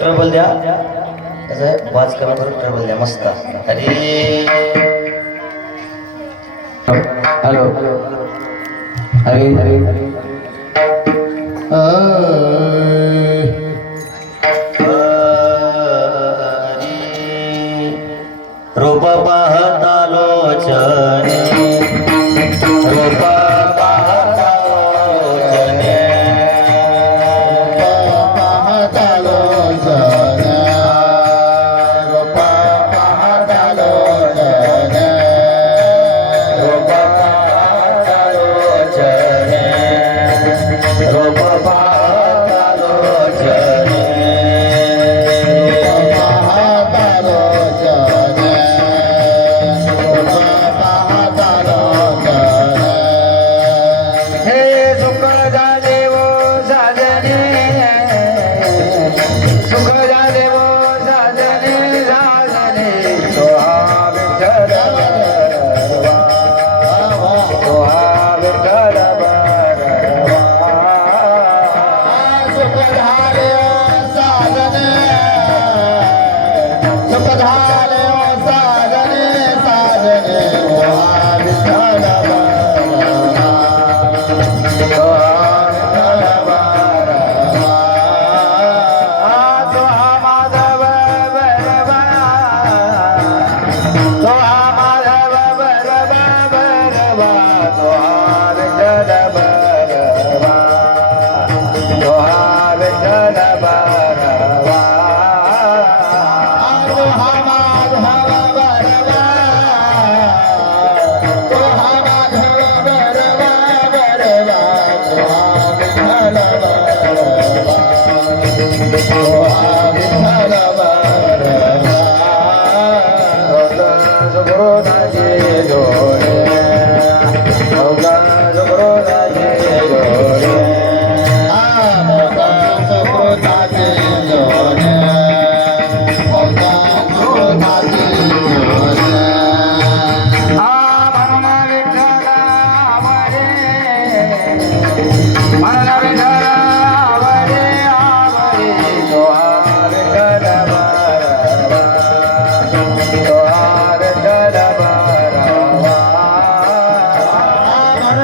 Trouble द्या त्याचं वाच कमी करून ट्रबल द्या मस्त. अरे हॅलो अरे रूप पाहता लोचने रूप पाहता लोचने पाहता लोचने रूप पाहता लोचने रूप पाहता लोचने रूप पाहता लोचने पाहता लोचने रूप पाहता लोचने हे सुख झाले वो साजने सुख झाले वो साजने साजने सोहा विठ्ठल बरवा सोहा विठ्ठल बरवा सुख झाले ओ साजने सुख झाले ओ साजने साजने सोहा विठ्ठल बरवा सोहा विठ्ठल बरवा सोहा माधव बरवा सोहा माधव बरवा बरवा सोहा विठ्ठल बरवा सोहा विठ्ठल बरवा सोहा माधव बरवा सोहा माधव बरवा बरवा सोहा विठ्ठल बरवा सोहा विठ्ठल बरवा सुखदाचे जोडे सुखदाचे जोडे आमोगा सुकृताचे जोडे मोगा सुकृताचे जोडे मन विठ्ठल आवडे मन विठ्ठल आवडे आवडे सोहा विठ्ठल बरवा सोहा विठ्ठल बरवा मन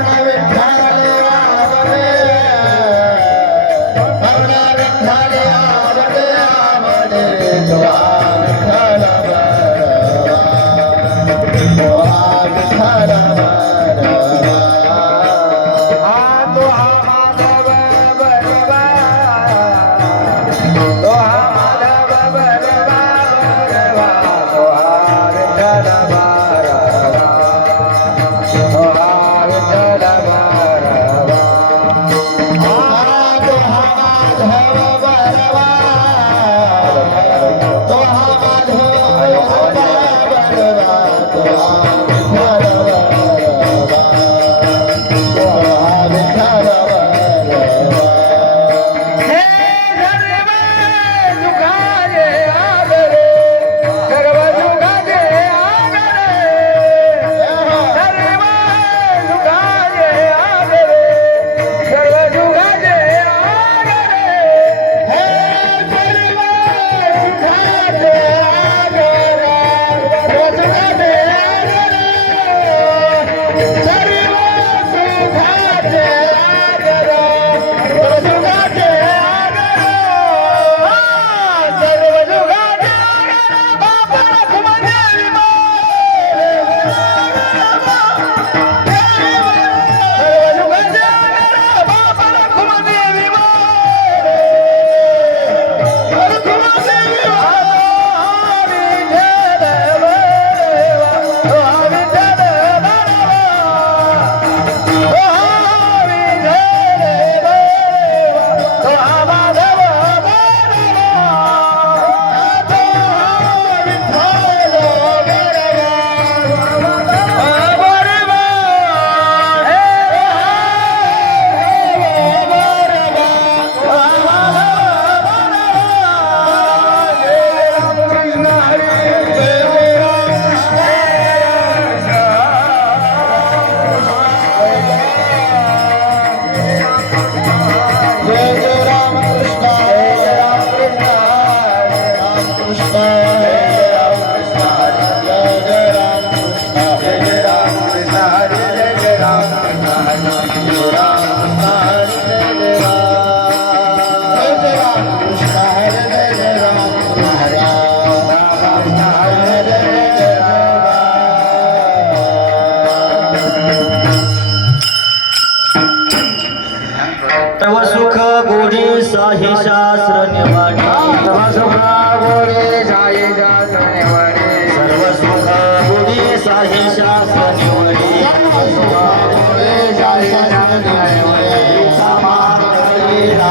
निवाडी सर्व सुख गोडी साई शास्त्र निवडी सर्व सुख बुडी साही शास्त्र निवडी व्यवहार सर्व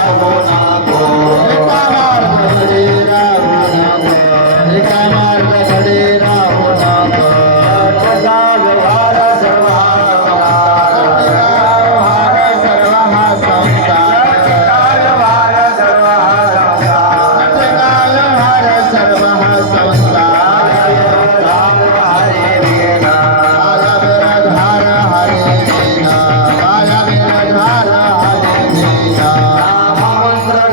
कालभार सर्व हरे वेदा नाममंत्र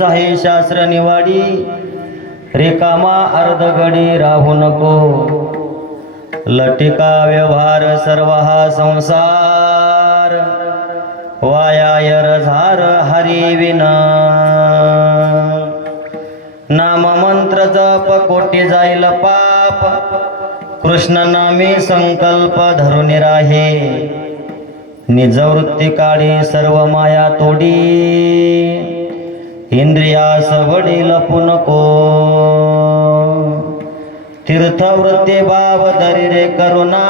साहे शास्त्र निवाडी रिकामा अर्धगडी राहू नको लटिका व्यवहार सर्व हा संसार वायायर झार हरी विना नाम मंत्र जप कोटी जाईल पाप कृष्ण नामे संकल्प धरून राहे निजवृत्ती काळी सर्व माया तोडी इंद्रियास वडील पुनको तीर्थवृत्ती भाव धरी रे करुणा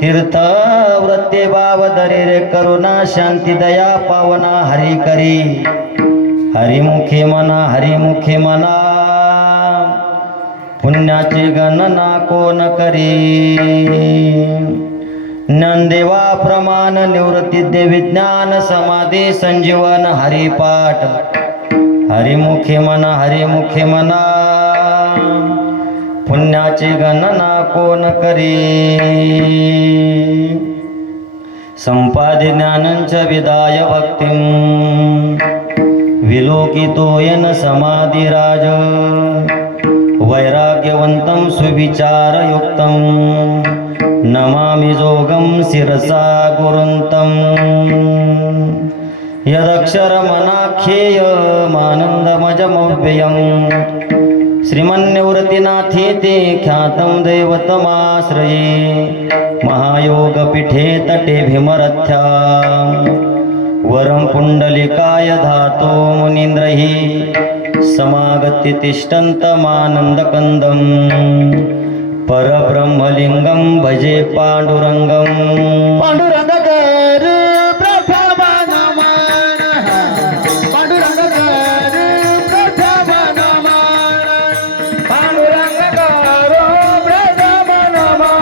तीर्थवृत्ती भाव धरी रे करुणा शांती दया पावना हरी करी हरिमुखी मना पुण्याची गणना कोण करी ज्ञानदेवा प्रमाण निवृत्ती दे विज्ञान समाधी संजीवन हरिपाठ हरिमुखी मना पुण्याची गणना कोण करी संपादि ज्ञानंच विदाय भक्तिं विलोकितोयन समाधिराज वैराग्यवंतं सुविचारयुक्तं नमामि जोगं शिरसा गुरुन्तं यदक्षरमनाख्येयमानन्दमजमव्ययं श्रीमन्निवृत्तिनाथे ते ख्यातं दैवतमाश्रये महायोगपीठे तटे भीमरथ्यां वरं पुण्डलिकाय धातो मुनीन्द्रैः समागत्य तिष्ठन्तमानन्दकन्दं परब्रह्मलिङ्गं भजे पाण्डुरङ्गं पांडुरंगकर प्रथम नमन पांडुरंगकर प्रथम नमन पांडुरंगकारो प्रथम नमः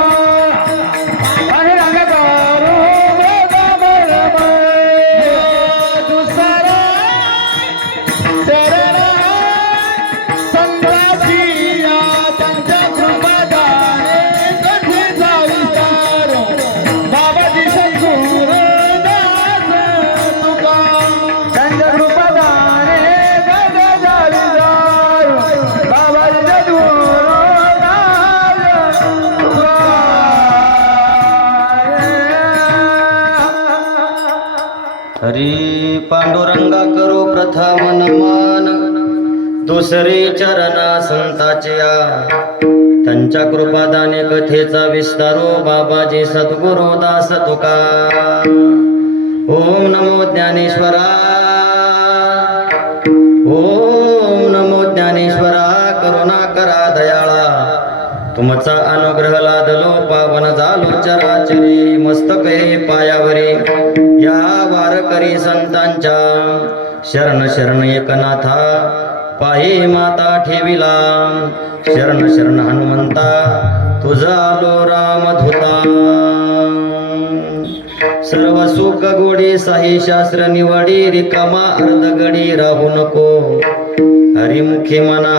पांडुरंगकारो प्रथम नमः दुसरा चरण संग्राफिया त्यांच्या कृपादाने कधी जाविस्तार बाबाजी सद्गुरु दास तुका त्यांच्या कृपादाने गज जाविदार बाबाजी सद्गुरु दास हरी पांडुरंगा करू प्रथम नमन दुसरे चरणा संताच्या त्यांच्या कृपादाने कथेचा विस्तारो बाबाजी सद्गुरु दास तुका ओम नमो ज्ञानेश्वरा ओम नमो ज्ञानेश्वरा करुणा करा दयाळा तुमचा अनुग्रह लादलो पावन झालो चराचरी मस्तके पायावरी या वारकरी संतांच्या शरण शरण एकनाथा पायी माता ठेविला शरण शरण हनुमंता तुझा आलो रामधुता सर्व सुख गोडी साही शास्त्र निवडी रिकामा अर्धगडी राहू नको हरिमुखे मना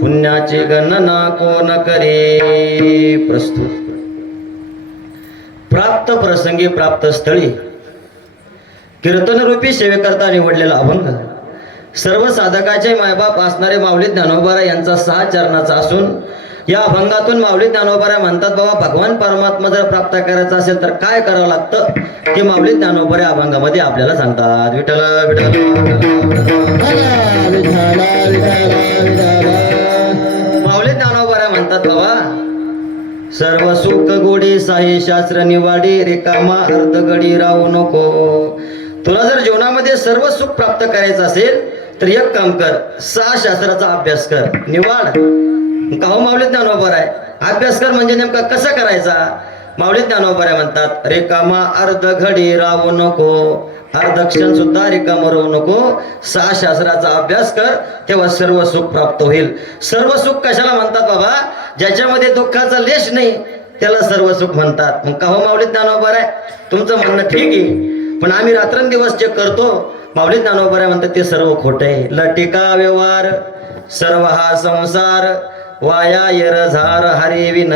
पुण्याची गणना कोण करे प्रस्तुत प्राप्त प्रसंगी प्राप्त स्थळी कीर्तनरूपी सेवेकरता निवडलेला अभंग सर्व साधकाचे मायबाप असणारे माऊली ज्ञानोबारा यांचा 6 चरणाचा असून या अभंगातून माऊली ज्ञानोबारा म्हणतात बाबा भगवान परमात्मा जर प्राप्त करायचा असेल तर काय करावं लागतं ते माऊली ज्ञानोबारा अभंगामध्ये आपल्याला सांगतात विठ्ठला विठ्ठला माऊली ज्ञानोबारा म्हणतात बाबा सर्व सुख गोडी साही शास्त्र निवाडी रिकामा अर्धगडी राहू नको तुला जर जीवनामध्ये सर्व सुख प्राप्त करायचं असेल तर एक काम कर 6 शास्त्राचा अभ्यास कर निवाड काहो माऊली ज्ञानोबारा आहे अभ्यास कर म्हणजे नेमका कसा करायचा माऊली ज्ञानोबारा म्हणतात रिकामा अर्धघडी राहू नको अर्धक्षण सुद्धा रिकामा राहू नको 6 शास्त्राचा अभ्यास कर तेव्हा सर्व सुख प्राप्त होईल सर्व सुख कशाला म्हणतात बाबा ज्याच्यामध्ये दुःखाचा लेश नाही त्याला सर्व सुख म्हणतात मग काहो माऊली ज्ञानोबारा आहे तुमचं म्हणणं ठीक आहे पण आम्ही रात्रंदिवस जे करतो माऊली ज्ञानोबारा म्हणतात ते सर्व खोटं आहे लटिका व्यवहार सर्व हा संसार वाया येर झार हरी विन.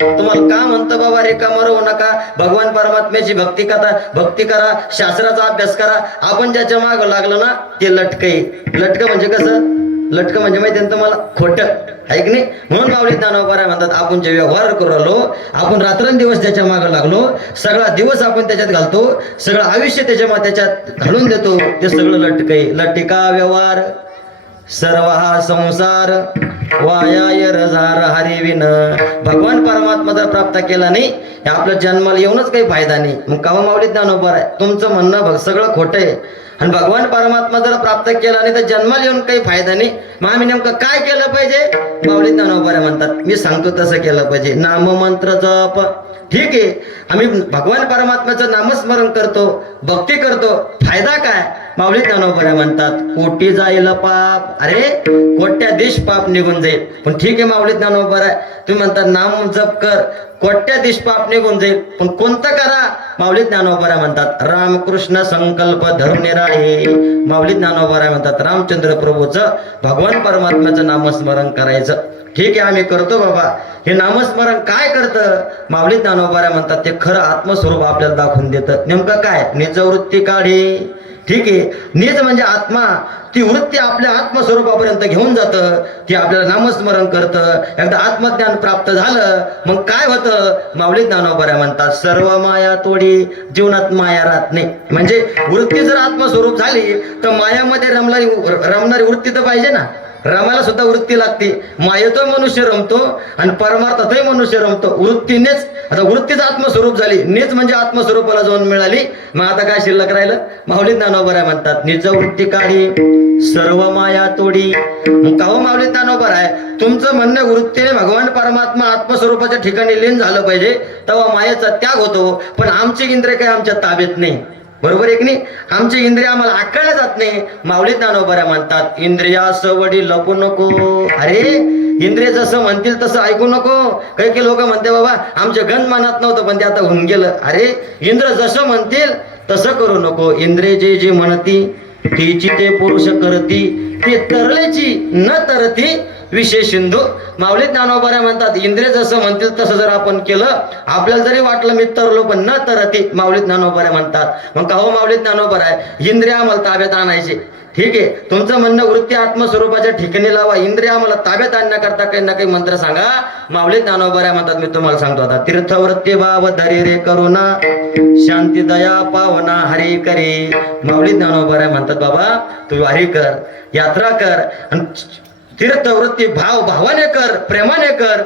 तुम्हाला का म्हणतो बाबा रिकाम राहू नका, भगवान परमात्म्याची भक्ती करा, शास्त्राचा अभ्यास करा. आपण ज्याच्या माग लागलो ना ते लटकं म्हणजे कसं, लटकं म्हणजे माहिती आहे तुम्हाला, खोटं आहे की नाही. म्हणून माऊली ज्ञानोबा म्हणतात आपण जे व्यवहार करू राहिलो, आपण रात्रंदिवस त्याच्या मागे लागलो, सगळा दिवस आपण त्याच्यात घालतो, सगळं आयुष्य त्याच्यात घालून देतो, ते सगळं लटिका व्यवहार सर्व हा संसार वाया येरझार हरी विन. भगवान परमात्मा जर प्राप्त केला नाही, आपल्या जन्माला येऊनच काही फायदा नाही. मग का माऊली ज्ञानोबा आहे, तुमचं म्हणणं सगळं खोटं आहे. आणि भगवान परमात्मा जर प्राप्त केला नाही तर जन्माला येऊन काही फायदा नाही. मग आम्ही नेमकं काय केलं पाहिजे, माऊली ज्ञानोबा म्हणतात मी सांगतो तसं केलं पाहिजे. नाम मंत्र जप, ठीक आहे, आम्ही भगवान परमात्म्याचं नामस्मरण करतो, भक्ती करतो, फायदा काय. माऊली ज्ञानोबा म्हणतात कोटी जाईल पाप, अरे कोट्याधीश पाप निघून जाईल. पण ठीक आहे माऊली ज्ञानोबा तुम्ही म्हणतात नाम जप कर, कोट्याधीश पाप निघून जाईल, पण कोणतं करा. माऊली ज्ञानोबा म्हणतात रामकृष्ण संकल्प धरून राहे. माऊली ज्ञानोबा म्हणतात रामचंद्र प्रभूचं, भगवान परमात्म्याचं नामस्मरण करायचं. ठीक आहे आम्ही करतो बाबा, हे नामस्मरण काय करतं. माऊली ज्ञानोबा म्हणतात ते खरं आत्मस्वरूप आपल्याला दाखवून देतं. नेमकं काय, निज वृत्ती काढी. ठीक आहे, निज म्हणजे आत्मा, ती वृत्ती आपल्या आत्मस्वरूपापर्यंत घेऊन जातं, ती आपल्याला नामस्मरण करतं. एकदा आत्मज्ञान प्राप्त झालं मग काय होतं, माऊली ज्ञानोबा म्हणतात सर्व माया तोडी. जीवनात माया राहत नाही. म्हणजे वृत्ती जर आत्मस्वरूप झाली तर मायामध्ये रमणारी वृत्ती तर पाहिजे ना. रमाला सुद्धा वृत्ती लागते. मायेतोय मनुष्य रमतो आणि परमार्थातही मनुष्य रमतो वृत्तीनेच. आता वृत्तीच आत्मस्वरूप झाली, नेच म्हणजे आत्मस्वरूपाला जाऊन मिळाली. मग आता काय शिल्लक राहिलं. माऊली ज्ञानोबा म्हणतात निज वृत्ती काढी सर्व माया तोडी. मग का हो माऊली ज्ञानोबा तुमचं म्हणणं वृत्तीने भगवान परमात्मा आत्मस्वरूपाच्या ठिकाणी लीन झालं पाहिजे, तेव्हा मायेचा त्याग होतो. पण आमची इंद्रिय काय आमच्या ताब्यात नाही, बरोबर आहे की नाही. आमची इंद्रिय आम्हाला आकळल्या जात नाही. माऊली ज्ञानोबा म्हणतात इंद्रिया सवडी लपू नको. अरे इंद्रिय जसं म्हणतील तसं ऐकू नको. काही लोक म्हणते बाबा आमच्या गंध मनात नव्हतं पण ते आता होऊन गेलं. अरे इंद्र जसं म्हणतील तसं करू नको. इंद्रिय जे म्हणती तिची ते पुरुष करती, ते तरलेची न तरती विशेष सिंधू. माऊली ज्ञानोबा म्हणतात इंद्रिय जसं म्हणतील तसं जर आपण केलं, आपल्याला जरी वाटलं मी तरलो पण न तरती. माऊली ज्ञानोबा म्हणतात मग का हो माऊली ज्ञानोबा इंद्रिय आम्हाला ताब्यात आणायचे. ठीक आहे, तुमचं म्हणणं वृत्ती आत्मस्वरूपाच्या ठिकाणी लावा, इंद्रिय आम्हाला ताब्यात आणण्याकरता काही ना काही मंत्र सांगा. माऊली ज्ञानोबा म्हणतात मी तुम्हाला सांगतो आता तीर्थवृत्ती भाव धरी रे करुणा शांती दया पावना हरी करी. माऊली ज्ञानोबा म्हणतात बाबा तू वारी कर, यात्रा कर, आणि तीर्थवृत्ती भावाने कर, प्रेमाने कर.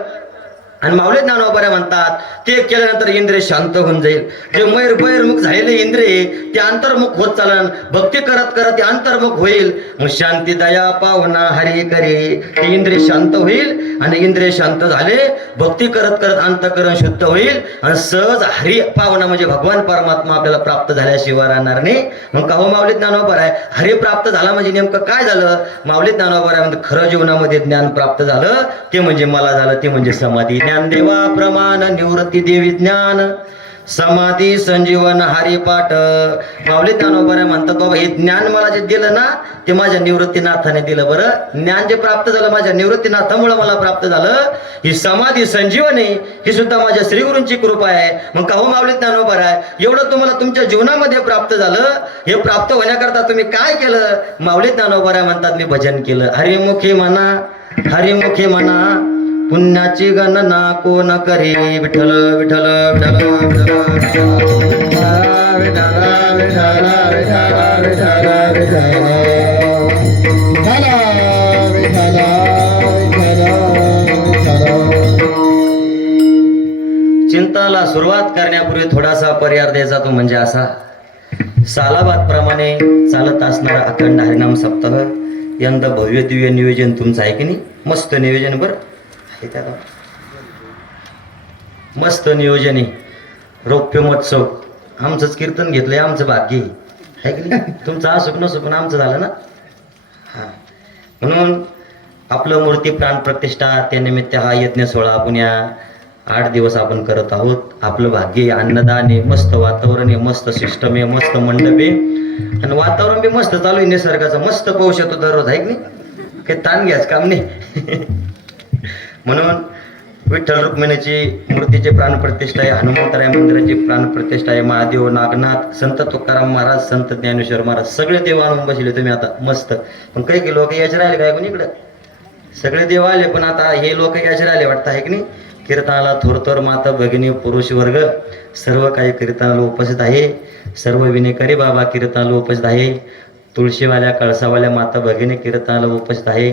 आणि माऊली ज्ञानोबा म्हणतात ते केल्यानंतर इंद्रिय शांत होऊन जाईल. जे बहिर्मुख झालेले इंद्रिय ते अंतर्मुख होत चालन. भक्ती करत करत ते अंतर्मुख होईल. मग शांती दया पावना हरी करी, ते इंद्रिय शांत होईल. आणि इंद्रिय शांत झाले, भक्ती करत करत अंतःकरण शुद्ध होईल. आणि सहज हरी पावना म्हणजे भगवान परमात्मा आपल्याला प्राप्त झाल्याशिवाय राहणार नाही. मग का हो माऊली ज्ञानोबा हरी प्राप्त झाला म्हणजे नेमकं काय झालं. माऊली ज्ञानोबा म्हणजे खरं जीवनामध्ये ज्ञान प्राप्त झालं ते म्हणजे मला झालं, ते म्हणजे समाधी. ज्ञानदेवा प्रमाण निवृत्ती देवी ज्ञान समाधी संजीवन हरिपाठ. माऊली ज्ञानोबा म्हणतात बाबा हे ज्ञान मला जे दिलं ना ते माझ्या निवृत्तीनाथाने दिलं. बरं ज्ञान जे प्राप्त झालं माझ्या निवृत्तीनाथामुळे मला प्राप्त झालं. ही समाधी संजीवनी ही सुद्धा माझ्या श्रीगुरूंची कृपा आहे. मग का हो माऊली ज्ञानोबा एवढं तुम्हाला तुमच्या जीवनामध्ये प्राप्त झालं. हे प्राप्त होण्याकरता तुम्ही काय केलं. माऊली ज्ञानोबा म्हणतात मी भजन केलं. हरिमुखी म्हणा, हरिमुखी म्हणा, पुण्याची गणना कोण करी. विठ्ठल विठ्ठल चिंताला सुरुवात करण्यापूर्वी थोडासा पर्याय द्यायचा तो म्हणजे असा. सालाबाद प्रमाणे चालत असणारा अखंड हरिनाम सप्ताह यंदा भव्य दिव्य नियोजन तुमचं आहे की नाही. मस्त नियोजन बरं, मस्त नियोजन आहे. रौप्य महोत्सव आमचंच कीर्तन घेतलंय, आमचं भाग्य आहे की नाही. तुमचं असुक नसुकून आमचं झालं ना. हा म्हणून आपलं मूर्ती प्राण प्रतिष्ठा त्यानिमित्त हा यज्ञ सोहळा पुण्या 8 दिवस आपण करत आहोत. आपलं भाग्य अन्नदान आहे, मस्त वातावरण आहे, मस्त सिस्टम आहे, मस्त मंडप आहे. आणि वातावरण बी मस्त चालू आहे निसर्गाचं. मस्त पाऊस येतो दररोज आहे की नाही. काही ताण घ्यायचं काम नाही. म्हणून विठ्ठल रुक्मिणीची मूर्तीचे प्राणप्रतिष्ठा आहे, हनुमंतराय मंदिराची प्राणप्रतिष्ठा आहे, महादेव, नागनाथ, संत तुकाराम महाराज, संत ज्ञानेश्वर महाराज सगळे देव आणून बसले तुम्ही आता मस्त. पण काही लोक याचे राहिले काय कोणी इकडं सगळे देव आले पण आता हे लोक याचे राहिले वाटतं आहे की नाही. कीर्तनाला थोरथोर माता भगिनी पुरुष वर्ग सर्व काही कीर्तनाला उपस्थित आहे. सर्व विनेकरी बाबा कीर्तनाला उपस्थित आहे. तुळशीवाल्या कळसावाल्या माता भगिनी कीर्तनाला उपस्थित आहे.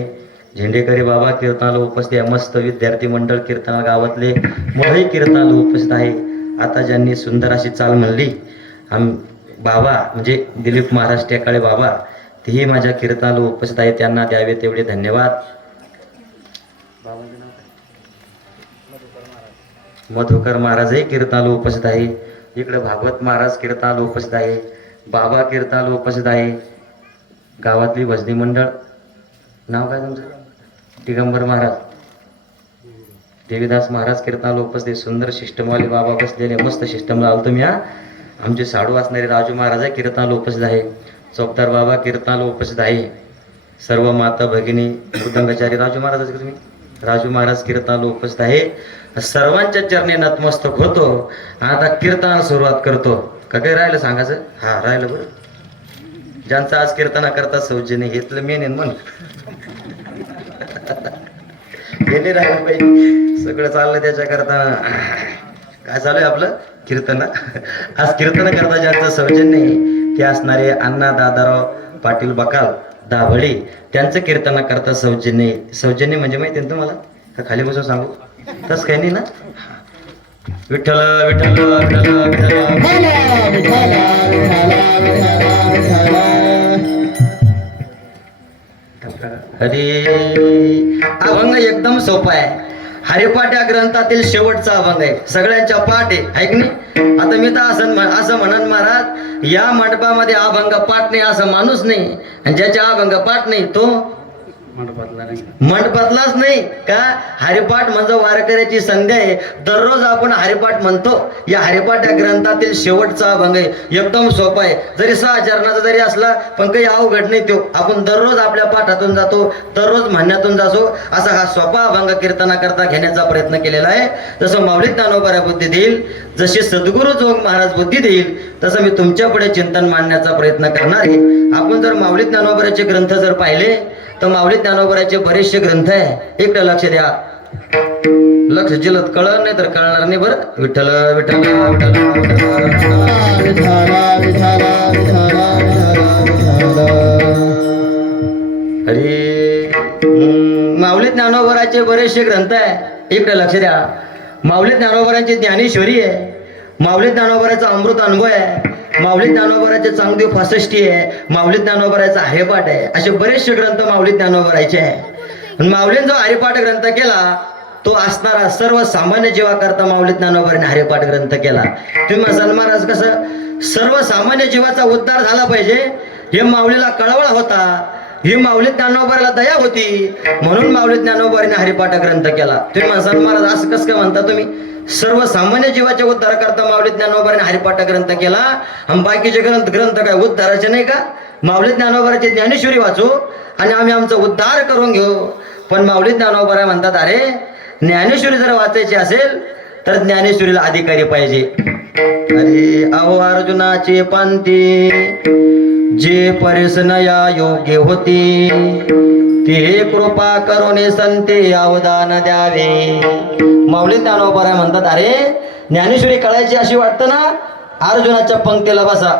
झेंडेकरी बाबा कीर्तनाला उपस्थित आहे. मस्त विद्यार्थी मंडळ कीर्तना गावातले मोठे कीर्तनाला उपस्थित आहे. आता ज्यांनी सुंदर अशी चाल म्हणली बाबा म्हणजे दिलीप महाराज टेकाळे बाबा तेही माझ्या कीर्तनाला उपस्थित आहे. त्यांना द्यावे तेवढे धन्यवाद. मधुकर महाराजही कीर्तनाला उपस्थित आहे. इकडे भागवत महाराज कीर्तनाला उपस्थित आहे. बाबा कीर्तनाला उपस्थित आहे. गावातली भजनी मंडळ नाव काय तुमचं दिगंबर महाराज देवीदास महाराज कीर्तनाला उपस्थित. सुंदर सिस्टमवाले बाबा बसलेले मस्त सिस्टमला आलो तुम्ही. आमचे साडू असणारे राजू महाराज कीर्तनाला उपस्थित आहे. चौकदार बाबा कीर्तनाला उपस्थित आहे. सर्व माता भगिनी मृदंगाचारी राजू महाराज तुम्ही राजू महाराज कीर्तनाला उपस्थित आहे. सर्वांच्या चरणी नतमस्तक होतो. आता कीर्तनाला सुरुवात करतो. का काही राहिलं सांगायचं. हा राहिलं बरं. ज्यांचं आज कीर्तना करता सौजन्य घेतलं मेन आहे म्हणून गेले राहिलं पाहिजे. सगळं चाललं त्याच्याकरता. काय चालू आहे आपलं कीर्तन. आज कीर्तन करता ज्यांचं सौजन्य आहे ते असणारे अण्णा दादाराव पाटील बकाल दाभळे त्यांचं कीर्तन करता सौजन्य. सौजन्य म्हणजे माहिती आहे तुम्हाला का खाली बसून सांगू तसं काही नाही ना. विठ्ठल विठ्ठल विठ्ठल अरे अभंग एकदम सोपा आहे. हरिपाठ या ग्रंथातील शेवटचा अभंग आहे. सगळ्यांच्या पाठ आहे की नाही. आता मी तर असं म्हणन महाराज या मंडपामध्ये अभंग पाठ नाही असं माणूस नाही. आणि ज्याच्या अभंग पाठ नाही तो मंडपातलाच नाही का. हरिपाठ म्हणजे वारकऱ्याची संध्या आहे. दररोज आपण हरिपाठ म्हणतो. या हरिपाठ या ग्रंथातील शेवटचा अभंग आहे. एकदम सोपा आहे. जरी 6 चरणाचा जरी असला पण काही अवघड नाही तो. आपण दररोज आपल्या पाठातून जातो दररोज म्हणण्यातून जातो. असा हा सोपा अभंग कीर्तना करता घेण्याचा प्रयत्न केलेला आहे. जसं माऊली ज्ञानोबा बुद्धी देईल जशी सद्गुरू जोग महाराज बुद्धी देईल तसं मी तुमच्या पुढे चिंतन मांडण्याचा प्रयत्न करणार आहे. आपण जर माऊली ज्ञानोबाचे ग्रंथ जर पाहिले तर माऊली ज्ञानोबाचे बरेचसे ग्रंथ आहे. इकडे लक्ष द्या. लक्ष जिलत कळलं नाही तर कळणार नाही बरं. विठ्ठल विठ्ठल अरे माऊली ज्ञानोबाचे बरेचसे ग्रंथ आहे. इकडे लक्ष द्या. माऊली ज्ञानोबाची ज्ञानेश्वरी आहे. माऊली ज्ञानोबाचा अमृत अनुभव आहे. माऊली ज्ञानोबाचे चांगदेव 65 आहे. माऊली ज्ञानोबाचा हरिपाठ आहे. असे बरेचसे ग्रंथ माऊली ज्ञानोबाचे आहे. माऊलीने जो हरिपाठ ग्रंथ केला तो असणारा सर्व सामान्य जीवाकरता माऊली ज्ञानोबाने हरिपाठ ग्रंथ केला. तुम्ही म्हणाल महाराज कसं सर्वसामान्य जीवाचा उद्धार झाला पाहिजे हे माऊलीला कळवळा होता. ही माऊली ज्ञानोबाला दया होती म्हणून माऊली ज्ञानोबाने हरिपाठ ग्रंथ केला. तुम्ही म्हणाल महाराज असं कसं काय म्हणता तुम्ही. सर्वसामान्य जीवाच्या उद्धार करता माऊली ज्ञानोबाने हरिपाठ ग्रंथ केला. आणि बाकीचे ग्रंथ काय उद्धाराचे नाही का. माऊली ज्ञानोबाची ज्ञानेश्वरी वाचू आणि आम्ही आमचा उद्धार करून घेऊ. पण माऊली ज्ञानोबा म्हणतात अरे ज्ञानेश्वरी जर वाचायची असेल तर ज्ञानेश्वरीला अधिकारी पाहिजे. अरे अहो अर्जुनाचे पांती जे परिसनया योग्य होती ते कृपा करून संते अवदान द्यावे. माऊली ज्ञानोबा म्हणतात अरे ज्ञानेश्वरी कळायची अशी वाटतं ना अर्जुनाच्या पंक्तीला बसा.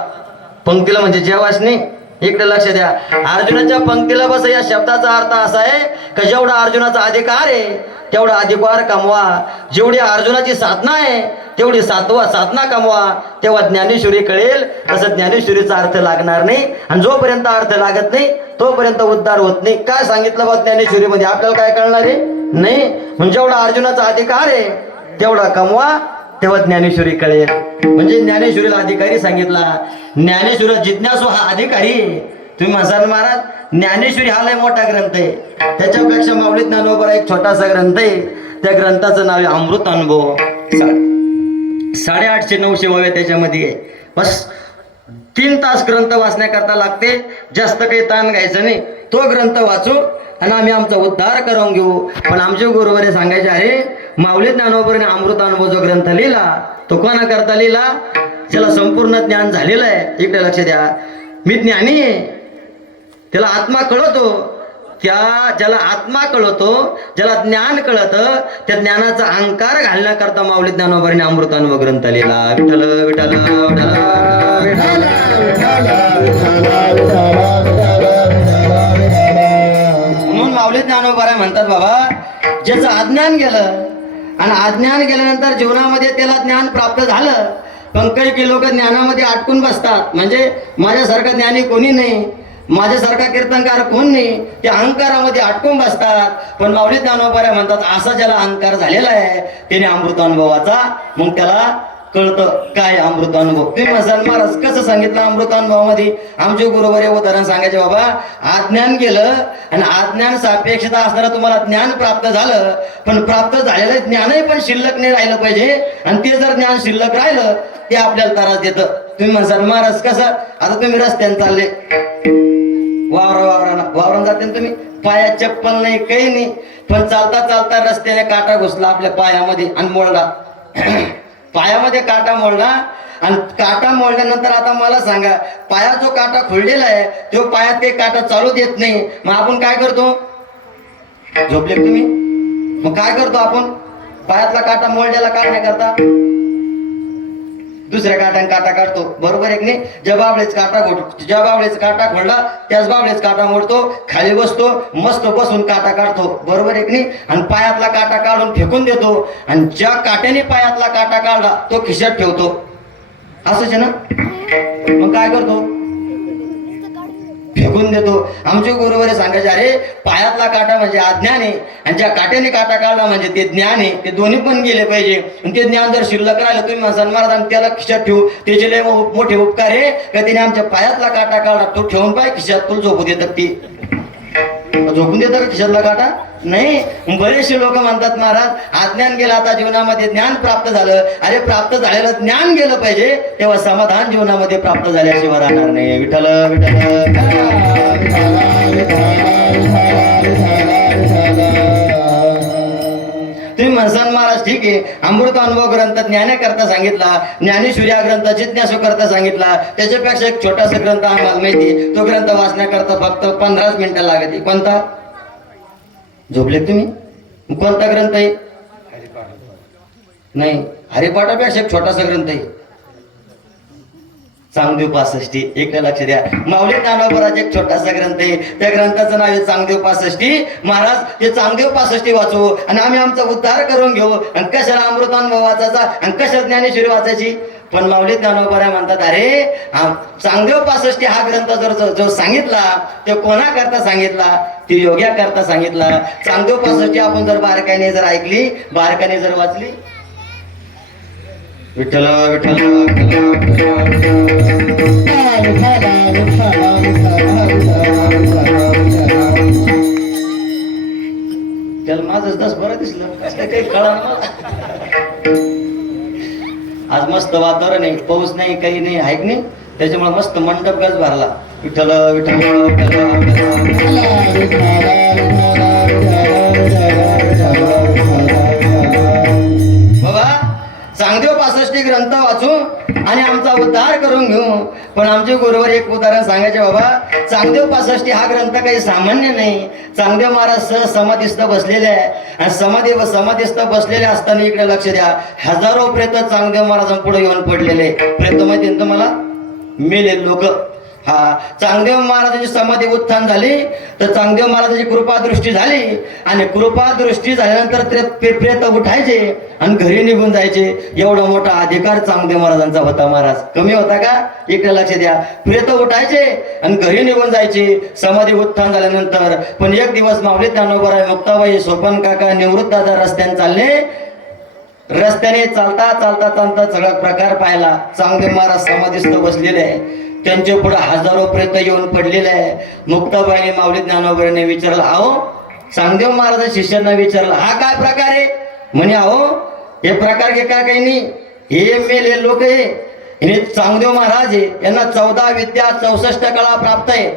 पंक्तीला म्हणजे जेवाच नाही. इकडे लक्ष द्या. अर्जुनाच्या पंक्तीला बसा या शब्दाचा अर्थ असा आहे की जेवढा अर्जुनाचा अधिकार आहे तेवढा अधिकार कमवा. जेवढी अर्जुनाची साधना आहे तेवढी साधना कमवा. तेव्हा ज्ञानेश्वरी कळेल. तसं ज्ञानेश्वरीचा अर्थ लागणार नाही. आणि जोपर्यंत अर्थ लागत नाही तोपर्यंत उद्धार होत नाही. काय सांगितलं बा ज्ञानेश्वरीमध्ये आपल्याला काय कळणार आहे नाही. म्हणजे जेवढा अर्जुनाचा अधिकार आहे तेवढा कमवा तेव्हा ज्ञानेश्वरी कळेल. म्हणजे ज्ञानेश्वरीला अधिकारी सांगितला. ज्ञानेश्वरी जिज्ञासू हा अधिकारी. तुम्ही म्हणाल महाराज ज्ञानेश्वरी हा लय मोठा ग्रंथ आहे. त्याच्यापेक्षा माऊली ज्ञानोबा एक छोटासा ग्रंथ आहे. त्या ग्रंथाचं नाव आहे अमृत अनुभव. 850-900 ओव्या त्याच्यामध्ये आहे. बस 3 तास ग्रंथ वाचण्याकरता लागते. जास्त काही ताण घ्यायचं नाही. तो ग्रंथ वाचू आणि आम्ही आमचा उद्धार करून घेऊ. पण आमचे गुरुवारे सांगायचे अरे माऊली ज्ञानोबराने अमृतानुभव जो ग्रंथ लिहिला तो कोणा करता लिहिला? ज्याला संपूर्ण ज्ञान झालेलं आहे. इकडे लक्ष द्या, मी ज्ञानी आहे, त्याला आत्मा कळतो, ज्याला आत्मा कळतो, ज्याला ज्ञान कळतं, त्या ज्ञानाचा अहंकार घालण्याकरता माऊली ज्ञानोबराने अमृतानुभव ग्रंथ लिहिला. विठ्ठल विठ्ठल म्हणून माऊली ज्ञानोबा म्हणतात बाबा, ज्याचं अज्ञान गेलं आणि अज्ञान गेल्यानंतर जीवनामध्ये त्याला ज्ञान प्राप्त झालं, पण काही लोक ज्ञानामध्ये अटकून बसतात. म्हणजे माझ्यासारखा ज्ञानी कोणी नाही, माझ्यासारखा कीर्तनकार कोण नाही, ते अहंकारामध्ये अटकून बसतात. पण माऊली ज्ञानोबा म्हणतात असा ज्याला अहंकार झालेला आहे त्याने अमृतानुभवाचा मग त्याला कळतं काय अमृतानुभव. तुम्ही म्हणाल महाराज कसं सांगितलं अमृतानुभवामध्ये? आमचे गुरुवारे उदाहरण सांगायचे बाबा, अज्ञान गेलं आणि अज्ञान सापेक्षता असणारं तुम्हाला ज्ञान प्राप्त झालं, पण प्राप्त झालेलं ज्ञानही पण शिल्लक नाही राहिलं पाहिजे. आणि ते जर ज्ञान शिल्लक राहिलं ते आपल्याला त्रास देतं. तुम्ही म्हणाल महाराज कसं? आता तुम्ही रस्त्याने चालले, वावरानं जाते तुम्ही, पायात चप्पल नाही काही नाही, पण चालता चालता रस्त्याने काटा घुसला आपल्या पायामध्ये आणि मोडला. पायामध्ये काटा मोडला आणि काटा मोडल्यानंतर आता मला सांगा, पायात जो काटा खुललेला आहे तो पायात ते काटा चालू देत नाही. मग आपण काय करतो? झोपले तुम्ही? मग काय करतो आपण? पायातला काटा मोडलेला काढण्याकरता दुसऱ्या काट्याने काटा काढतो, बरोबर आहे की नाही? ज्या बाबळेच काटा खोडला त्याच बाबळेच काटा मोडतो, खाली बसतो, मस्त बसून काटा काढतो, बरोबर आहे की नाही? आणि पायातला काटा काढून फेकून देतो आणि ज्या काट्याने पायातला काटा काढला तो खिशात ठेवतो. असंच आहे ना? मग काय करतो? फेकून देतो. आमचे गुरुवारे सांगायचे अरे पायातला काटा म्हणजे अज्ञान आहे आणि ज्या काट्याने काटा काढला म्हणजे ते ज्ञान आहे. ते दोन्ही पण गेले पाहिजे. आणि ते ज्ञान जर शिल्लक राहिलं, तुम्ही म्हणसान महाराज त्याला खिशात ठेवू, त्याचे लय मोठे उपकार आहे का त्याने आमच्या पायातला काटा काढला, तो ठेवून पाय खिशात, तुला झोपू देतात. ती झोपून देतं का खिशातला काटा? नाही. बरेचसे लोक म्हणतात महाराज अज्ञान गेलं, आता जीवनामध्ये ज्ञान प्राप्त झालं. अरे प्राप्त झालेलं ज्ञान गेलं पाहिजे तेव्हा समाधान जीवनामध्ये प्राप्त झाल्याशिवाय राहणार नाही. विठ्ठल तुम्ही म्हणसान महाराज ठीक आहे, अमृतानुभव ग्रंथ ज्ञानेकरता सांगितला, ज्ञानेश्वरी हा ग्रंथ जिज्ञासू करता सांगितला, त्याच्यापेक्षा एक छोटासा ग्रंथ आम्हाला माहिती, तो ग्रंथ वाचण्याकरता फक्त 15 मिनिटं लागते. कोणता? झोपले तुम्ही? कोणता ग्रंथ आहे? नाही, हरिपाठापेक्षा एक छोटासा ग्रंथ आहे, चांगदेव 65. एक लक्ष द्या, माऊली ज्ञानोबराचा एक छोटासा ग्रंथ आहे, त्या ग्रंथाचं नाव आहे चांगदेव 65. महाराज ते चांगदेव 65 वाचू आणि आम्ही आमचा उद्धार करून घेऊ. आणि कशाला अमृतानुभव वाचायचा आणि कशाला ज्ञानेश्वरी वाचायची? पण माऊली ज्ञानोबरा म्हणतात अरे चांगदेव 65 हा ग्रंथ जो सांगितला तो कोणा करता सांगितला? ती योग्या करता सांगितला. चांगदेव 65 आपण जर बारकाईने जर ऐकली, बारकाईने जर वाचली, विठ्ठल विठ्ठल त्याला माझं 10 बरं दिसलं, कसं काही कळलं मला. आज मस्त वातावरण आहे, पाऊस नाही काही नाही आहे की नाही, त्याच्यामुळे मस्त मंडप गज भरला. विठ्ठल बाबा चांगदेव 65 ग्रंथ वाचू आणि आमचा उद्धार करून घेऊ. पण आमचे गुरुवर एक उदाहरण सांगायचे बाबा, चांगदेव 65 हा ग्रंथ काही सामान्य नाही. चांगदेव महाराज समाधीस्थ बसलेले आहे आणि समाधीस्थ बसलेले असताना इकडे लक्ष द्या, हजारो प्रेत चांगदेव महाराजांपुढे येऊन पडलेले. प्रेत माहिती तुम्हाला? मेले लोक. हा चांगदेव महाराजांची समाधी उत्थान झाली तर चांगदेव महाराजांची कृपादृष्टी झाली आणि कृपादृष्टी झाल्यानंतर ते प्रेत उठायचे आणि घरी निघून जायचे. एवढा मोठा अधिकार चांगदेव महाराजांचा होता. महाराज कमी होता का? इकडे लक्ष द्या, प्रेत उठायचे आणि घरी निघून जायचे समाधी उत्थान झाल्यानंतर. पण एक दिवस माऊली ज्ञानोबा, मुक्ताबाई, सोपन काका, निवृत्त दादा रस्त्याने चालले. रस्त्याने चालता सगळा प्रकार पाहिला. चांगदेव महाराज समाधीस्थ बसलेले आहे, त्यांच्या पुढे हजारो प्रेत येऊन पडलेले आहे. मुक्ताबाईने माऊली ज्ञानोबाने विचारलं, अहो चांगदेव महाराज शिष्यांना विचारलं, हा काय प्रकार आहे? म्हणे अहो हे प्रकार काही नाही, हे मेले लोक आहे. चांगदेव महाराज आहे, यांना 14 विद्या 64 कला प्राप्त आहे.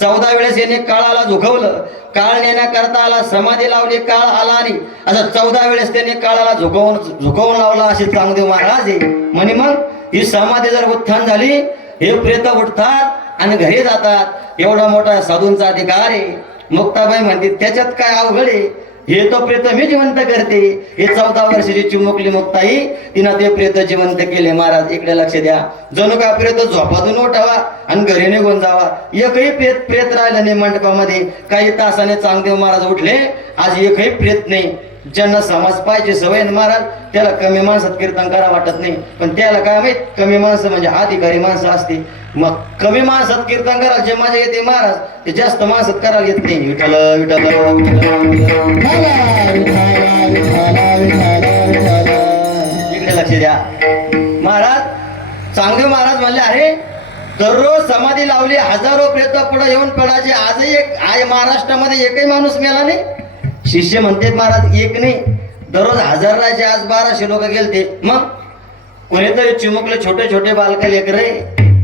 14 वेळेस याने काळाला झुकवलं, काळ नेण्याकरता आला, समाधी लावली, काळ आला आणि असं 14 वेळेस त्याने काळाला झुकवून लावला असे चांगदेव महाराज आहे म्हणे. मग ही समाधी जर उत्थान झाली, हे प्रेत उठतात आणि घरी जातात. एवढा मोठा साधूंचा अधिकार आहे. मुक्ताबाई म्हणते त्याच्यात काय अवघड आहे, हे तो प्रेत मी जिवंत करते. हे 14 वर्षाची चिमुकली मुक्ताई, तिनं ते प्रेत जिवंत केले. महाराज इकडे लक्ष द्या, जणू का प्रेत झोपातून उठावा आणि घरी निघून जावा. एकही प्रेत राहिलं नाही मंडपामध्ये. काही तासाने चांगदेव महाराज उठले, आज एकही प्रेत नाही. ज्यांना समाज पाहिजे सवय महाराज, त्याला कमी माणसात कीर्तन करा वाटत नाही, पण त्याला काय माहित कमी माणसं म्हणजे अधिकारी माणसं असते. मग कमी माणसात कीर्तन करायला जे मजा येते महाराज, ते जास्त माणसात करायला येत नाही. विठ्ठल विठ्ठल इकडे लक्ष द्या. महाराज चांगदेव महाराज म्हणले, अरे दररोज समाधी लावली, हजारो प्रेत पुढे येऊन पडायचे, आजही महाराष्ट्रामध्ये एकही माणूस मेला नाही. शिष्य म्हणते महाराज एक नाही, दररोज 1000 राहायचे, आज 1200 लोक गेलते. मग कोणीतरी चिमुकले छोटे छोटे बालक लेकरे,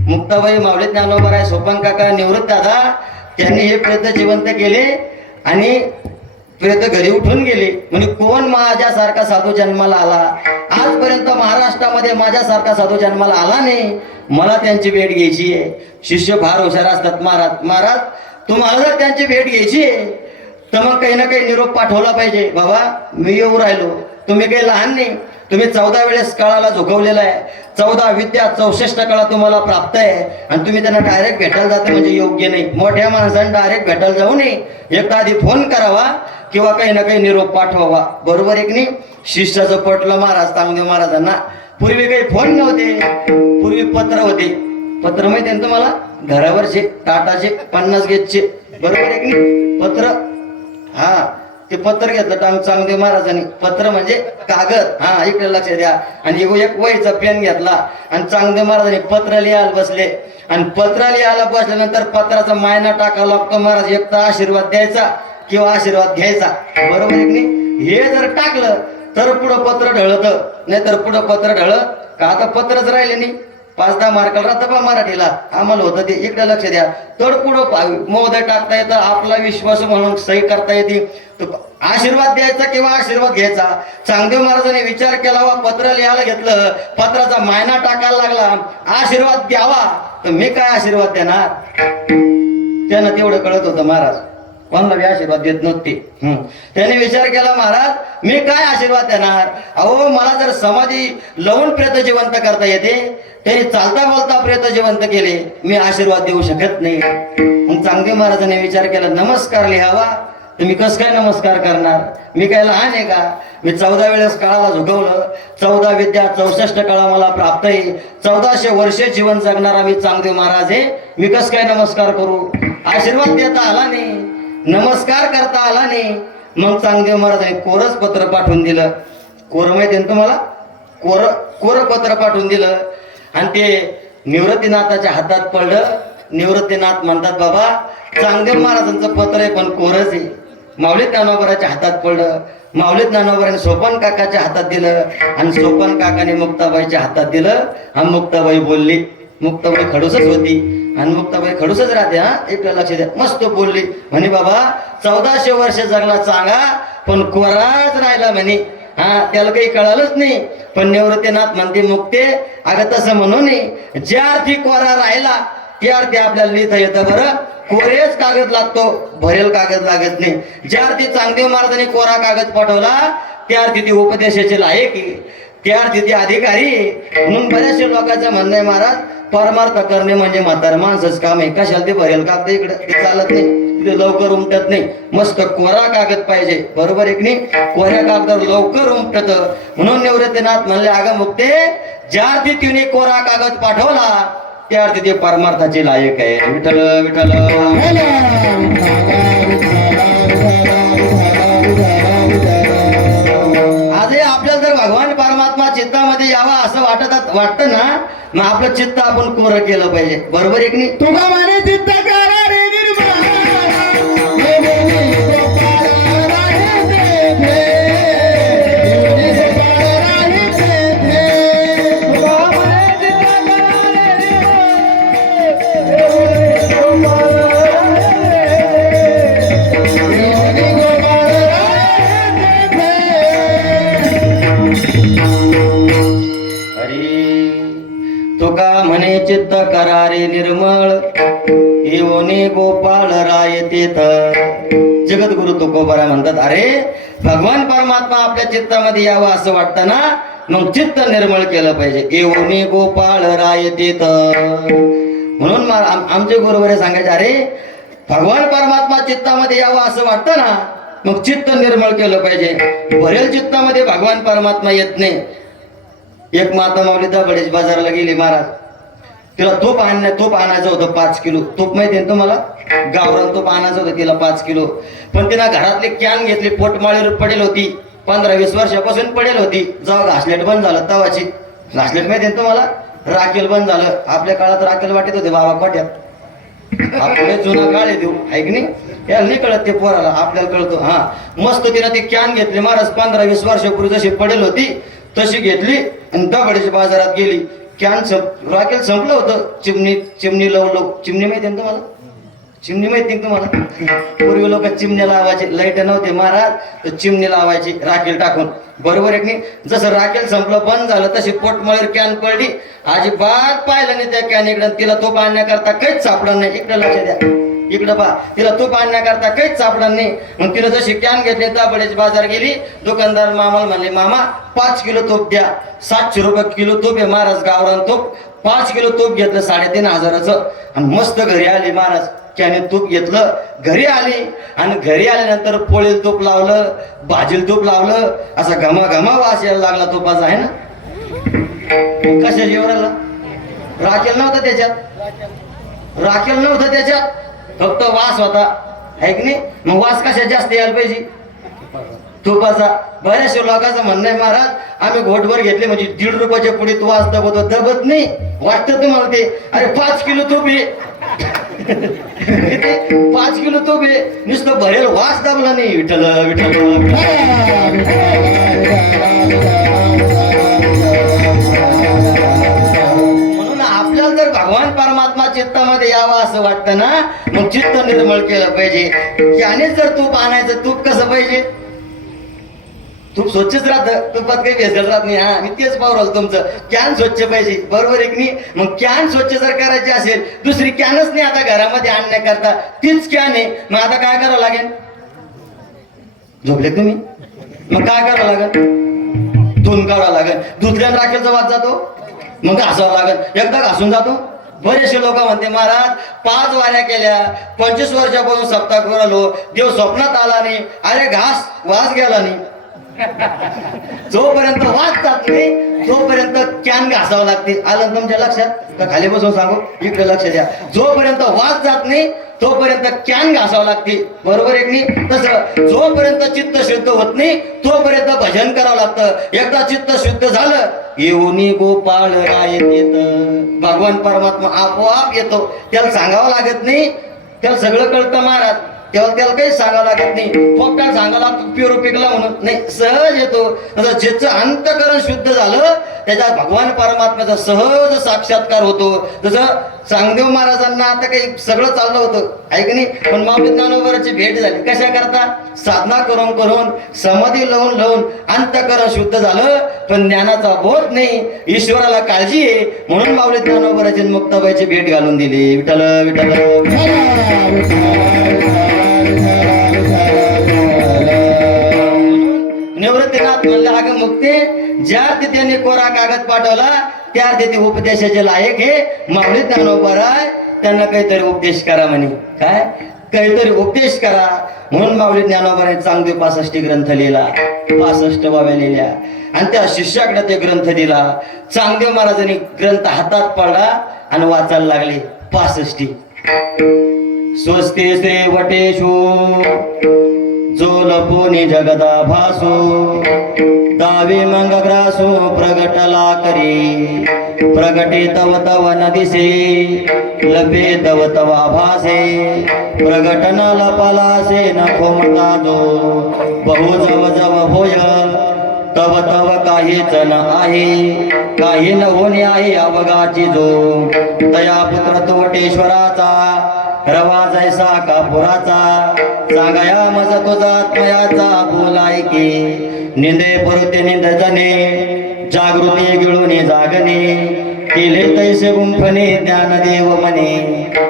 मुक्ताबाई, माऊली ज्ञानोबा, सोपान काका, निवृत्त दादा, त्यांनी हे प्रेत जिवंत केले आणि प्रेत घरी उठून गेले. म्हणजे कोण माझ्यासारखा साधू जन्माला आला? आजपर्यंत महाराष्ट्रामध्ये माझ्यासारखा साधू जन्माला आला नाही. मला त्यांची भेट घ्यायची आहे. शिष्य फार हुशार असतात. महाराज तुम्हाला जर त्यांची भेट घ्यायची आहे तर मग काही ना काही निरोप पाठवला पाहिजे. बाबा मी येऊ राहिलो, तुम्ही काही लहान नाही, तुम्ही 14 वेळेस काळाला झुकवलेला आहे. 14 विद्या 64 कळा तुम्हाला प्राप्त आहे आणि तुम्ही त्यांना डायरेक्ट भेटायला जाता म्हणजे योग्य नाही. मोठ्या माणसाने डायरेक्ट भेटायला जाऊ नये, एकदा आधी फोन करावा किंवा काही ना काही निरोप पाठवावा. बरोबर एक नाही. शिष्याचं पटलं महाराज चांगदेव महाराजांना. पूर्वी काही फोन नव्हते, पूर्वी पत्र होते. पत्र माहिती आहे तुम्हाला, घरावरचे टाटाचे 50 गेजचे. बरोबर एक नाही. पत्र, हा ते पत्र घेतलं चांगदेव महाराजांनी. पत्र म्हणजे कागद, हा इकडे लक्ष द्या. आणि एक वहीचा पेन घेतला आणि चांगदेव महाराजांनी पत्र लिहायला बसले. आणि पत्र लिहायला बसल्यानंतर पत्राचा मायना टाकावा लागतो महाराज. एक तर आशीर्वाद द्यायचा किंवा आशीर्वाद घ्यायचा. बरोबर आहे की नाही. हे जर टाकलं तर पुढं पत्र ढळत, नाही तर पुढं पत्र ढळत का. आता पत्रच राहिले नाही. 5-10 मार्काला राहतं बा मराठीला, आम्हाला होतं ते. इकडे लक्ष द्या. तर पुढं महोदय टाकता येतं, आपला विश्वास म्हणून सही करता येते. आशीर्वाद द्यायचा किंवा आशीर्वाद घ्यायचा. चांगदेव महाराजांनी विचार केला, वा पत्र लिहायला घेतलं, पत्राचा मायना टाकायला लागला, आशीर्वाद द्यावा तर मी काय आशीर्वाद देणार. त्यांना तेवढं कळत होतं महाराज, कोणाला आशीर्वाद देत नव्हते. त्याने विचार केला, महाराज मी काय आशीर्वाद देणार. अहो मला जर समाधी लावून प्रेत जिवंत करता येते, त्यांनी चालता बोलता प्रेत जिवंत केले, मी आशीर्वाद देऊ शकत नाही. मग चांगदेव महाराजांनी विचार केला, नमस्कार लिहावा. तुम्ही कस काय नमस्कार करणार, मी काय लहान आहे का. मी 14 वेळेस काळाला झुकवलं, 14 विद्या 64 कळा मला प्राप्त आहे. 1400 वर्षे जीवन जगणारा मी चांगदेव महाराज आहे. मी कस काय नमस्कार करू. आशीर्वाद देता आला नाही, नमस्कार करता आला नाही. मग चांगदेव महाराजांनी कोरच पत्र पाठवून दिलं. कोर माहिती आहे तुम्हाला, कोर पत्र पाठवून दिलं आणि ते निवृत्तीनाथाच्या हातात पडलं. निवृत्तीनाथ म्हणतात, बाबा चांगदेव महाराजांचं पत्र आहे पण कोरच आहे. माऊली ज्ञानोबाच्या हातात पडलं. माऊली ज्ञानोबाने सोपान काकाच्या हातात दिलं आणि सोपान काकाने मुक्ताबाईच्या हातात दिलं. आणि मुक्ताबाई बोलली. मुक्ताबाई खडूसच होती आणि मुक्ताबाई खडूसच राहते. हा एक लक्ष द्या. मस्त बोलली. म्हणे बाबा 1400 वर्ष जगला चांगा पण कोराच राहिला म्हणे. हा त्याला काही कळालंच नाही. पण निवृत्तीनाथ म्हणते, मुक्ते अगं तसं म्हणू नये. ज्या अर्थी कोरा राहिला त्या अर्थी आपल्याला लिहिता येतं. बरं कोरेच कागद लागतो, भरेल कागद लागत नाही. ज्या अर्थी चांगदेव महाराजांनी कोरा कागद पाठवला त्या अर्थी ती उपदेशाचे लायक आहे, त्या अर्थी ती अधिकारी आहे. म्हणून बऱ्याचशा लोकांचं म्हणणं आहे, महाराज परमार्थ करणे म्हणजे म्हातार माणसंच काम आहे. कशाला ते भरेल कागद इकडे ते चालत नाही, ते लवकर उमटत नाही. मस्त कोरा कागद पाहिजे. बरोबर आहे की नाही. कोऱ्या कागदावर लवकर उमटत. म्हणून निवृत्तीनाथ म्हणले, अगं मुक्ते ज्या अर्थी तिने कोरा कागद पाठवला त्या अर्थी ते परमार्थाचे लायक आहे. विठ्ठल विठ्ठल. आजही आपल्याला जर भगवान परमात्मा चित्तामध्ये यावा असं वाटतं ना, मग आपलं चित्त आपण कोरं केलं पाहिजे. बरोबर आहे की नाही. तुका माने चित्त करा रे निर्मळ, हे बोली गोपाळ राहे तेथे, देवनी गोपाळ राहे तेथे. तुका माने चित्त करा रे निर्मळ, हे बोली गोपाळ राहे तेथे. तुका म्हणे चित्त करारे निर्मळ येऊनी गोपाळ राय तेथ. जगद्गुरु तुकोबारा म्हणतात, अरे भगवान परमात्मा आपल्या चित्तामध्ये यावं असं वाटतं ना, मग चित्त निर्मळ केलं पाहिजे. येऊनी गोपाळ राय तेथ. म्हणून आमचे गुरुवारे सांगायचे, अरे भगवान परमात्मा चित्तामध्ये यावं असं वाटतं ना, मग चित्त निर्मळ केलं पाहिजे. भरेल चित्तामध्ये भगवान परमात्मा येत नाही. एक माता माऊली दाबडेच बाजाराला गेली महाराज, तिला तूप आणायचं होतं 5 किलो. तूप माहिती आहे तुम्हाला, गावरान तूप आणायचं होतं तिला 5 किलो. पण तिनं घरातली कॅन घेतली, पोटमाळीवर पडेल होती, 15-20 वर्षापासून पडेल होती. जेव्हा घासलेट बंद झालं तवाची, घासलेट माहिती आहे तुम्हाला, राखेल बंद झालं. आपल्या काळात राखेल वाटत होते बाबा पाट्यात, आपले जुना काळ आहे देऊ आहे की नाही, याला नाही कळत ते पोराला, आपल्याला कळतो. हा मस्त तिनं ती कॅन घेतली महाराज, 15-20 वर्षापूर्वी जशी पडेल होती तशी घेतली आणि दाबडेच्या बाजारात गेली. कॅन राखेल संपलं होतं. चिमणी लावलो. चिमणी माहिती आहे तुम्हाला, चिमणी माहिती तुम्हाला, पूर्वी लोक चिमण्या लावायचे, लाईट नव्हते महाराज, तर चिमणी लावायची राखेल टाकून. बरोबर आहे की नाही. जसं राखेल संपलं बंद झालं तशी पोटमाळीवर कॅन पडली. अजिबात पाहिलं नाही त्या कॅन इकडं. तिला तूप आणण्याकरता काहीच सापडलं नाही. इकडं लक्ष द्या, इकडं पहा, तिला तूप आणण्याकरता काहीच सापडलं नाही. मग तिला जशी कॅन घेतली दाबडेची बाजार गेली. दुकानदार मामाला म्हणले, मामा 5 किलो तूप द्या. 700 रुपये किलो तूप आहे महाराज, गावरान तूप. 5 किलो तूप घेतलं 3,500चं आणि मस्त घरी आली महाराज. त्याने तूप घेतलं, घरी आली आणि घरी आल्यानंतर पोळील तूप लावलं, भाजील तूप लावलं. असा घमाघमा वास यायला लागला तुपाचा, आहे ना. कशा जेवणाला राखेल नव्हतं त्याच्यात, राखेल नव्हतं त्याच्यात, फक्त वास होता, आहे की नाही. मग वास कशा जास्त यायला पाहिजे, तुपाचा. बऱ्याचशा लोकांचं म्हणणं आहे, महाराज आम्ही घोटभर घेतले म्हणजे 1.5 रुपयाच्या पुढे वास दबतो. दबत नाही, वाटतं तुम्हाला ते. अरे 5 किलो तूप आहे, 5 किलो तूप आहे, नुसतं भरेल वास दाबला नाही. विठ्ठल विठ्ठल. म्हणून आपल्याला जर भगवान परमात्मा चित्तामध्ये यावं असं वाटतं ना, मग चित्त निर्मळ केलं पाहिजे. त्यानेच जर तूप आणायचं, तूप कसं पाहिजे, तूप स्वच्छच राहतं, तुपात काही भेसळ राहत नाही. हा मी तेच पाहू तुमचं, कॅन स्वच्छ पाहिजे. बरोबर आहे की नाही. मग कॅन स्वच्छ जर करायची असेल, दुसरी कॅनच नाही आता घरामध्ये आणण्याकरता, तीच कॅन आहे. मग आता काय करावं लागेल, झोपले तुम्ही, मग काय करावं लागेल, धुवून काढावं लागेल. धुतल्यानं राखेलचा वास जातो, मग घासावं लागेल. एकदा घासून जातो. बरेचसे लोक म्हणते, महाराज 5 वाऱ्या केल्या, 25 वर्षापासून सप्ताह करून आलो, देव स्वप्नात आला नाही. अरे घास, वास गेला नाही. जोपर्यंत वास जात नाही तोपर्यंत कॅन घासावं लागते. आलं तुमच्या लक्षात का, खाली बसून सांगू, इकडे लक्ष द्या. जोपर्यंत वास जात नाही तोपर्यंत कॅन घासावं लागते. बरोबर आहे की नाही. तसं जोपर्यंत चित्त शुद्ध होत नाही तोपर्यंत भजन करावं लागतं. एकदा चित्त शुद्ध झालं, येऊनी गोपाळ राय येत. भगवान परमात्मा आपोआप येतो. त्याला सांगावं लागत नाही, त्याला सगळं कळतं महाराज. तेव्हा त्याला काही सांगावं लागत नाही. फक्त सांगावं लागतं प्युरो पिकला म्हणून नाही, सहज येतो. ज्याचं अंतकरण शुद्ध झालं त्याच्यात भगवान परमात्म्याचा सहज साक्षात्कार होतो. जसं चांगदेव महाराजांना आता काही सगळं चाललं होतं, आहे की नाही. पण माऊली ज्ञानोबाची भेट झाली. कशा करता, साधना करून करून, समाधी लावून लावून अंतकरण शुद्ध झालं, पण ज्ञानाचा बोध नाही, ईश्वराला काळजी आहे. म्हणून माऊली ज्ञानोबाची मुक्ताबाईची भेट घालून दिली. विठ्ठल विठ्ठल. निवृत्तीनाथ म्हणलं, अगं मुक्ते, ज्या त्यांनी कोरा कागद पाठवला त्या ते उपदेशाचे लायक हे माऊली ज्ञानोबाराय, त्यांना काहीतरी उपदेश करा म्हणे. काय काहीतरी उपदेश करा. म्हणून माऊली ज्ञानोबाराने चांगदेव 65 ग्रंथ लिहिला, 65 बाव्या लिहिल्या आणि त्या शिष्याकडे ते ग्रंथ दिला. चांगदेव महाराजांनी ग्रंथ हातात पडला आणि वाचायला लागले 65. स्वस्ति श्री वटेषु जो लपुनी जगदा भासो, दावे मंगग्रासो प्रगटला करी, प्रगटे तव तव न दिसे, लपे तव तव आभासे, प्रगटन लपलासे न खोमता जो, बहु जव जव होय तव तव काहीच न आहे, काही न होणे आहे अवघाची जो, तया पुत्र तो वटेश्वराचा, रवा जैसा कापुराचा, सांगाया मज तुझा आत्मयाचा बोलाय की, निंदे पुरते निंद जने, जागृती गिळून जागणे केले तैसे गुंफणे ज्ञानदेव म्हणे.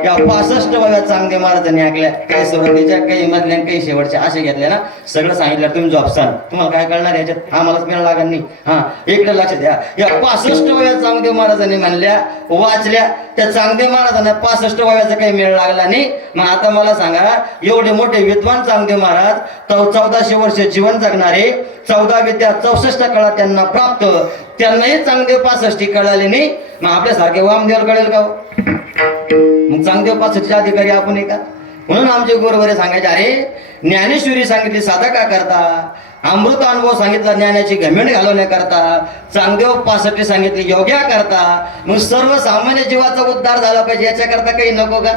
या 65व्या चांगदेव महाराजांनी ऐकल्या, काही सुरुवातीच्या काही मधल्या काही शेवटच्या असे घेतल्या ना, सगळं सांगितलं तुम्ही जॉबसान. तुम्हाला काय कळणार याच्यात, आम्हालाच मिळाला लागणार नाही. हा इकडे लक्ष द्या. या 65व्या चांगदेव महाराजांनी म्हणल्या, वाचल्या, त्या चांगदेव महाराजांना 65व्याचा काही मेळ लागला नाही. मग आता मला सांगा, एवढे मोठे विद्वान चांगदेव महाराज 1400 वर्ष जीवन जगणारे, 14 विद्या 64 कळा त्यांना प्राप्त, त्यांनाही चांगदेव 65 कळाले नाही. मग आपल्यासारखे वामदेवाला कळेल का हो? मग चांगदेव 65 अधिकारी आपण आहे का? म्हणून आमचे गुरुवरे सांगायचे, अरे ज्ञानेश्वरी सांगितली साधका करता, अमृत अनुभव सांगितला ज्ञानाची घमेंड घालवण्याकरता, चांगदेव 65 सांगितली योग्या करता. मग सर्वसामान्य जीवाचा उद्धार झाला पाहिजे याच्याकरता काही नको का?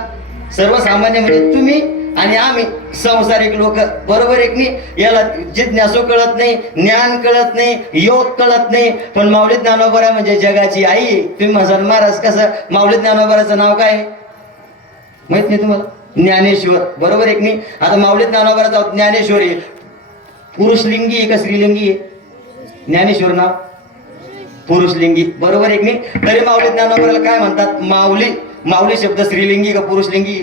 सर्वसामान्य म्हणजे तुम्ही आणि आम्ही संसारिक लोक, बरोबर एक नाही. याला जिज्ञासू कळत नाही, ज्ञान कळत नाही, योग कळत नाही. पण माऊली ज्ञानोबा म्हणजे जगाची आई. तुम्ही म्हणाल महाराज कसं, माऊली ज्ञानोबाचं नाव काय माहित नाही तुम्हाला? ज्ञानेश्वर, बरोबर एक नाही. आता माऊली ज्ञानोबाचं ज्ञानेश्वरी पुरुषलिंगी आहे का स्त्रीलिंगी आहे? ज्ञानेश्वर नाव पुरुषलिंगी, बरोबर एक नाही. तरी माऊली ज्ञानोबाला काय म्हणतात? माऊली. माऊली शब्द स्त्रीलिंगी का पुरुषलिंगी?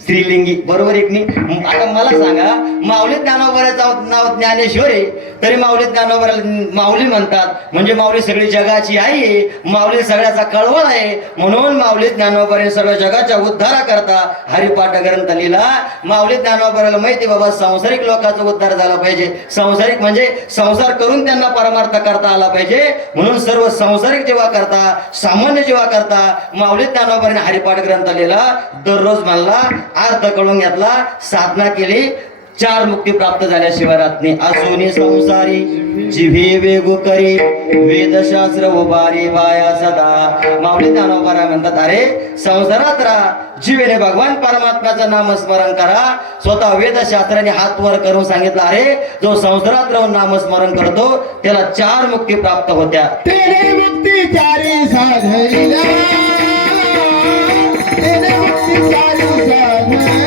स्त्रीलिंगी, बरोबर एक नाही. आता मला सांगा, माऊली ज्ञानोबाचं नाव ज्ञानेश्वर आहे, तरी माऊली ज्ञानोबाला माऊली म्हणतात. म्हणजे माऊली सगळी जगाची आई आहे, माऊली सगळ्याचा कळवळ आहे. म्हणून माऊली ज्ञानोबाने सगळ्या जगाच्या उद्धारा करता हरिपाठ ग्रंथ लिहिला. माऊली ज्ञानोबाला माहिती बाबा संसारिक लोकांचा उद्धार झाला पाहिजे. संसारिक म्हणजे संसार करून त्यांना परमार्थ करता आला पाहिजे. म्हणून सर्व संसारिक जीवा करता, सामान्य जीवा करता माऊली ज्ञानोबाने हरिपाठ ग्रंथ लिहिला. दररोज म्हणला, अर्थ कळून घेतला, साधना केली, 4 मुक्ती प्राप्त झाल्याशिवाय राहत नाही. असोनी संसारी जिव्हे वेगू करी, वेदशास्त्र उभारी वाया सदा. माऊली ज्ञानोबा म्हणतात, अरे संसारात राहा, जीवेने भगवान परमात्म्याचं नामस्मरण करा. स्वतः वेदशास्त्राने हात वर करून सांगितलं, अरे जो संसारात राहून नामस्मरण करतो त्याला 4 मुक्ती प्राप्त होत्या. तेने मुक्ती चारी साधैला, तेने मुक्ती चारी साधैला.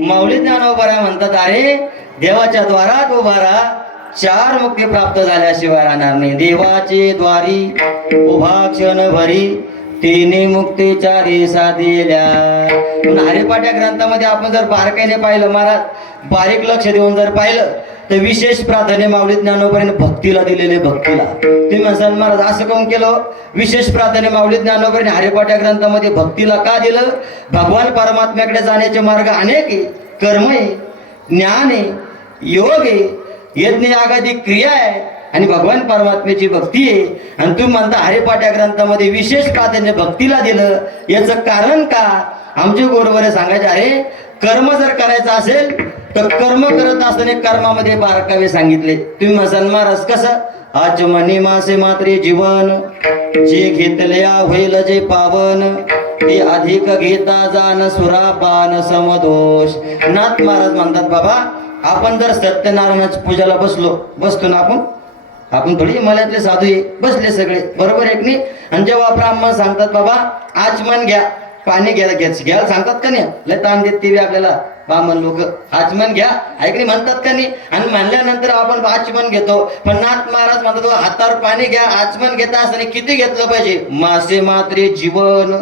माऊली ज्ञानोबा म्हणतात, अरे देवाच्या द्वारात उभा राहा, 4 मुक्ती प्राप्त झाल्याशिवाय राहणार नाही. देवाचे द्वारी उभा क्षण भरी, 3 मुक्ती 4 साधिल्या. हरिपाठ ग्रंथामध्ये आपण जर बारकाईने पाहिलं, महाराज बारीक लक्ष देऊन जर पाहिलं तर विशेष प्राधान्य माऊली ज्ञानोबाने भक्तीला दिलेले. भक्तीला तुम्ही म्हणसाल महाराज असं काऊन केलं? विशेष प्राधान्य माऊली ज्ञानोबाने हरिपाठ ग्रंथामध्ये भक्तीला का दिलं? भगवान परमात्म्याकडे जाण्याचे मार्ग अनेक आहे. कर्म आहे, ज्ञान आहे, योग आहे, यज्ञ यागादी क्रिया आहे आणि भगवान परमात्म्याची भक्ती आहे. आणि तुम्ही म्हणता हरिपाठ ग्रंथामध्ये विशेष प्राधान्य भक्तीला दिलं. याचं कारण का? आमचे गुरुवरे सांगायचे, अरे कर्म जर करायचं असेल तर कर्म करत असताना कर्मामध्ये बारकावे सांगितले. तुम्ही म्हणसाल महाराज कसं? आज मनी मासे मात्रे जीवन, जे घेतल्या होईल जे पावन, ते अधिक घेता जाण सुरापान समदोष. नाथ महाराज म्हणतात, बाबा आपण जर सत्यनारायणाच्या पूजाला बसतो ना, आपण थोडी हिमालयातले साधू आहे, बसले सगळे, बरोबर एक नाही. आणि जेव्हा ब्राह्मण सांगतात, बाबा आचमन घ्या, पाणी घ्यायला सांगतात का नाही? लय ताण देत ते आपल्याला ब्राह्मण लोक. आचमन घ्या ऐकणी म्हणतात का नाही? आणि म्हणल्यानंतर आपण आचमन घेतो. पण नाथ महाराज म्हणतात, हातावर पाणी घ्या, आचमन घेता असताना किती घेतलं पाहिजे? मासे मात्रे जीवन,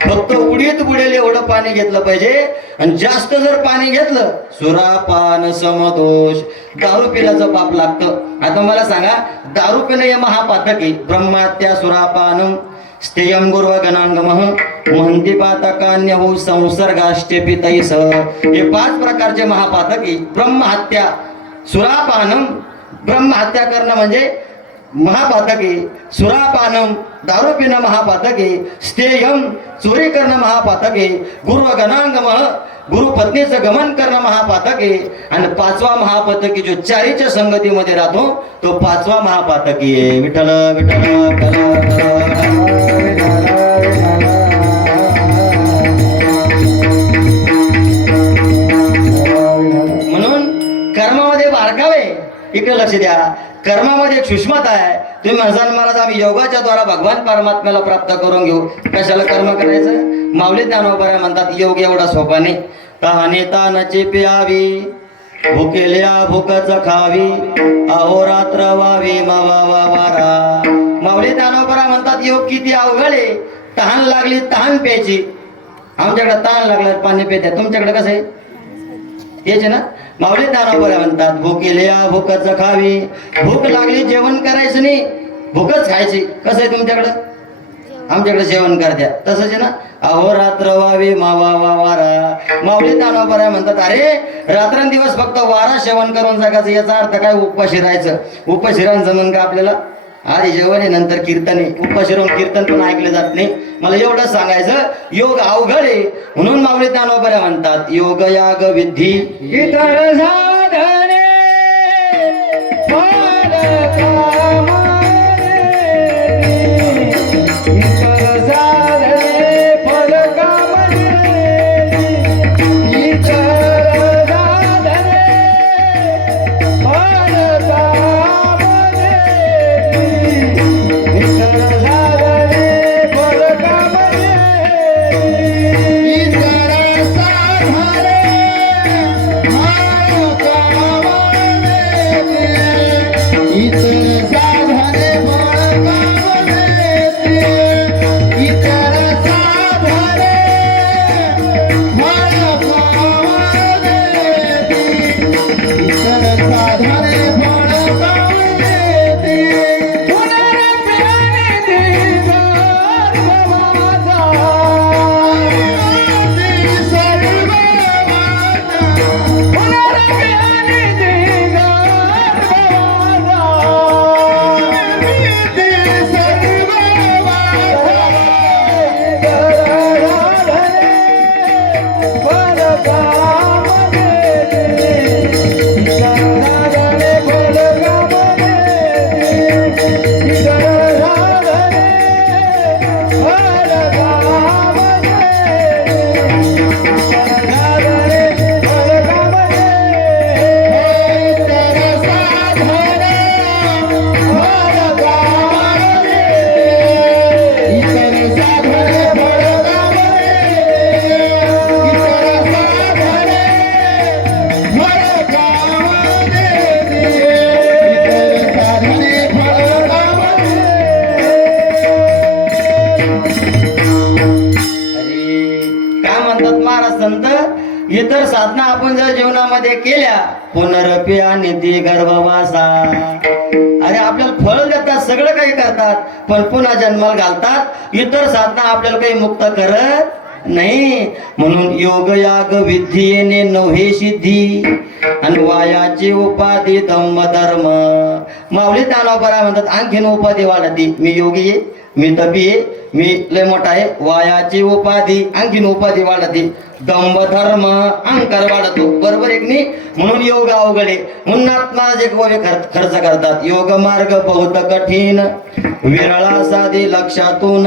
फक्त उडीत बुडेल एवढं पाणी घेतलं पाहिजे. आणि जास्त जर पाणी घेतलं सुरापान समदोष, दारू पिण्याचं पाप लागतं. आता मला सांगा, दारू पिणं हे महापातक आहे. ब्रह्महत्या सुरापान स्तेयम गुर्वगणांगमः महंती पातकान्यहु संसर्गाष्टे पितैस. हे 5 प्रकारचे महापातक आहे. ब्रह्महत्या, सुरापानम, ब्रह्महत्या करणं म्हणजे महापातक आहे. सुरापानम, दारू पिणं महापातक आहे. स्तेयम, चोरी करणं महापातक आहे. गुर्वगणांगमः, गुरु पत्नीचं गमन करणं महापातक आहे आणि पाचवा महापातकी जो चारीच्या संगतीमध्ये राहतो तो पाचवा महापातकी आहे. विठ्ठल विठ्ठल म्हणून कर्मामध्ये बारकावे. इकडे लक्ष द्या, कर्मामध्ये एक सूक्ष्मता आहे. तुम्ही म्हणसाल महाराज आम्ही योगाच्या द्वारा भगवान परमात्म्याला प्राप्त करून घेऊ. कशाला कर्म करायचं? माऊली ज्ञानोबा म्हणतात योग एवढा सोपा नाही. तहाने तानाची प्यावी, भुकेल्या भुकच खावी, अहोरात्र वावी मावा वारा. माऊली ज्ञानोबा म्हणतात योग किती अवघड आहे. तहान लागली तहान प्यायची. आमच्याकडे तहान लागलं पाणी पिते, तुमच्याकडे कसं आहे? हेच ना. माऊली ज्ञानोबा म्हणतात भुकेल्या भुकच खावी. भूक लागली जेवण करायचं नाही, भूकच खायची. कसं आहे तुमच्याकडं? आमच्याकडे जेवण करत्या तसंच आहे ना. अहोरात्र वावे मावा वारा. माऊली ज्ञानोबा म्हणतात अरे रात्रंदिवस फक्त वारा सेवन करून जगायचं. याचा अर्थ काय? उपाशी राहायचं. उपाशी राहून जमन का आपल्याला? आधी जेवण आहे नंतर कीर्तन आहे. उपाशी राहून कीर्तन पण ऐकलं जात नाही. मला एवढं सांगायचं योग अवघड आहे. म्हणून माऊली ज्ञानोबा म्हणतात योग याग विधी इतर साधने फल कामने. इतर साधने फल कामने. इतर साधने फल कामने. इतर साधने फल कामने. इतर साधने फळ कामने. इतर साधने फळ कामने. इतर साधने फळ कामने. इतर साधने फळ कामने. पुनरप्याने दिगर भवाचा. पुनरप्याने दिगर इतर साधना आपण जर जीवनामध्ये केल्या पुनरप्या निधी गर्भवासा. अरे आपल्याला फळ देतात, सगळं काही करतात, पण पुन्हा जन्माला घालतात. इतर साधना आपल्याला काही मुक्त करत नाही. म्हणून योग याग विद्येने नव्हे सिद्धी आणि वायाची उपाधी धम्म धर्म. माऊली ज्ञानोबा म्हणतात आणखीन उपाधी वाढती. मी योगी आहे, मी तपी आहे, मी लय मोठा आहे. वायाची उपाधी आणखीन उपाधी वाढती. दंभ धर्म अहंकार वाढतो. बरोबर एक नाही. म्हणून योग अवघडे. म्हणून आत्माला जे खर्च करतात. योग मार्ग बहुत कठीण विरळा साधी लक्षातून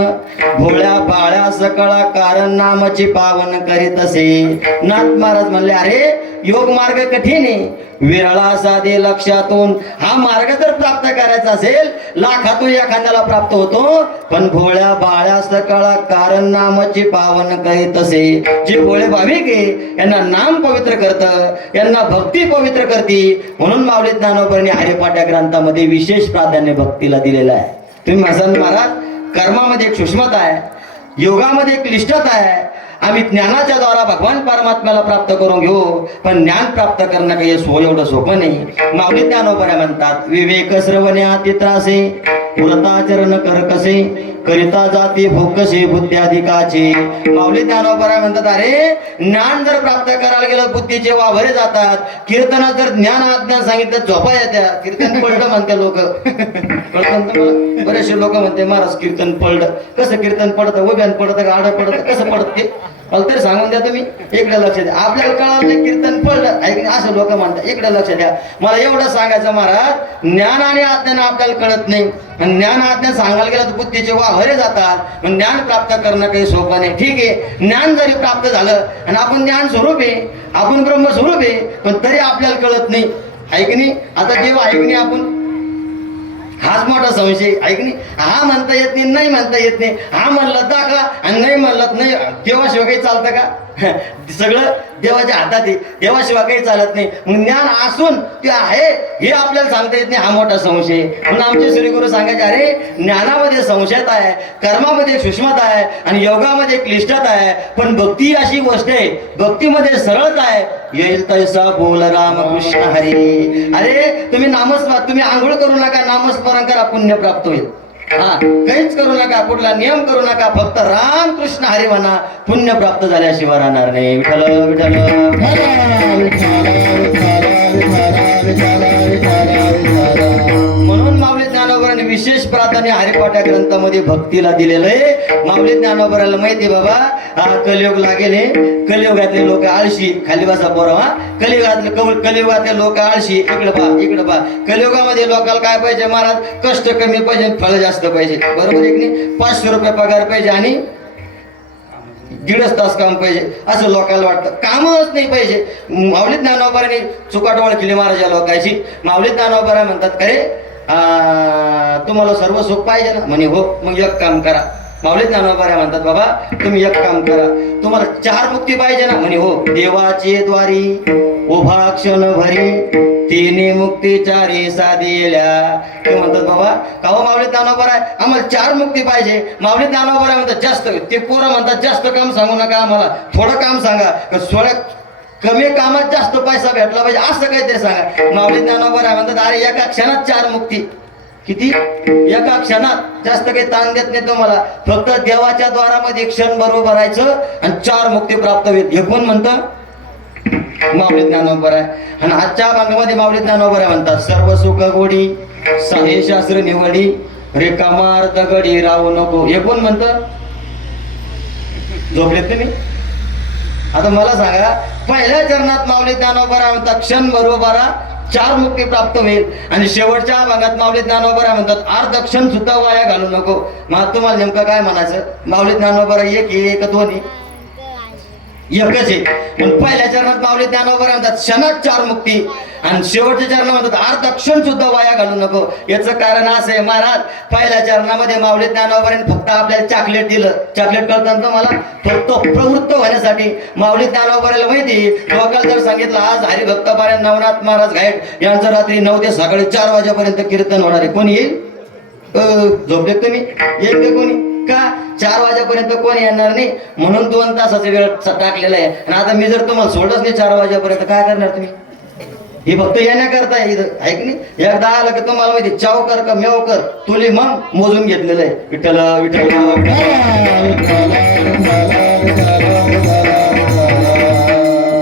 भोळ्या पाळ्या सकळा कारण नामची पावन करीत असे. नाथ महाराज म्हणले अरे योग मार्ग कठीण आहे, विरळा साधे लक्षातून. हा मार्ग जर प्राप्त करायचा असेल लाखातून एखाद्याला प्राप्त होतो, पण भोळ्या बाळ्या सकळा कारण नामची पावन करीत असे. जे भोळे भाविक आहे यांना नाम पवित्र करत, यांना भक्ती पवित्र करते. म्हणून माऊली ज्ञानोबांनी हरिपाठ्या ग्रंथामध्ये विशेष प्राधान्य भक्तीला दिलेलं आहे. तुम्ही म्हणाल महाराज कर्मामध्ये एक सूक्ष्मता आहे, योगामध्ये एक क्लिष्टता आहे. आम्ही ज्ञानाच्या द्वारा भगवान परमात्म्याला प्राप्त करून घेऊ, पण ज्ञान प्राप्त करणं काही एवढं सोपं नाही. माऊली ज्ञानोबा म्हणतात विवेक श्रवण्या त्रासे व्रताचरण कर कसे करिता जाती भोकशी बुद्ध्याधिकाची. माऊली ज्ञानोबा म्हणतात अरे ज्ञान जर प्राप्त करायला गेलं बुद्धीचे वाभरे जातात. कीर्तनात जर ज्ञान अज्ञान सांगितलं झोपा येत्या. कीर्तन पडलं म्हणते लोक कळतं तुम्हाला. बरेचसे लोक म्हणते महाराज कीर्तन पडलं. कसं कीर्तन पडतं? उभ्यान पडतं का आडं पडतं? कसं पडत ते मला तरी सांगून द्या तुम्ही. इकडे लक्ष द्या. आपल्याला कळलं नाही कीर्तन पडलं ऐक असं लोक म्हणतात. इकडे लक्ष द्या. मला एवढं सांगायचं महाराज ज्ञान आणि अज्ञान आपल्याला कळत नाही. आणि ज्ञान अज्ञान सांगायला गेलं तर बुद्धीचे वाहरे जातात. मग ज्ञान प्राप्त करणं काही सोपं नाही. ठीक आहे ज्ञान जरी प्राप्त झालं आणि आपण ज्ञान स्वरूप आहे आपण ब्रह्म स्वरूप आहे पण तरी आपल्याला कळत नाही. ऐकणी आता जेव्हा ऐकणी आपण हाच मोठा संशय ऐकणी. हा म्हणता येत नाही नाही म्हणता येत नाही. हा म्हणलं का आणि नाही म्हणलं नाही देवाशिवाय काही चालतं का? सगळं देवाच्या हातात आहे. देवाशिवाय काही चालत नाही. मग ज्ञान असून ते आहे हे आपल्याला सांगता येत नाही. हा मोठा संशय. म्हणून आमचे श्रीगुरु सांगायचे अरे ज्ञानामध्ये संशयता आहे कर्मामध्ये सूक्ष्मता आहे आणि योगामध्ये क्लिष्टता आहे. पण भक्ती अशी गोष्ट आहे भक्तीमध्ये सरळता आहे. येईल तैसा बोल रामकृष्ण हरी. अरे तुम्ही नामस्मरण तुम्ही आंघोळ करू नका नामस्मरण करा पुण्य प्राप्त होईल. हा काहीच करू नका कुठला नियम करू नका फक्त राम कृष्ण हरी म्हणा पुण्य प्राप्त झाल्याशिवाय राहणार नाही. विठ्ठल विठ्ठल म्हणून माऊली ज्ञानोबरांनी विशेष प्राधान्य हरिपाठा ग्रंथामध्ये भक्तीला दिलेलं आहे. माऊली ज्ञानोबराला माहिती बाबा हा कलियुग लागेल. कलियुगातले लोक आळशी खाली बसा पोरं. हा कलियुगातले लोक आळशी. इकडे पा कलियुगामध्ये लोकांना काय पाहिजे महाराज कष्ट कमी पाहिजे फळ जास्त पाहिजे. बरोबर आहे की नाही? 500 रुपये पगार पाहिजे आणि 1.5 तास काम पाहिजे असं लोकांना वाटतं. कामच नाही पाहिजे. माऊली ज्ञानोबारांनी चुकाट ओळखली महाराज या लोकांची. माऊली ज्ञानोबा म्हणतात अरे तुम्हाला सर्व सुख पाहिजे ना म्हणे हो. मग एक काम करा. माऊली ज्ञानोबा म्हणतात बाबा तुम्ही एक काम करा तुम्हाला 4 मुक्ती पाहिजे ना म्हणे हो. देवाचे द्वारी उभा क्षण भरी तिने मुक्ती 4 साधिल्या. ते म्हणतात बाबा का हो माऊली ज्ञानोबा आम्हाला 4 मुक्ती पाहिजे. माऊली ज्ञानोबा म्हणतात जास्त ते पोरं म्हणतात जास्त काम सांगू नका आम्हाला थोडं काम सांगा. कमी कामात जास्त पैसा भेटला पाहिजे असं काहीतरी सांगा. माऊली ज्ञानोबा म्हणतात अरे एका क्षणात 4 मुक्ती. किती? एका क्षणात. जास्त काही ताण देत नाही तुम्हाला. फक्त देवाच्या द्वारामध्ये क्षण बरोबर राहायचं आणि 4 मुक्ती प्राप्त होईल. हे कोण म्हणतं? माऊली ज्ञानोबा. आणि आजच्या भागामध्ये माऊली ज्ञानोबा म्हणतात सर्व सुख गोडी साहे शास्त्र निवडी रिकामा दगडी राहू नको. हे कोण म्हणतं? झोपलेत तुम्ही? आता मला सांगा पहिल्या चरणात माऊली ज्ञानोबा म्हणतात क्षण बरोबर 4 मुक्ती प्राप्त होईल. आणि शेवटच्या भागात माऊली ज्ञानोबा म्हणतात अर्ध क्षण सुद्धा वाया घालू नको. मग तुम्हाला नेमकं काय म्हणायचं? माऊली ज्ञानोबा एक 2 एकच आहे. पण पहिल्या चरणात माऊली ज्ञानोबा म्हणतात क्षणात 4 मुक्ती आणि शेवटच्या चरणात म्हणतात अर्ध क्षण सुद्धा वाया घालू नको. याचं कारण असं आहे महाराज पहिल्या चरणामध्ये माऊली ज्ञानोबाने फक्त आपल्याला चॉकलेट दिलं. चॉकलेट करताना मला फक्त प्रवृत्त होण्यासाठी. माऊली ज्ञानोबाला माहिती लोकांना जर सांगितलं आज हरिभक्त पारायण नवनाथ महाराज गायड यांचं रात्री 9 ते सकाळी 4 वाजेपर्यंत कीर्तन होणार आहे. कोणी येईल? झोपले तुम्ही? येईल का कोणी? का 4 वाजेपर्यंत कोणी येणार नाही म्हणून 2 तासाचा वेळ टाकलेला आहे. आणि आता मी जर तुम्हाला सोडलंच नाही 4 वाजेपर्यंत काय करणार तुम्ही? ही फक्त येण्याकरता इथं ऐक नाही. एकदा आलं की तुम्हाला माहिती चाव कर का मेव कर तुली मग मोजून घेतलेलं आहे. विठ्ठल विठ्ठल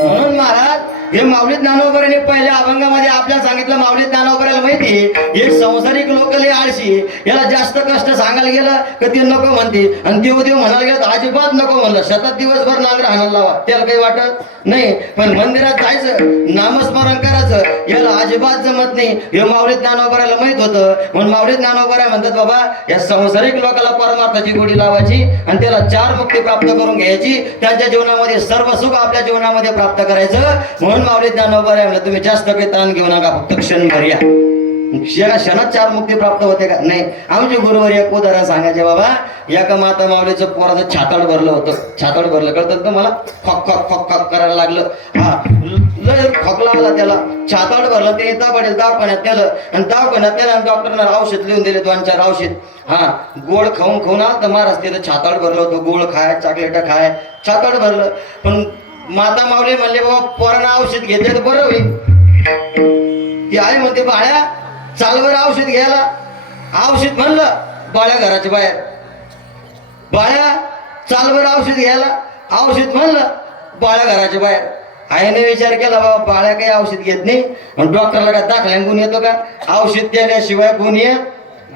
म्हणून महाराज हे माऊली ज्ञानोबाने पहिल्या अभंगामध्ये आपल्याला सांगितलं. माऊली ज्ञानोबाला माहिती हे संसारिक लोक लय आळशी. याला जास्त कष्ट सांगायला गेलं का ते नको म्हणते आणि देव म्हणायला गेलं तर अजिबात नको म्हणलं. सतत दिवसभर नांगर हाणायला लावा त्याला काही वाटत नाही. पण मंदिरात जायचं नामस्मरण करायचं याला अजिबात जमत नाही. हे माऊली ज्ञानोबाला माहित होतं. म्हणून माऊली ज्ञानोबा म्हणतात बाबा या संसारिक लोकांना परमार्थाची गोडी लावायची आणि त्याला 4 मुक्ती प्राप्त करून घ्यायची. त्यांच्या जीवनामध्ये सर्व सुख आपल्या जीवनामध्ये प्राप्त करायचं. म्हणून माऊली ज्ञानोबा म्हणलं तुम्ही जास्त काही ताण घेऊ नका फक्त क्षणभर या. क्षणात 4 मुक्ती प्राप्त होते का? नाही. आमचे गुरुवर एक उदाहरण सांगायचे बाबा. एका माता माऊलीचं पोराचं छाताड भरलं होतं. छाताड भरलं कळतं तर मला खॉक खॉक खॉक खॉक करायला लागलं. हा लय खोकला आला त्याला. छाताड भरलं ते इथं पडेल दवाखान्यात नेलं आणि दवाखान्यात नेलं डॉक्टरने औषध लिहून दिले 2-4 औषध. हा गोड खाऊन तर महाराज तिथं छाताड भरलं होतं. गोळ खाय चॉकलेट खाय छाताड भरलं. पण माता माऊली म्हणले बाबा पोरांना औषध घेतले तर बरं होईल. ती आई म्हणते बाळ्या चाल बरं औषध घ्यायला. औषध म्हणलं बाळ्या घराच्या बाहेर बाळ्या चाल बरं औषध घ्यायला. औषध म्हणलं बाळ्या घराच्या बाहेर. आईने विचार केला बाबा बाळ्या काही औषध घेत नाही, मग डॉक्टरला काय दाखल्यान गुण येतो का? औषध दिल्याशिवाय गुण येत,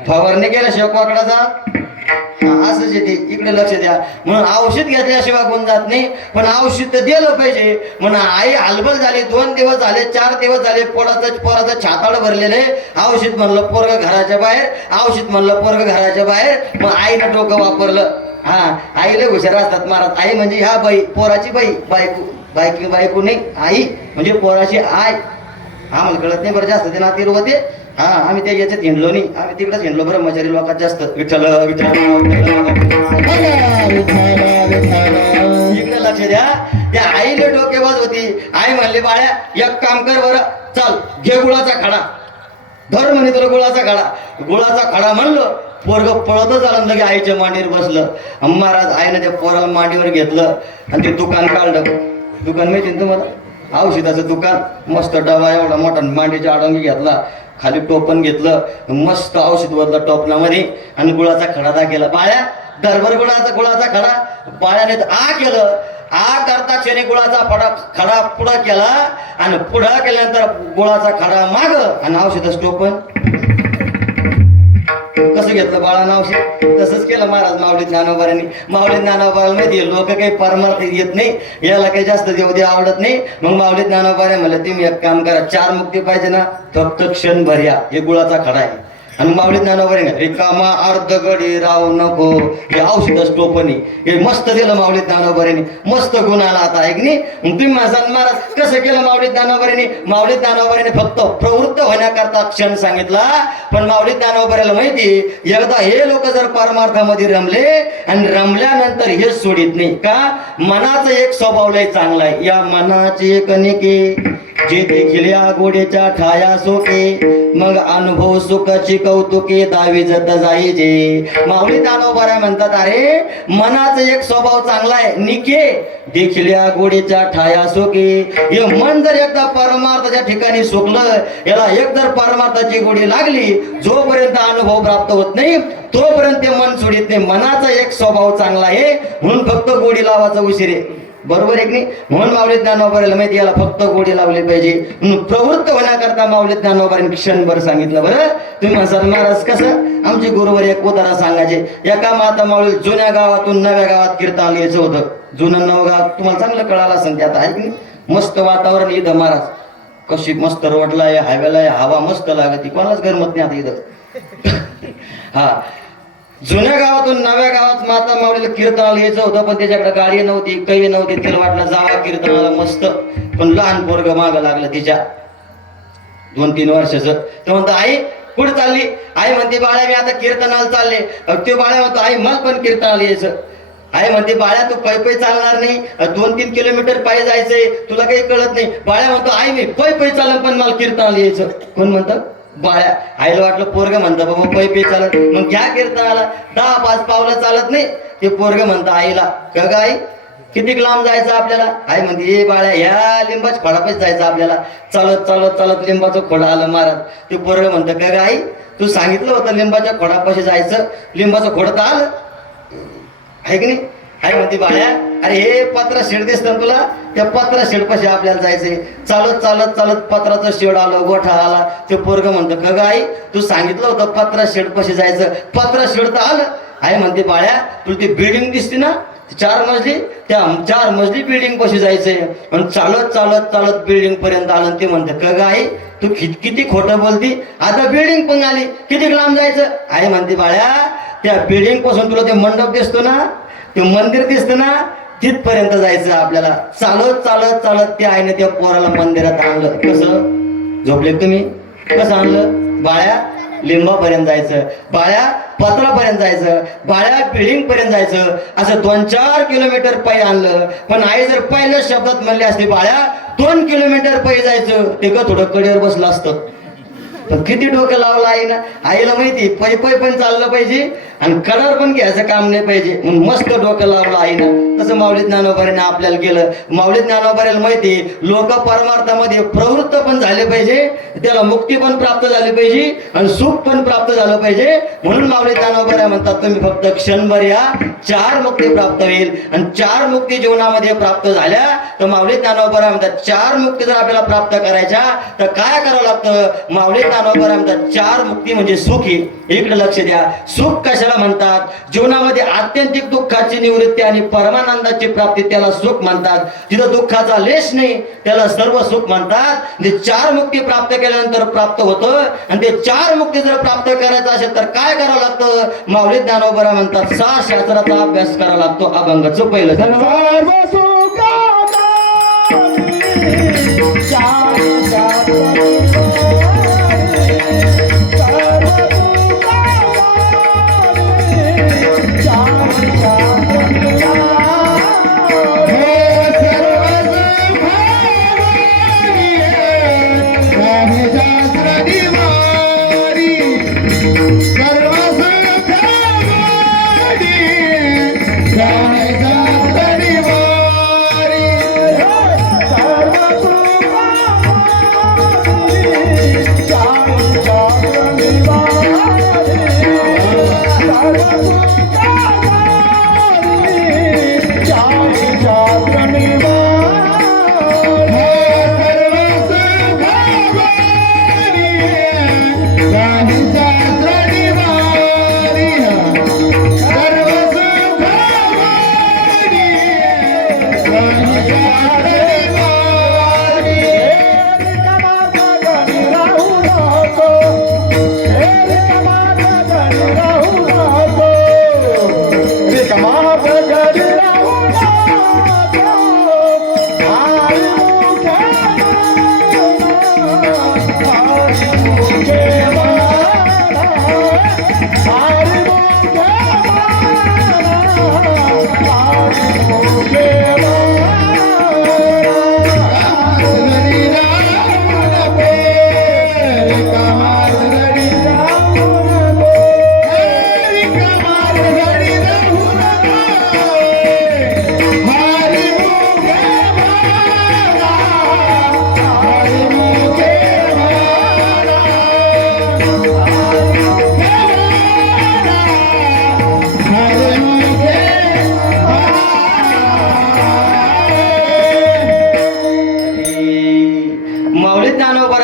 फवारणी केल्याशिवाय कोकडाचा असंच येते. इकडे लक्ष द्या. म्हणून औषध घेतल्याशिवाय गुण जात नाही, पण औषध तर दिलं पाहिजे. म्हणून आई हलबल झाली. 2 दिवस झाले, 4 दिवस झाले, पोराचं छाताड भरलेले. औषध म्हणलं पोरग घराच्या बाहेर, औषध म्हणलं पोरग घराच्या बाहेर. मग आईनं डोकं वापरलं. हा, आईला हुशार असतात महाराज. आई म्हणजे ह्या बाई, पोराची बाई, बायको नाही, आई म्हणजे पोराची आय. आम्हाला कळत नाही बरं जास्त ते नाती होते. हा, आम्ही त्या याच्यात हिंडलो नाही, आम्ही तिकडेच हिंडलो ब्रह्मचारी लोकात जास्त. विठ्ठल विठ्ठल इकडे लक्ष द्या. त्या आईने डोकेबाज होती. आई म्हणली बाळ्या एक काम कर बरं, चल घे गुळाचा खडा, धर म्हणे तुला गुळाचा खडा. गुळाचा खडा म्हणलं, पोरग पळतच आलं, लगे आईच्या मांडीवर बसलं. महाराज आईने त्या पोराला मांडीवर घेतलं आणि ते दुकान काढलं. दुकान माहिती ना तुम्हाला? औषधाचं दुकान. मस्त डबा एवढा मोठा मांडीच्या आडोंगी घेतला, खाली टोपण घेतलं, मस्त औषध वरलं टोपणामध्ये आणि गुळाचा खडा दाखवला. बाळ्या दरभर गुळाचा खडा. बाळ्याने आ केलं. आ करता क्षणी गुळाचा खडा पुढं केला आणि पुढं केल्यानंतर गुळाचा खडा माग आणि औषधाचं टोपण. कसं घेतलं बाळानं औषध? तसंच केलं महाराज माऊली ज्ञानोबारांनी. माऊली ज्ञानोबाराला माहिती लोक काही परमार्थ येत नाही, याला काही जास्त देव आवडत नाही. मग माऊली ज्ञानोबारे म्हणलं तुम्ही एक काम करा, 4 मुक्ती पाहिजे ना, फक्त क्षण भर या. हे गुळाचा खडा आहे. आणि माऊली ज्ञानोबारे रिकामा अर्ध गडी राहू नको, हे औषध टोपणी. हे मस्त दिलं माऊली ज्ञानोबारेने. मस्त गुण आला आता आहे की नाही? मग तुम्ही माझा महाराज कसं केलं माऊली ज्ञानोबारेने? माऊली ज्ञानोबारेने फक्त प्रवृत्त होण्याकरता क्षण सांगितला. पण माऊली ज्ञानोबारेला माहिती एकदा हे लोक जर परमार्थामध्ये रमले आणि रमल्यानंतर हेच सोडित नाही का? मनाचं एक स्वभाव लय चांगला आहे. या मनाचे कणिके जे देखील या गोडेच्या ठाया सोके, मग अनुभव सुखाची कौतुके दावी जत जाईजे. माऊली ज्ञानोबाराय म्हणतात अरे मनाचा एक स्वभाव चांगला आहे, निके देखील या गोडेच्या ठाया सोके. हे मन जर एकदा परमार्थाच्या ठिकाणी सुकलं, याला एक जर परमार्थाची गोडी लागली, जोपर्यंत अनुभव प्राप्त होत नाही तोपर्यंत ते मन सोडित नाही. मनाचा एक स्वभाव चांगला आहे म्हणून फक्त गोडी लावायचा उशीर आहे. बरोबर आहे की नाही? म्हणून माऊली ज्ञानोबाराला माहिती याला फक्त गोडी लावली पाहिजे. म्हणून प्रवृत्त होण्याकरता माऊली ज्ञानोबारांनी क्षणभर सांगितलं. बरं तुम्ही म्हणसाल महाराज कसं? आमचे गुरुवर एक उदाहरण सांगायचे. एका माता माऊली जुन्या गावातून नव्या गावात कीर्तन यायचं होतं. जुनं नवं गाव तुम्हाला चांगलं कळालं असेल ते आता आहे की नाही? मस्त वातावरण इथं महाराज, कशी मस्त रोडला आहे, हायवेला आहे, हवा मस्त लागते, कोणालाच गरमत नाही आता इथं. हा, जुन्या गावातून नव्या गावात माता माऊलीला कीर्तनाला यायचं होतं, पण त्याच्याकडे गाडी नव्हती, काही नव्हती. तिला वाटलं जावा कीर्तनाला मस्त, पण लहान पोरग मागं लागलं तिच्या 2-3 वर्षाचं. तर म्हणतो आई कुठे चालली? आई म्हणते बाळ्या मी आता कीर्तनाला चालले. ते बाळ्या म्हणतो आई मला पण कीर्तनाला यायचं. आई म्हणते बाळ्या तू पायी चालणार नाही, 2-3 किलोमीटर पायी जायचंय, तुला काही कळत नाही. बाळ्या म्हणतो आई मी पायी चाललं पण मला कीर्तनाला यायचं. कोण म्हणतं? बाळ्या. आईला वाटलं पोरग म्हणतं बाबा पायी चालत, मग घ्या कीर्तनाला. 10-5 पावलं चालत नाही. ते पोरग म्हणतं आईला का ग आई किती लांब जायचं आपल्याला? आई म्हणते ए बाळ्या ह्या लिंबाच्या खोडापाशी जायचं आपल्याला. चालत चालत चालत लिंबाचं खोडा आलं महाराज. ते पोरग म्हणतं का ग आई तू सांगितलं होतं लिंबाच्या खोडापाशी जायचं, लिंबाचं खोड तर आलं आहे की नाही? आई म्हणते बाळ्या अरे हे पत्रा शेड दिसतं तुला, त्या पत्रा शेडपाशी आपल्याला जायचंय. चालत चालत चालत पत्राचं शेड आलं, गोठा आला. ते पोरग म्हणतं का ग आई तू सांगितलं होतं पत्रा शेडपाशी जायचं, पत्रा शेड तर आलं. आई म्हणते बाळ्या तुला ती बिल्डिंग दिसते ना 4 मजली, त्या 4 मजली बिल्डिंग पाशी जायचंय. आणि चालत चालत चालत बिल्डिंग पर्यंत आलं. ते म्हणतं का ग आई तू किती खोटं बोलती, आता बिल्डिंग पण आली, किती लांब जायचं? आई म्हणते बाळ्या त्या बिल्डिंग पासून तुला ते मंडप दिसतो ना, ते मंदिर दिसतं ना, तिथपर्यंत जायचं आपल्याला. चालत चालत चालत त्या आईने त्या पोराला मंदिरात आणलं. कसं झोपले तुम्ही? कसं आणलं? बाळ्या लिंबापर्यंत जायचं, बाळ्या पत्रापर्यंत जायचं, बाळ्या बिल्डिंग पर्यंत जायचं, असं 2-4 किलोमीटर पायी आणलं. पण आई जर पहिल्या शब्दात म्हणली असते बाळ्या 2 किलोमीटर पायी जायचं, ते का थोडं कडेवर बसलं असतं. पण किती डोकं लावलं आईनं. आईला माहिती पै पै पण चाललं पाहिजे आणि कलर पण घ्यायचं काम नाही पाहिजे, म्हणून मस्त डोकं लावलं आईनं. तसं माऊली ज्ञानोबाने आपल्याला केलं. माऊली ज्ञानोबाला माहिती लोक परमार्थामध्ये प्रवृत्त पण झाले पाहिजे, त्याला मुक्ती पण प्राप्त झाली पाहिजे आणि सुख पण प्राप्त झालं पाहिजे. म्हणून माऊली ज्ञानोबा म्हणतात तुम्ही फक्त क्षणभर या, 4 मुक्ती प्राप्त होईल. आणि 4 मुक्ती जीवनामध्ये प्राप्त झाल्या तर माऊली ज्ञानोबा म्हणतात 4 मुक्ती जर आपल्याला प्राप्त करायच्या तर काय करावं लागतं. माऊली ज्ञानोबा म्हणतात 4 मुक्ती म्हणजे सुख. इकडे लक्ष द्या. सुख कशाला म्हणतात? जीवनामध्ये आत्यंतिक दुःखाची निवृत्ती आणि परमानंदाची प्राप्ती त्याला सुख म्हणतात. जिथं दुःखाचा लेश नाही त्याला सर्व सुख म्हणतात. ते 4 मुक्ती प्राप्त केल्यानंतर प्राप्त होतं. आणि ते 4 मुक्ती जर प्राप्त करायचं असेल तर काय करावं लागतं? माऊली ज्ञानोबा म्हणतात 6 शास्त्राचा अभ्यास करावा लागतो. अभंगाचं पहिलं सर्व सुखाची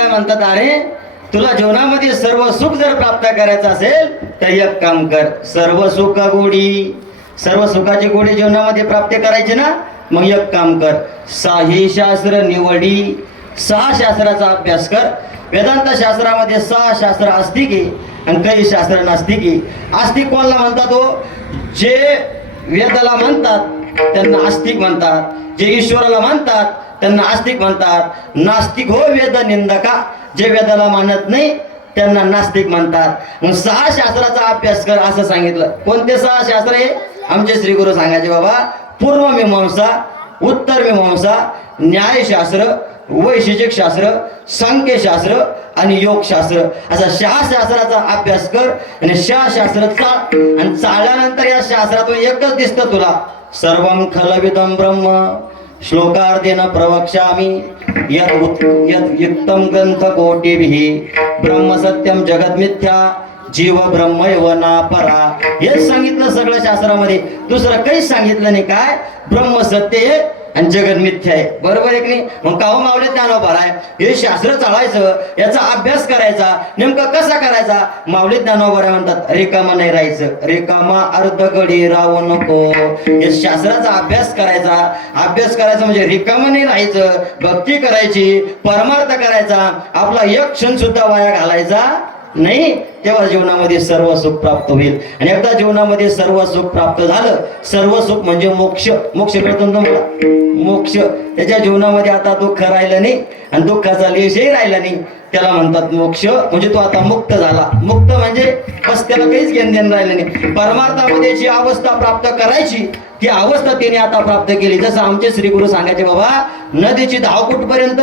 म्हणतात अरे तुला जीवनामध्ये सर्व सुख जर प्राप्त करायचं असेल तर एक काम कर. सर्व सुख गोडी, सर्व सुखाची गोडी जीवनामध्ये प्राप्त करायची ना, मग एक काम कर. 6 शास्त्र निवडी, 6 शास्त्राचा अभ्यास कर. वेदांत शास्त्रामध्ये 6 शास्त्र आस्तिक आहे आणि काही शास्त्र नास्तिक आहे. आस्तिक कोणाला म्हणतात? हो, जे वेदाला म्हणतात त्यांना आस्तिक म्हणतात, जे ईश्वराला म्हणतात त्यांना आस्तिक म्हणतात. नास्तिक हो वेद निंदका, जे वेदाला मानत नाही त्यांना नास्तिक म्हणतात. मग 6 शास्त्राचा अभ्यास कर असं सांगितलं. कोणते 6 शास्त्र आहे? आमचे श्री गुरु सांगायचे बाबा, पूर्व मीमांसा, उत्तर मीमांसा, न्यायशास्त्र, वैशेषिक शास्त्र, सांख्यशास्त्र आणि योगशास्त्र, असा 6 शास्त्राचा अभ्यास कर. आणि 6 शास्त्र चाळ आणि चाळल्यानंतर या शास्त्रातून एकच दिसतं तुला, सर्वं खलविदं ब्रह्म श्लोकार्धेन प्रवक्ष्यामि यत् युक्तं ग्रंथ कोटिभिः ब्रह्म सत्यम जगत मिथ्या जीव ब्रह्मैव ना परा. हेच सांगितलं सगळं शास्त्रामध्ये, दुसरं काहीच सांगितलं नाही. काय? ब्रह्म सत्य आहे आणि जगत मिथ्या आहे. बरोबर आहे की नाही? मग काहो माऊली ज्ञानोबा आहे, हे शास्त्र चाळायचं, याचा अभ्यास करायचा. नेमका कसा करायचा? माऊली ज्ञानोबा म्हणतात रिकामा नाही राहायचं, रिकामा अर्धगडी राहू नको. या शास्त्राचा अभ्यास करायचा. अभ्यास करायचा म्हणजे रिकामा नाही राहायचं, भक्ती करायची, परमार्थ करायचा, आपला एक क्षण सुद्धा वाया घालायचा नाही. तेव्हा जीवनामध्ये सर्व सुख प्राप्त होईल. आणि एकदा जीवनामध्ये सर्व सुख प्राप्त झालं, सर्व सुख म्हणजे मोक्ष. मोक्ष कळतो तुम्हाला? मोक्ष. त्याच्या जीवनामध्ये आता दुःख राहिलं नाही आणि दुःखाचा लेशही राहिला नाही, त्याला म्हणतात मोक्ष. म्हणजे तो आता मुक्त झाला. मुक्त म्हणजे बस त्याला काहीच घेणदेण राहिलं नाही. परमार्थामध्ये जी अवस्था प्राप्त करायची ती अवस्था त्याने आता प्राप्त केली. जसं आमचे श्री गुरु सांगायचे बाबा, नदीची धाव कुठपर्यंत?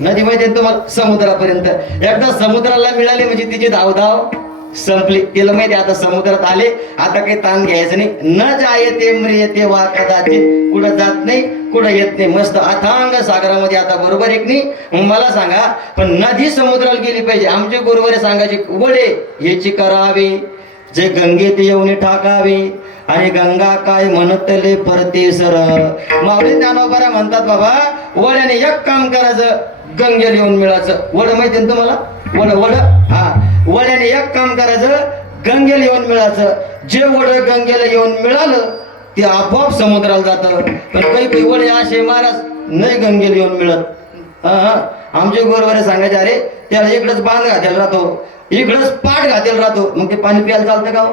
नदी माहिती आहे तुम्हाला समुद्रापर्यंत. एकदा समुद्राला मिळाली म्हणजे तिची धावधाव संपली. तिला माहिती आता समुद्रात आले, आता काही ताण घ्यायचं नाही. न जायते म्रियते वा कदाचित, कुठं जात नाही कुठं येत नाही, मस्त अथांग सागरामध्ये आता बरोबर एक नाही. मग मला सांगा, पण नदी समुद्राला गेली पाहिजे. आमचे गुरुवारे सांगायचे वडे याची करावे जे गंगेत येऊन टाकावे, आणि गंगा काय म्हणतले परते सर. माऊली ज्ञानोबा म्हणतात बाबा वड्याने एक काम करायचं, गंगेला येऊन मिळायचं. वड माहिती ना तुम्हाला, वड वड हा, वड्याने एक काम करायचं, गंगेला येऊन मिळायचं. जे वड गंगेला येऊन मिळालं ते आपोआप समुद्राला जातं. पण काही वडे असे महाराज नाही गंगेला येऊन मिळत. आमचे गुरुवारे सांगायचे अरे त्याला इकडंच बांध घातेला राहतो, इकडंच पाठ घातेला राहतो, मग ते पाणी प्यायला चालतं का?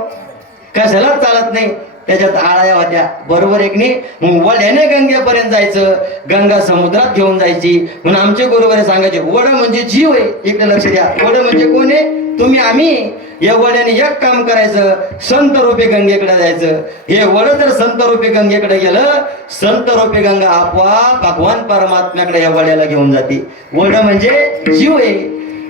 कशालाच चालत नाही. त्याच्यात आळ्या होत्या बरोबर एक नाही. मग वड्याने गंगेपर्यंत जायचं, गंगा समुद्रात घेऊन जायची. म्हणून आमचे गुरुवारे सांगायचे वड म्हणजे जीव आहे. इकडे लक्ष द्या, वड म्हणजे कोण आहे? तुम्ही आम्ही. या वड्याने एक काम करायचं, संत रूपी गंगेकडे जायचं. हे वड जर संत रूपी गंगेकडे गेलं, संत रूपी गंगा आपोआप भगवान परमात्म्याकडे या वड्याला घेऊन जाते. वड म्हणजे जीव आहे,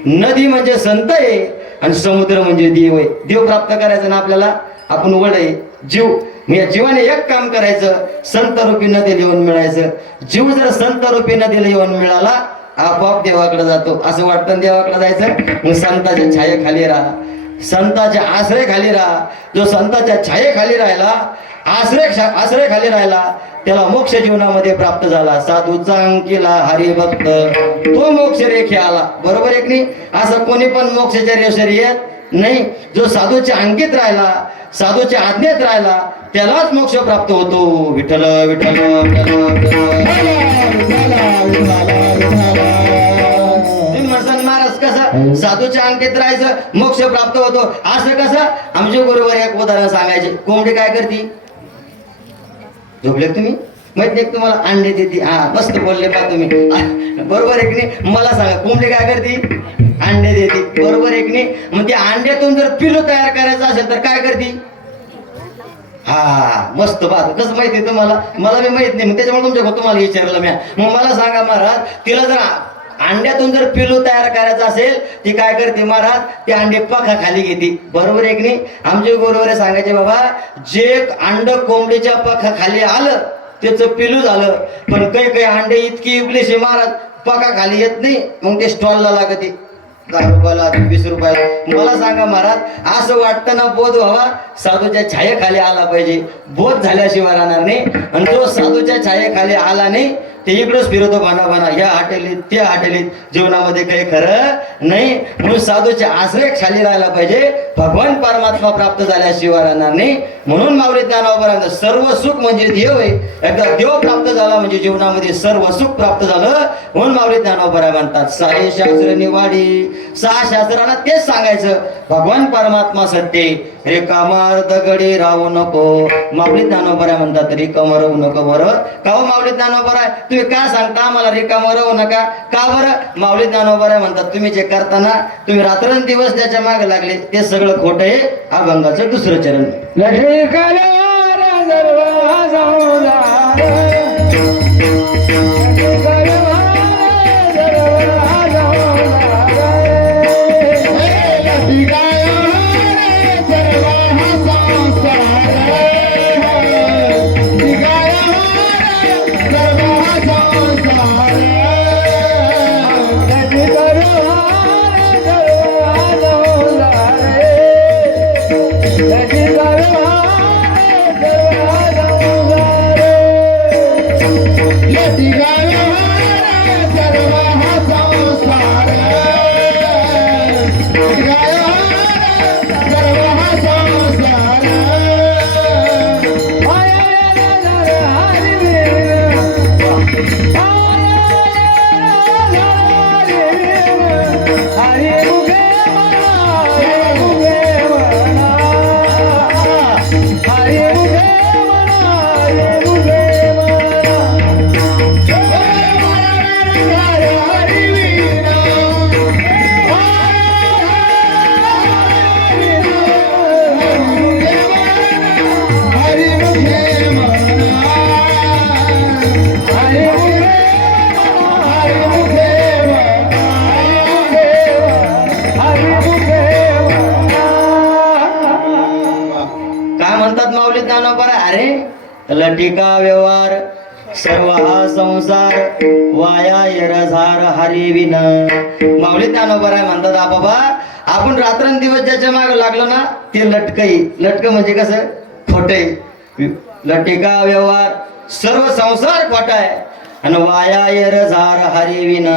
नदी म्हणजे संत आहे, आणि समुद्र म्हणजे देव आहे. देव प्राप्त करायचं ना आपल्याला, आपण वड आहे जीव. मग या जीवाने एक काम करायचं, संत रूपी नदीला येऊन मिळायचं. जीव जर संत रूपी नदीला येऊन मिळाला, आपोआप देवाकडे जातो. असं वाटतं देवाकडे जायचं, मग संताच्या छायेखाली राहा, संताच्या आश्रयाखाली राहा. जो संताच्या छायेखाली राहिला, आश्रय खाली राहिला, त्याला मोक्ष जीवनामध्ये प्राप्त झाला. साधूचा अंकीला हरिभक्त तो मोक्ष रेखे आला. बरोबर एक नाही. असं कोणी पण मोक्षाच्या रेषेवर येत नाही. जो साधूच्या अंकित राहिला, साधूच्या आज्ञेत राहिला, त्यालाच मोक्ष प्राप्त होतो. विठ्ठल विठ्ठल महाराज कसं साधूच्या अंकित राहायचं, मोक्ष प्राप्त होतो. असं कसं? आमचे गुरुवारी एक उदाहरण सांगायचे. कोंबडी काय करते? झोपले तुम्ही माहित नाही तुम्हाला? अंडे देते. हा मस्त बोलले पा तुम्ही, बरोबर एक नाही. मला सांगा कोंबडी काय करते? अंडे देते. बरोबर एक नाही. मग त्या अंड्यातून जर पिलू तयार करायचं असेल तर काय करते? हा मस्त बात. कसं माहिती तुम्हाला? मला बी माहित नाही, मग त्याच्यामुळे तुम्हाला विचारलं मी. मग मला सांगा महाराज, तिला जर अंड्यातून जर पिलू तयार करायचं असेल ती काय करते महाराज? ते अंडे पाखा खाली घेते. बरोबर एक नाही. आमचे गुरुवारे सांगायचे बाबा, जे अंड कोंबडीच्या पाखा खाली आलं त्याचं पिलू झालं. पण काही अंडे इतकी उकलीशी महाराज पाखा खाली येत नाही, मग ते स्टॉलला लागते 10 रुपयाला 20 रुपयाला. मला सांगा महाराज, असं वाटतं ना बोध व्हावा, साधूच्या छायेखाली आला पाहिजे. बोध झाल्याशिवाय राहणार नाही. आणि जो साधूच्या छायेखाली आला नाही ते इकडंच फिरतो भाना, या हॉटेलीत त्या हॉटेलीत, जीवनामध्ये काही खरं नाही. म्हणून साधूच्या आश्रय खाली राहायला पाहिजे. भगवान परमात्मा प्राप्त झाल्याशिवाय राहणार नाही. म्हणून माऊली ज्ञानोबा सर्व सुख म्हणजे देव आहे. एकदा देव प्राप्त झाला म्हणजे जीवनामध्ये सर्व सुख प्राप्त झालं. म्हणून माऊली ज्ञानोबा म्हणतात 6 शास्त्र निवाडी. 6 शास्त्रांना तेच सांगायचं, भगवान परमात्मा सत्य, रिकामार्थ गडी राहू नको. माऊली ज्ञानोबा म्हणतात रिकाम राहू नको. बरं का हो माऊली ज्ञानोबा? तुम्ही काय सांगता आम्हाला रिकाम राहू नका? का बरं? माऊली ज्ञानोबा म्हणतात तुम्ही जे करताना तुम्ही रात्रंदिवस त्याच्या मागे लागले ते सगळं खोटं आहे. अभंगाचं 2रं चरण. अरे लटिका व्यवहार सर्व हा संसार वाया येरझार हरी विन. माऊली ज्ञानोबा म्हणतात बाबा आपण रात्रंदिवस ज्याच्या मागे लागलो ना ते लटक म्हणजे कसं खोटे. लटिका व्यवहार सर्व संसार खोटा आहे आणि वाया येरझार हरी विन.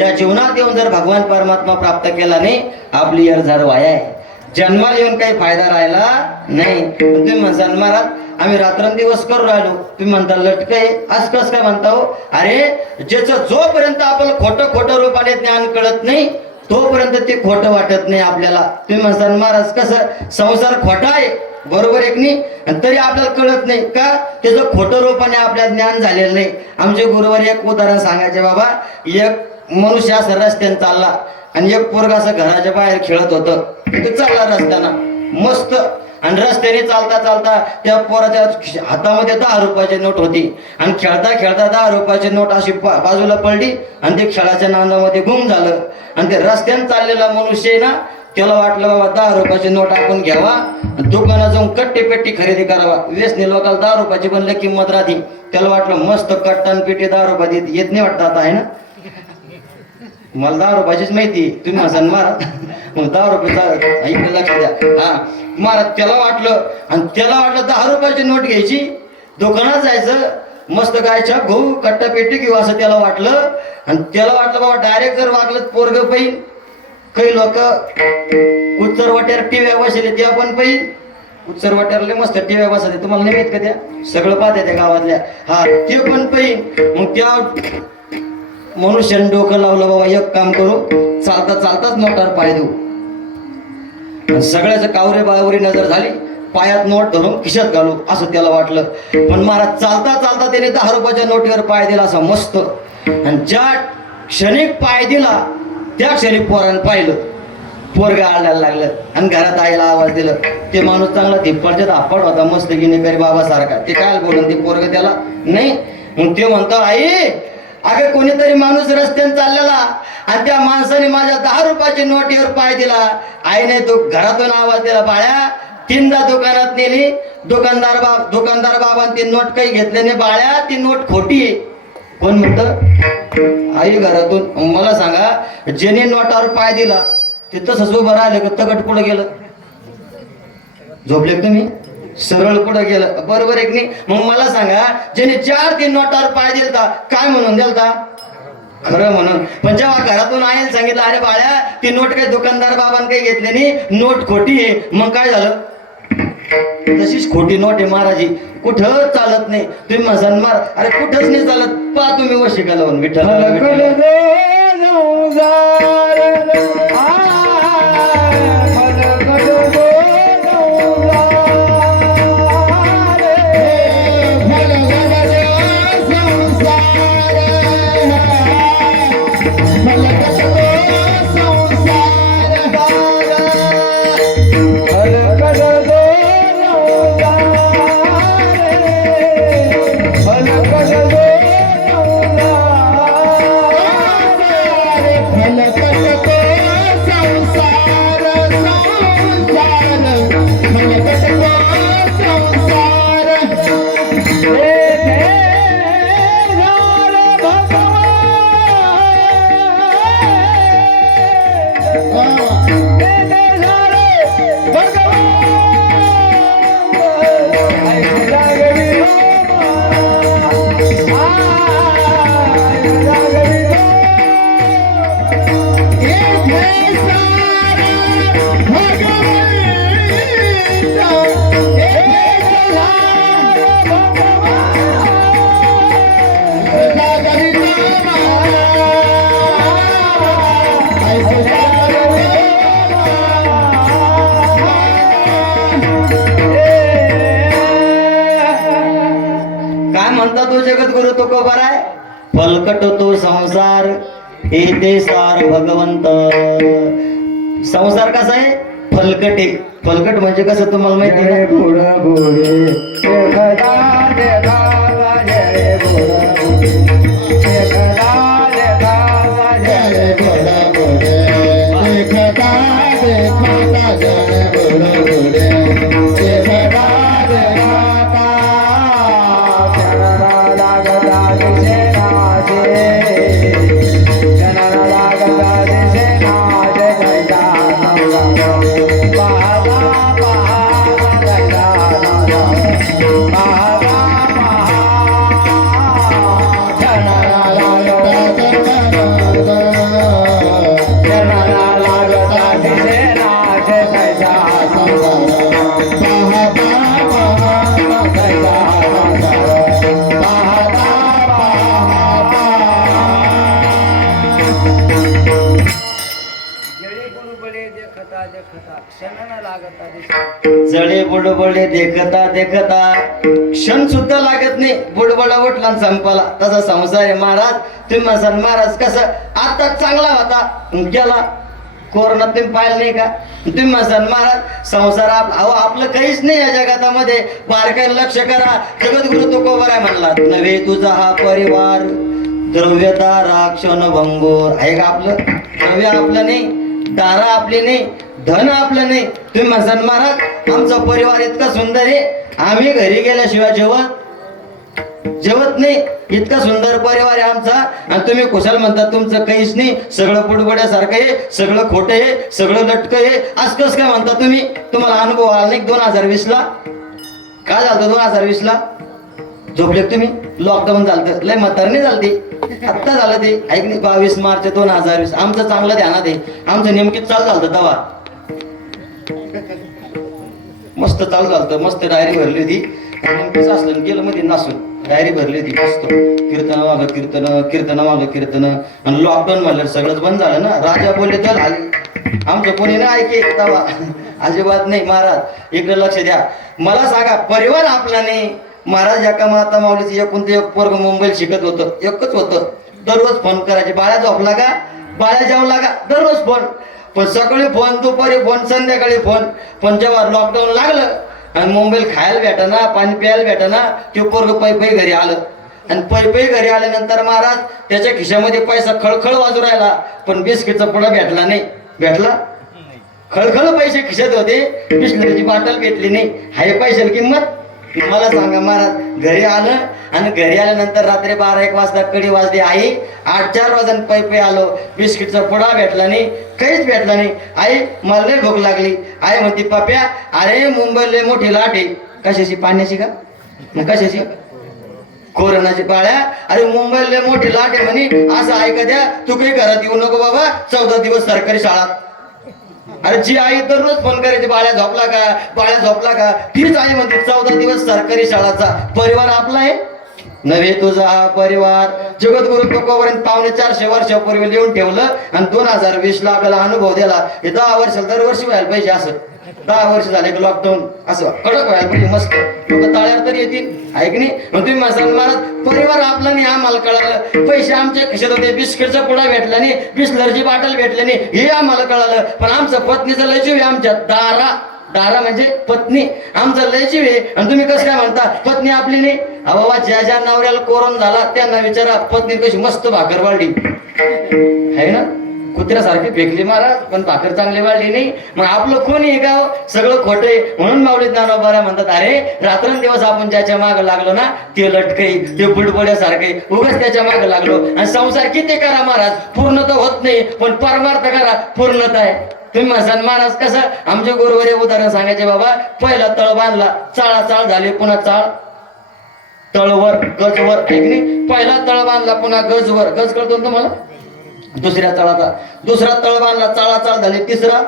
या जीवनात येऊन जर भगवान परमात्मा प्राप्त केला नाही आपली येरझार वाया आहे. जन्माला येऊन काही फायदा राहिला नाही. तुम्ही म्हणसान महाराज आम्ही रात्रंदिवस करू राहिलो तुम्ही म्हणता लटकय आज कस काय म्हणता हो. अरे ज्याचं जोपर्यंत आपल्याला खोटं रूपाने ज्ञान कळत नाही तोपर्यंत ते खोटं वाटत नाही आपल्याला. तुम्ही म्हणसान महाराज कसं संसार खोटा आहे बरोबर एक नाही तरी आपल्याला कळत नाही का त्याचं खोटं रूपाने आपल्याला ज्ञान झालेलं नाही. आमचे गुरुवर एक उदाहरण सांगायचे बाबा. एक मनुष्य असं रस्त्याने चालला आणि एक पोरगा असं घराच्या बाहेर खेळत होतं. ते चालला रस्त्यानं मस्त आणि रस्त्याने चालता चालता त्या पोराच्या हातामध्ये 10 रुपयाची नोट होती आणि खेळता खेळता 10 रुपयाची नोट अशी बाजूला पडली आणि ते खेळाच्या नांदामध्ये गुम झालं. आणि ते रस्त्याने चाललेला मनुष्य आहे ना त्याला वाटलं बाबा 10 रुपयाची नोट आपण घ्यावा दुकानात जाऊन कट्टी पेट्टी खरेदी करावा. व्यसनी लोकांना 10 रुपयाची पण लय किंमत राहते. त्याला वाटलं मस्त कट्टन पेटी 10 रुपये येत नाही वाटतं आता आहे ना. मला 10 रुपयाचीच माहिती तुम्ही म्हणसान महाराज मग 10 रुपये इकडे लक्ष द्या. हा महाराज त्याला वाटलं 10 रुपयाची नोट घ्यायची दुकानात जायचं मस्त गायच्या गहू कट्टा पेटी किंवा असं त्याला वाटलं. आणि त्याला वाटलं बाबा डायरेक्ट जर वागलं पोरग पाहिजे. काही लोक उत्तर वाट्यावर टीव्या बसले त्या पण पाहिजे. उत्तर वाट्यावरले मस्त टीव्या बसते तुम्हाला नाही माहित का त्या सगळं पाहते त्या गावातल्या. हा ते पण पाहिजे. मग त्या मनुष्याने डोकं लावलं बाबा एक काम करू चालताच नोटावर पाय देऊ. सगळ्याचं कावरे बावरी नजर झाली पायात नोट धरून खिशात घालू असं त्याला वाटलं. पण महाराज चालता त्याने 10 रुपयाच्या नोटीवर पाय दिला असा मस्त. आणि ज्या क्षणिक पाय दिला त्या क्षणी पोरानं पाहिलं पोरगा आळायला लागलं आणि घरात आईला आवाज दिला. ते माणूस चांगला धिप्पडच्या धापड होता मस्त गिनेकरी बाबासारखा. ते काय बोलून ते पोरग त्याला नाही. मग ते म्हणतो आई अगं कोणीतरी माणूस रस्त्याने चाललेला आणि त्या माणसाने माझ्या 10 रुपयाची नोटीवर पाय दिला. आईने तो घरातून आवाज दिला बाळ्या 3दा दुकानात नेली. दुकानदार बाबांनी ती नोट काही घेतली नाही बाळ्या ती नोट खोटी आहे. कोण म्हणतं आई घरातून. मला सांगा ज्याने नोटावर पाय दिला ते तसंच उभं राहिलं का तगट पुढे गेलं झोपले तुम्ही सरळ पुढे गेलं बरोबर एक नाही. मग मला सांगा ज्याने 4-3 नोटावर पाय दिलता काय म्हणून दिलता खरं म्हणून. पण जेव्हा घरातून आईने सांगितलं अरे बाळ्या ती नोट काही दुकानदार बाबांनी काही घेतली नाही नोट खोटी आहे. मग काय झालं तशीच खोटी नोट आहे महाराजी कुठं चालत नाही. तुम्ही म्हणसान मार अरे कुठंच नाही चालत पा तुम्ही वशिका लावून विठ्ठल जगद्गुरु तुकोबार आहे फलकट तो संसार येते सार भगवंत. संसार कसा आहे फलकट आहे. फलकट म्हणजे कसं तुम्हाला माहिती आहे लागता दिसेना कैसा संसार पाहता पाहता कैसा संसार पाहता पाहता जळे गुरुबळे देखता देखता क्षण न लागता दिसे जळे बुडबुडे देखता देखता क्षण सुद्धा लागत नाही, बुडबुडा उठला आणि संपला. तसा संसार आहे महाराज. तुम्ही म्हणसाल महाराज कसं आता चांगला होता गेला, कोरोनात तुम्ही पाहिलं नाही का? तुम्ही म्हणसाल महाराज संसार अहो आपलं काहीच नाही या जगातामध्ये. बारकाईला लक्ष करा. जगद्गुरु तुकोबर आहे म्हणला, नव्हे तुझा हा परिवार द्रव्य दारा क्षण भंगूर. आहे का आपलं? द्रव्य आपलं नाही, दारा आपली नाही, धन आपलं नाही. तुम्ही म्हणसाल महाराज आमचा परिवार इतका सुंदर आहे, आम्ही घरी गेल्याशिवाय जेवत नाही, इतका सुंदर परिवार आहे आमचा. आणि तुम्ही कुशाल म्हणतात तुमचं काहीच नाही, सगळं बुडबुड्यासारखं आहे, सगळं खोटं आहे, सगळं लटकं आहे. असं कसं काय म्हणता तुम्ही? तुम्हाला अनुभव आला नाही 2020 ला? काय झालं 2020 ला? झोपले का तुम्ही? लॉकडाऊन झालं, लय म्हातार नाही झालं ते, आत्ता झालं ते. ऐक नाही 22 मार्च 2020 आमचं चांगलं ध्यानात आहे. आमचं नेमकीच चालू झालं तेव्हा, मस्त चालू झालं, मस्त डायरी भरली होती. नेमकीच असलं गेलं मध्ये नासून डायरी भरली होती मस्त. कीर्तन मागं कीर्तन, कीर्तन मागं कीर्तन. आणि लॉकडाऊन म्हणलं सगळंच बंद झालं ना. राजा बोलले चल आले, आमचं कोणी नाही ऐके तेव्हा अजिबात नाही. महाराज इकडे लक्ष द्या. मला सांगा परिवार आपला नाही. महाराज एका माता माऊलीचं एकूण ते एक पोरग मुंबईला शिकत होतं, एकच होतं. दररोज फोन करायचे, बाळ्या झोपला का, बाळ्या जेवला का, दररोज फोन. पण सकाळी फोन, दुपारी फोन, संध्याकाळी फोन. पण जेव्हा लॉकडाऊन लागलं आणि मुंबईला खायला भेटाना, पाणी प्यायला भेटाना, ते पोरग पै घरी आलं. आणि पै घरी आल्यानंतर महाराज त्याच्या खिशामध्ये पैसा खळखळ वाजू राहिला, पण बिस्किटचा पुडा भेटला नाही. भेटला? खळखळ पैसे खिशात होते, बिस्लरीची बाटल भेटली नाही. हाय पैशाला किंमत? मला सांगा महाराज. घरी आलं आणि घरी आल्यानंतर रात्री 12-1 वाजता कडी वाजली. आई 8-4 वाजता पै आलो, बिस्किटचा पुडा भेटला नाही, काहीच भेटला नाही. आई मला लय भूक लागली. आई म्हणते पप्या अरे मुंबईला लय मोठी लाट आहे. कशाची? पाण्याची का? मग कशाची? कोरोनाची. बाळ्या अरे मुंबईला लय मोठी लाट आहे म्हणे. असं ऐका द्या, तू काही घरात येऊ नको बाबा, 14 दिवस सरकारी शाळा. अरे जी आई दररोज फोन करायची, बाळ्या झोपला का, बाळ्या झोपला का, तीच आई म्हणते 14 दिवस सरकारी शाळाचा. परिवार आपला आहे नव्हे तुझा हा परिवार. जगद्गुरु तुकोबारांनी 450 वर्षापूर्वी लिहून ठेवलं आणि 2020 ला आपल्याला अनुभव दिला. हे 10 वर्ष दरवर्षी व्हायला पाहिजे. असं 10 वर्ष झाले की लॉकडाऊन असं कडक व्हायला पाहिजे. मस्त लोक ताळ्यावर तरी येतील. ऐक नाही? मग तुम्ही म्हणसाल महाराज परिवार आपला नाही, आम्हाला कळालं. पैसे आमच्या खिशात होते, बिस्किटचा पुडा भेटला नाही, बिस्लरची बाटल भेटली नाही, हे आम्हाला कळालं. पण आमचं पत्नीचं लय जीव आहे आमच्या. दारा म्हणजे पत्नी, आमचं लय जीव आहे. आणि तुम्ही कसं काय म्हणता पत्नी आपली नाही? अहो ज्या ज्या नवऱ्याला कोरोना झाला त्यांना विचारा, पत्नी कशी मस्त भाकर वाढली आहे ना, कुत्र्यासारखी फेकली महाराज, पण भाकर चांगली वाढली नाही. मग आपलं कोणी आहे गाव? सगळं खोटं आहे. म्हणून माऊली ज्ञानोबा म्हणतात अरे रात्रंदिवस आपण ज्याच्या मागं लागलो ना, ते लटकई, ते बुडबुड्यासारखे उगाच त्याच्या मागं लागलो. आणि संसार किती करा महाराज, पूर्ण तर होत नाही, पण परमार्थ करा, पूर्णता आहे. तुम्ही म्हणसान महाराज कसं? आमच्या गुरुवारी उदाहरण सांगायचे बाबा. पहिला तळ बांधला, चाळ झाली, पुन्हा चाळ तळवर गजवर. ऐक नाही? पहिला तळ बांधला, पुन्हा गजवर. गज कळतो ना तुम्हाला? दुसऱ्या तळाचा दुसरा तळ बांधला, चाळ झाली, तिसरा,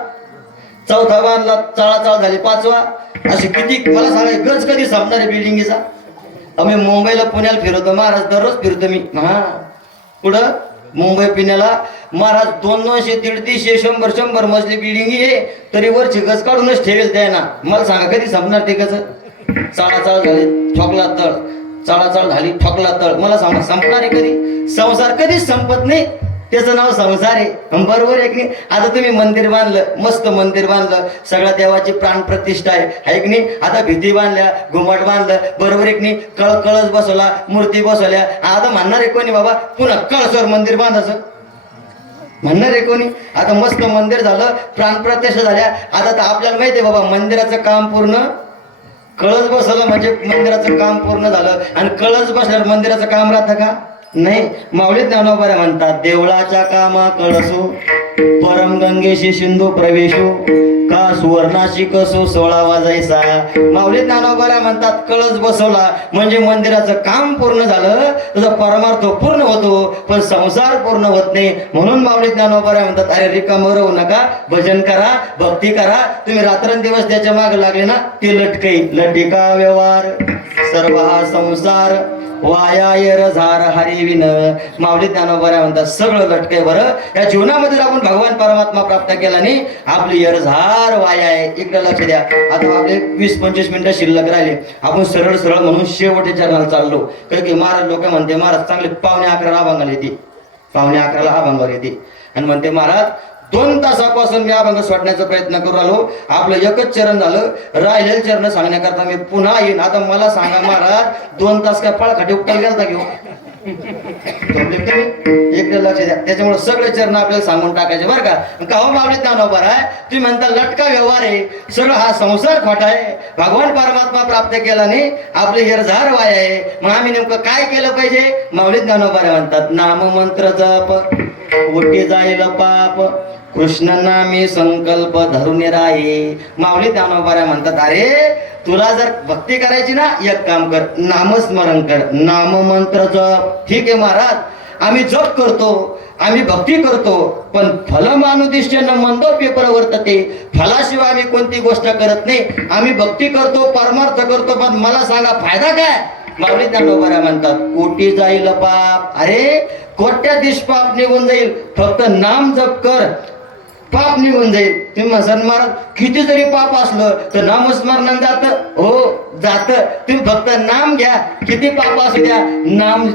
चौथा बांधला, चाळ झाली, 5वा. असे किती मला सांगा, गज कधी संपणार आहे बिल्डिंगचा? आम्ही मुंबईला पुण्याला फिरवतो महाराज, दररोज फिरतो मी. हा पुढं मुंबई पुण्याला महाराज 200, 150, 100 मजली बिल्डिंग आहे, तरी वरची गज काढूनच ठेवेल त्या ना. मला सांगा कधी संपणार ते गज? चाळ झाली, ठोकला तळ, चाळ झाली, ठोकला तळ. मला सांगा संपणार आहे कधी? संसार कधीच संपत नाही, त्याचं नाव संसार आहे. बरोबर आहे की नाही? आता तुम्ही मंदिर बांधलं, मस्त मंदिर बांधलं, सगळ्या देवाची प्राण प्रतिष्ठा आहे की नाही? आता भीती बांधल्या, घुमट बांधलं, बरोबर आहे की नाही? कळस बसवला, मूर्ती बसवल्या. आता म्हणणार आहे कोणी बाबा पुन्हा कळसावर मंदिर बांधायचं? म्हणणार आहे कोणी? आता मस्त मंदिर झालं, प्राण प्रतिष्ठा झाल्या. आता तर आपल्याला माहिती आहे बाबा मंदिराचं काम पूर्ण, कळस बसवलं म्हणजे मंदिराचं काम पूर्ण झालं. आणि कळस बसल्यावर मंदिराचं काम राहतं का? नाही, माऊली ज्ञानोबा म्हणतात देवळाच्या कामा कळसो परमगंगेशी सिंधू प्रवेशो का सुवर्णाशी कसो 16 वाजायचा. माऊली ज्ञानोबा म्हणतात कळस बसवला म्हणजे मंदिराचं काम पूर्ण झालं, तुझा परमार्थ पूर्ण होतो, पण संसार पूर्ण होत नाही. म्हणून माऊली ज्ञानोबा म्हणतात अरे रिकामं राहू नका, भजन करा, भक्ती करा. तुम्ही रात्रंदिवस त्याच्या मागे लागले ना, ते लटके लटिका व्यवहार सर्व हा संसार वाया येर झार हरिविन. माऊली ज्ञानोबा म्हणतात सगळं लटकय बरं. या जीवनामध्ये आपण भगवान परमात्मा प्राप्त केला नाही, आपली येर झार वाया आहे. इकडे लक्ष द्या. आता आपले 20-25 मिनिटं शिल्लक राहिले. आपण सरळ सरळ म्हणून शेवटच्या चरणाला चाललो. काही की महाराज लोक म्हणते महाराज चांगले 11:45 अभंगाला येते, 11:45 अभंगावर येते आणि म्हणते महाराज 2 तासापासून मी अभंग सोडण्याचा प्रयत्न करू आलो, आपलं एकच चरण झालं, राहिलेलं चरण सांगण्याकरता मी पुन्हा येईन. आता मला सांगा महाराज 2 तास काय पळखाटी उपटायला गेलता घेऊ? एकदा लक्ष द्या. त्याच्यामुळे सगळे चरण आपल्याला सांगून टाकायचे बरं का. का हो माऊली ज्ञानोबा आहे तुम्ही म्हणता लटका व्यवहार आहे, सगळं हा संसार खोटा आहे, भगवान परमात्मा प्राप्त केला नाही, आपले हेरझार वाय आहे. मग आम्ही नेमकं काय केलं पाहिजे? माऊली ज्ञानोबा म्हणतात नाम मंत्र जप उठी जाईल पाप कृष्ण नामी संकल्प धरून राहे. माऊली ज्ञानोबा म्हणतात अरे तुला जर भक्ती करायची ना, एक काम कर, नामस्मरण कर, नाम मंत्र जप. ठीक आहे महाराज आम्ही जप करतो, आम्ही भक्ती करतो, पण फलमानुदिष्टेन मंदो पेपर वर्तते. फलाशिवाय आम्ही कोणती गोष्ट करत नाही. आम्ही भक्ती करतो, परमार्थ करतो, पण मला सांगा फायदा काय? माऊली ज्ञानोबा म्हणतात कोटी जाईल पाप. अरे कोट्याधीश पाप निघून जाईल, फक्त नाम जप कर, पाप निघून जाईल. तुम्ही म्हणसान महाराज किती जरी पाप असलं तर नामस्मरण जात, हो जात. तुम्ही फक्त नाम घ्या, किती पाप असू द्या, नाम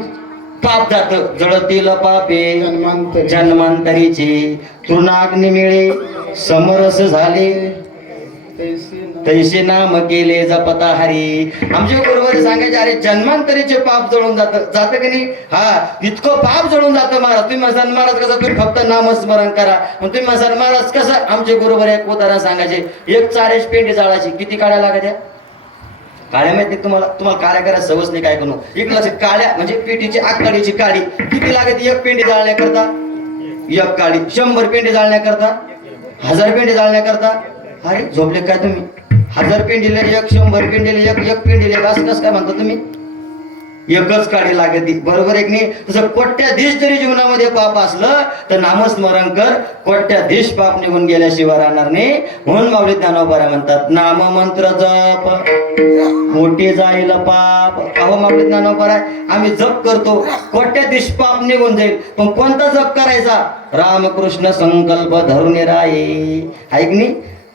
पाप जात. जळतील पापे जन्मांतरीचे तृणाग्नी मिळे समरस झाले तैसे नाम केले जपता हरी. आमचे गुरुवारी सांगायचे अरे जन्मांतरीचे पाप जळून जात की नाही? हा इतकं पाप जळून जातं महाराज. तुम्ही म्हणसान महाराज कसं? तुम्ही फक्त नामस्मरण करा. तुम्ही म्हणसान महाराज कसं? आमचे गुरुवारी एक उदाहरण सांगायचे, एक 4 पेंडी जाळायची किती काड्या लागायच्या? काळ्या माहिती तुम्हाला? तुम्हाला काळ्या करायला सवस नाही काय करू. एक लक्ष काळ्या म्हणजे पेटीची आकाडीची काडी किती लागते? एक पेंडी जाळण्याकरता एक काडी, 100 पेंडी जाळण्याकरता 1000 पेंडी जाळण्याकरता. अरे झोपले काय तुम्ही? 1000 पेंडीला एक, 100 पेंडीला एक पेंडीला एक, असं कसं काय म्हणता तुम्ही? एकच काढी लागते, बरोबर आहे की नाही? तसं कोट्याधीश जरी जीवनामध्ये पाप असलं तर नामस्मरण कर, कोट्याधीश पाप निघून गेल्याशिवाय राहणार नाही. म्हणून माऊली ज्ञानोबा म्हणतात नाम मंत्र जप मोठे जाईल पाप. अहो माऊली ज्ञानोबा आम्ही जप करतो, कोट्याधीश पाप निघून जाईल, पण कोणता जप करायचा? रामकृष्ण संकल्प धरून राहे. ऐक नाही,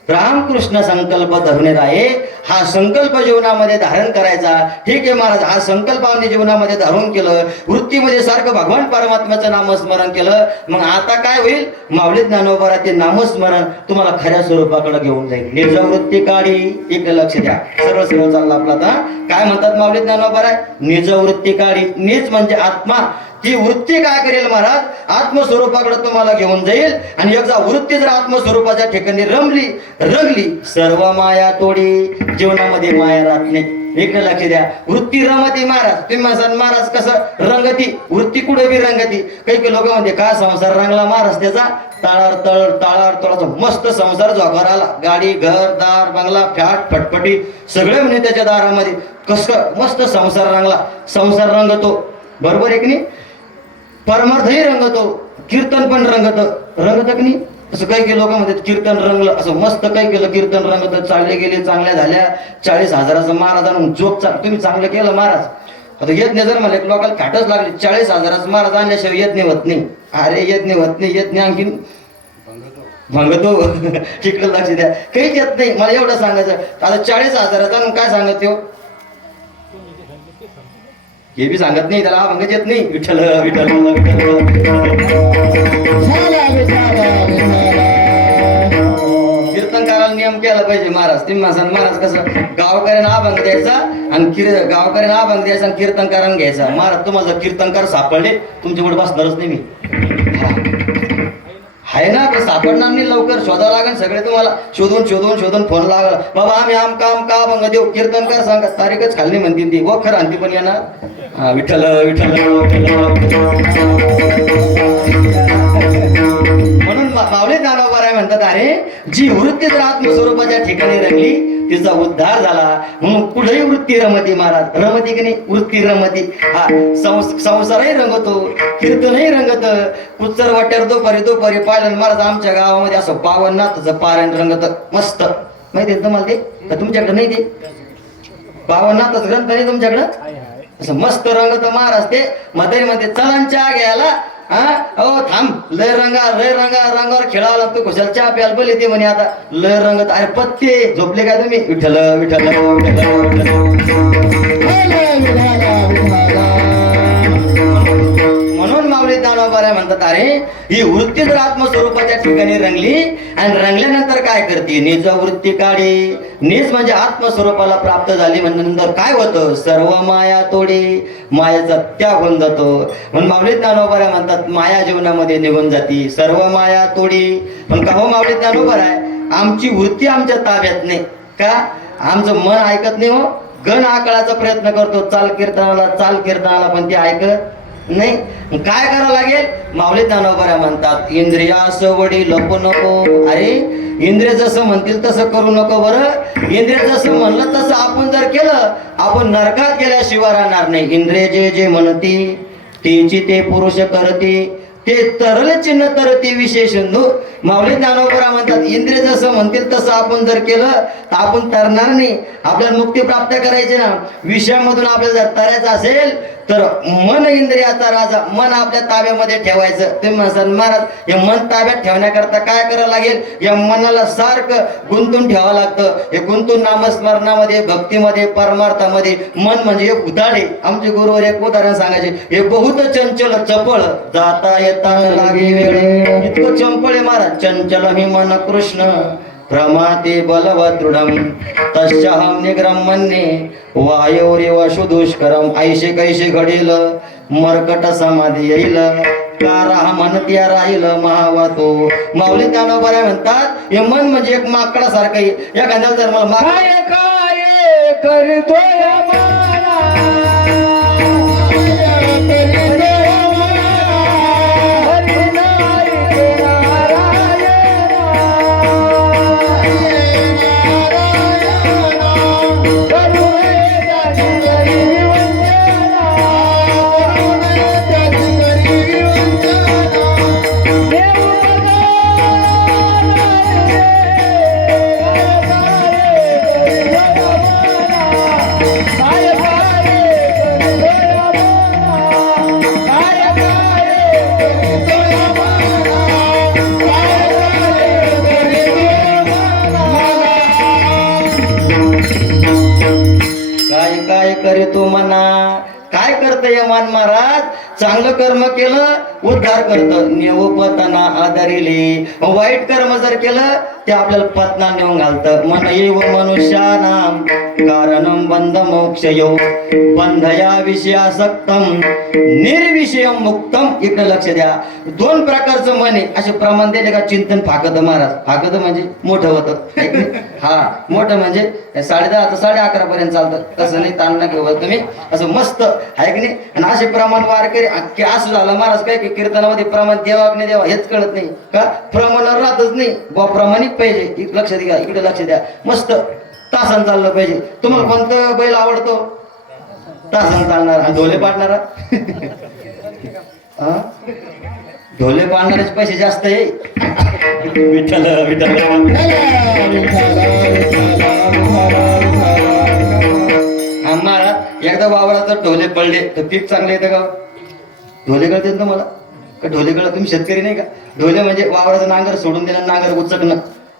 रामकृष्ण संकल्प धरून राहे. हा संकल्प जीवनामध्ये धारण करायचा. ठीक आहे महाराज, हा संकल्प आम्ही जीवनामध्ये धारण केलं, वृत्तीमध्ये सारखं भगवान परमात्म्याचं नामस्मरण केलं, मग आता काय होईल? माऊली ज्ञानोबा ते नामस्मरण तुम्हाला खऱ्या स्वरूपाकडे घेऊन जाईल. निजवृत्ती काढी. इकडे लक्ष द्या, सरळ सरळ चालला आपला. आता काय म्हणतात माऊली ज्ञानोबा? निजवृत्ती काढी. निज म्हणजे आत्मा. ती वृत्ती काय करेल महाराज? आत्मस्वरूपाकडे तुम्हाला घेऊन जाईल. आणि एकदा वृत्ती जर आत्मस्वरूपाच्या ठिकाणी रंगली सर्व माया तोडी. जीवनामध्ये माया राहत नाही. इकडे लक्ष द्या, वृत्ती रमती महाराज. तुम्ही म्हणसान महाराज कसं रंगती? वृत्ती कुठे बी रंगती. काही लोक म्हणते का संसार रंगला महाराज त्याचा? टाळार तळाचा मस्त संसार जोगार आला, गाडी घर दार बंगला फॅट फटफटी सगळे म्हणे त्याच्या दारामध्ये. कसं मस्त संसार रंगला. संसार रंगतो, बरोबर आहे की नाही? परमार्थही रंगतो, कीर्तन पण रंगत की नाही? असं काही लोक म्हणतात कीर्तन रंगलं, असं मस्त काही केलं कीर्तन रंगत, चालले गेले, चांगल्या झाल्या, 40,000चं महाराज आणून जोक तुम्ही चांगलं केलं महाराज. आता येत नाही जर मला एक लोकांना खाटच लागली, 40,000चं महाराज आणल्याशिवाय येत नाही होत नाही. अरे येत नाही आणखीन भंगतो. तिकडे लक्ष द्या, काहीच येत नाही. मला एवढं सांगायचं आता 40,000चं आणून काय सांगत हो? हे बी सांगत नाही, त्याला अभंगच येत नाही. विठ्ठल विठ्ठल कीर्तन करायला नियम केला पाहिजे महाराज. तुम्ही महाराज कसं गावकऱ्यांना अभंग द्यायचा आणि गावकऱ्यांना अभंग द्यायचा आणि कीर्तनकारांना घ्यायचा. महाराज तुम्हाला कीर्तनकार सापडले तुमच्याकडे बसणारच नाही मी. आहे ना, ते सापडणार नाही. लवकर शोधावं लागेल. सगळे तुम्हाला शोधून फोन लागला, बाबा आम्ही आमका अभंग देऊ, कीर्तनकार सांगा. तारीखच खाल्ली म्हणतील ती, व खरं आणती पण येणार. हा, विठ्ठल विठ्ठल विठ्ठल. म्हणून माऊली ज्ञानोबा म्हणतात, अरे जी वृत्ती जर आत्मस्वरूपाच्या ठिकाणी रंगली तिचा उद्धार झाला. म्हणून पुढेही वृत्ती रमती महाराज, रमती की नाही, वृत्ती रमती. हा, संसारही रंगतो, कीर्तनही रंगत. कुच्चर वाट्यावर दुपारी पाहिलं महाराज आमच्या गावामध्ये असं 52 नाथाचं पारायण रंगत मस्त. माहिती आहे तुम्हाला ते, का तुमच्याकडे नाही ते 52 नाथाचं ग्रंथ नाही तुमच्याकडं? असं मस्त रंगत महाराज ते. म्हातारी म्हणते चलांच्या घ्यायला, हा हो थांब, लय रंगावर खेळावं लागतो, खुशाल चहा प्यायला बोलले ते म्हणे आता लय रंगत. अरे पत्ते झोपले काय तुम्ही? विठ्ठल विठ्ठल म्हणून माऊली ज्ञानोबा म्हणतात, अरे ही वृत्ती जर आत्मस्वरूपाच्या ठिकाणी रंगली आणि रंगल्यानंतर काय करते? निज वृत्ती काढी. निज म्हणजे आत्मस्वरूपाला प्राप्त झाली म्हणजे काय होतं? सर्व माया तोडी, मायाचा त्याग होऊन जातो. म्हणून माऊली ज्ञानोबा म्हणतात माया जीवनामध्ये निघून जाती, सर्व माया तोडी. पण का हो माऊली ज्ञानोबा आहे, आमची वृत्ती आमच्या ताब्यात नाही का? आमचं मन ऐकत नाही हो. गण आकळाचा प्रयत्न करतो चाल कीर्तनाला पण ते ऐकत नाही. काय करावं लागेल? माऊली ज्ञानोबा म्हणतात इंद्रियास वडी लपू नको. अरे इंद्रिय जसं म्हणतील तसं करू नको. बरं इंद्रिय जसं म्हणलं तसं आपण जर केलं, आपण नरकात गेल्याशिवाय राहणार नाही. इंद्रिय जे जे म्हणती तेची ते पुरुष करते, ते तरल चिन्ह तरते विशेष. माऊली ज्ञानोबा म्हणतात इंद्रिय जसं म्हणतील तसं आपण जर केलं तर आपण तरणार नाही. आपल्याला मुक्ती प्राप्त करायची ना, विषयामधून आपल्याला जर तरायचं असेल तर मन इंद्रियाचा राजा, मन आपल्या ताब्यामध्ये ठेवायचं. तुम्ही म्हणसाल महाराज हे मन ताब्यात ठेवण्याकरता काय करावं लागेल? या मनाला सारखं गुंतून ठेवावं लागतं. हे गुंतून नामस्मरणामध्ये, भक्तीमध्ये, परमार्थामध्ये. मन म्हणजे एक उदाहरण. आमचे गुरुवर एक उदाहरण सांगायचे, हे बहुत चंचल चपळ, जाता येता लागे वेळे. इतकं चंपळ आहे महाराज. चंचल ही मन कृष्ण प्रमाते बलवदृढम तस्याहम निग्रम मन्ये वायोरेव शुदुष्करम. ऐशे कैशे घडेल मरकट समाधी येईल, कारा म्हणत्या राहील महावातो. माऊली ज्ञानोबा म्हणतात हे मन म्हणजे एक माकडासारखं आहे. एखाद्याला जर मला काय काय करतोय करतो म्हणा. काय करतय मन महाराज? चांगलं कर्म केलं उद्धार करतं, नेवपतना आदरिले. वाईट कर्म जर केलं ते आपल्याला पतना नेऊन घालतं. मन येव मनुष्यानाम कारणम बंध मोक्ष यो बंधया विषयासक्तम निर्विषयम मुक्तम. इकडे लक्ष द्या, दोन प्रकारचं मन आहे. असे प्रमाण दिले का चिंतन फाकत महाराज. फाकत म्हणजे मोठं होतं. हा मोठं म्हणजे 10:30 ते 11:30 पर्यंत चालतं. तसं नाही, ताण नाही घेऊ तुम्ही. असं मस्त आहे की नाही. आणि असे प्रमाण वारकरी की असं झालं महाराज काय की कीर्तनामध्ये प्रमाण देवा की नाही देवा हेच कळत नाही का? प्रमाणावर राहतच नाही बा. प्रामाणिक पाहिजे. लक्ष द्या, इकडे लक्ष द्या. मस्त तासान चाललं पाहिजे. तुम्हाला कोणतं बैल आवडतो? तासान चालणारा. ढोले पाडणारा ढोले पाडणारेच पैसे जास्त आहे. विठ्ठल विठ्ठल. महाराज एकदा वावरात ढोले पडले तर पीक चांगले येतं का? ढोले कळते ना मला का? ढोले कळत तुम्ही शेतकरी नाही का? ढोले म्हणजे वावराचं नांगर सोडून दिलं, नांगर उचकणं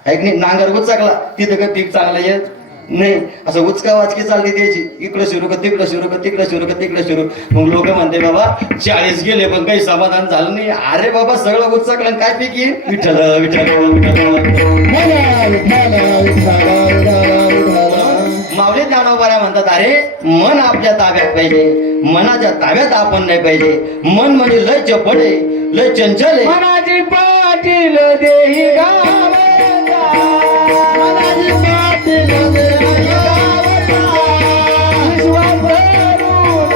आहे की नाही. नांगर उचकला तिथं काय पीक चांगलं येत नाही. असं उचका वाचकी चालली द्यायची. इकडं सुरू का तिकडं सुरू का तिकडं सुरू का तिकडं सुरू. मग लोक म्हणते बाबा 40 गेले पण काही समाधान झालं नाही. अरे बाबा सगळं उचकलं काय पीक येईल? विठ्ठल विठ्ठल. माऊली ज्ञानोबा म्हणतात अरे मन आपल्या ताब्यात पाहिजे, मनाच्या ताब्यात आपण नाही पाहिजे. मन म्हणजे लय चपळ आहे, लय चंचल आहे. मनाची पाटील देही गावाला, मनाची पाटील देही गावाला, विश्वास भरून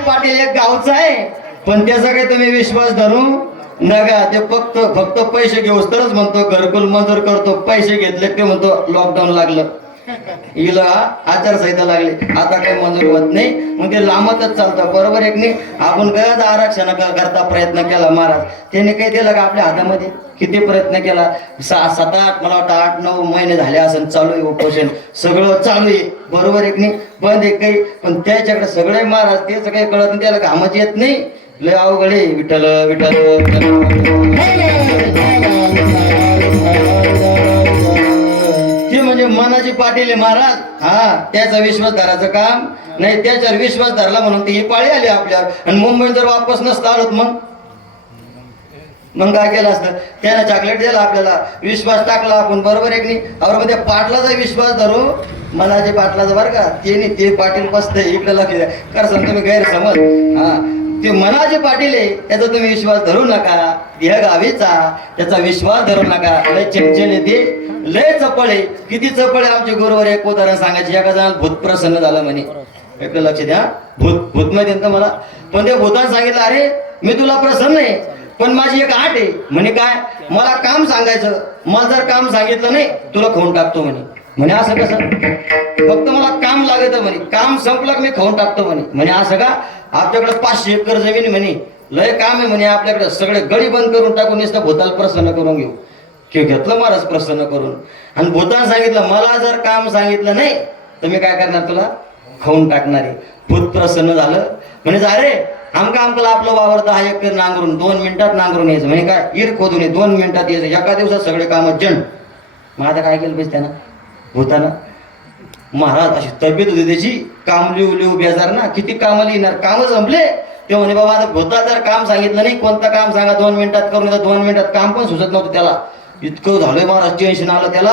पाटील एक गावचा आहे, पण त्याचा काही तुम्ही विश्वास धरू नका. ते फक्त फक्त पैसे घेऊस तरच म्हणतो घरकुल मंजूर करतो, पैसे घेतले ते म्हणतो लॉकडाऊन लागलं, हिला आचारसंहिता लागली, आता काही मंजूर होत नाही. मग ते लांबतच चालतं. बरोबर एक नाही. आपण गरज आरक्षण करता प्रयत्न केला महाराज, त्याने काही दिलं का आपल्या हातामध्ये? किती प्रयत्न केला, 7-8 मला वाटतं 8-9 महिने झाले असं चालू आहे उपोषण, सगळं चालू आहे. बरोबर एक नाही. बंद एक काही, पण त्याच्याकडे सगळे महाराज तेच काही कळत नाही, त्याला कामाची येत नाही. लय अवघड आहे. विठ्ठल विठ्ठल ते म्हणजे मनाची पाटील आहे महाराज. हा, त्याचा विश्वास धरायचं काम नाही, त्याच्यावर विश्वास धरला म्हणून ती ही पाळी आली आपल्यावर. आणि मुंबईत जर वापस नसतं आलोत मग काय केलं असतं? त्यानं चॉकलेट दिलं आपल्याला, विश्वास टाकला आपण. बरोबर एक नाही. और मध्ये पाटलाचा विश्वास धरू, मनाचे पाटलाचा बरं का, ते नाही ते पाटील पसते इकडे लक्ष द्या. कर सांग तुम्ही गैरसमज. हा, ते मनाचे पाटील आहे त्याचा तुम्ही विश्वास धरू नका. देह गावीचा त्याचा विश्वास धरू नका. लय चंचल आहे ते, लय चपळ आहे. किती चपळ आहे आमचे गुरुवर. एक उदाहरण सांगायचे. एका जणाला भूत प्रसन्न झालं म्हणे, इकडे लक्ष द्या. भूत माहिती मला, पण त्या भूतानं सांगितलं अरे मी तुला प्रसन्न आहे, पण माझी एक आट आहे. म्हणे काय? मला काम सांगायचं, मला जर काम सांगितलं नाही तुला खाऊन टाकतो म्हणे. म्हणे असं कसं? फक्त मला काम लागत म्हणे, काम संपलं की मी खाऊन टाकतो म्हणे. म्हणे असं का? आपल्याकडे 500 एकर जमीन म्हणे, लय काम आहे म्हणे आपल्याकडे, सगळे गडी बंद करून टाकून नुसतं भूताला प्रसन्न करून घेऊ. घेतलं महाराज प्रसन्न करून. आणि भूतानं सांगितलं मला जर काम सांगितलं नाही तर मी काय करणार, तुला खाऊन टाकणार आहे. भूत प्रसन्न झालं. म्हणजे अरे आमका आपलं वावर 10 एकर नांगरून 2 मिनिटात नांगरून यायचं. म्हणजे काय? इर खोदून 2 मिनिटात यायचं, एका दिवसात सगळे काम जण. मग आता काय केलं पाहिजे त्यानं, भूतानं? महाराज अशी तब्येत होती त्याची, काम लिहू बेजार ना, किती कामाला येणार, काम संपले. ते म्हणे बाबा आता भूता जर काम सांगितलं नाही, कोणतं काम सांगा 2 मिनिटात करून, 2 मिनिटात काम पण सुचत नव्हतं त्याला. इतकं झालंय महाराज, टेन्शन आलं त्याला.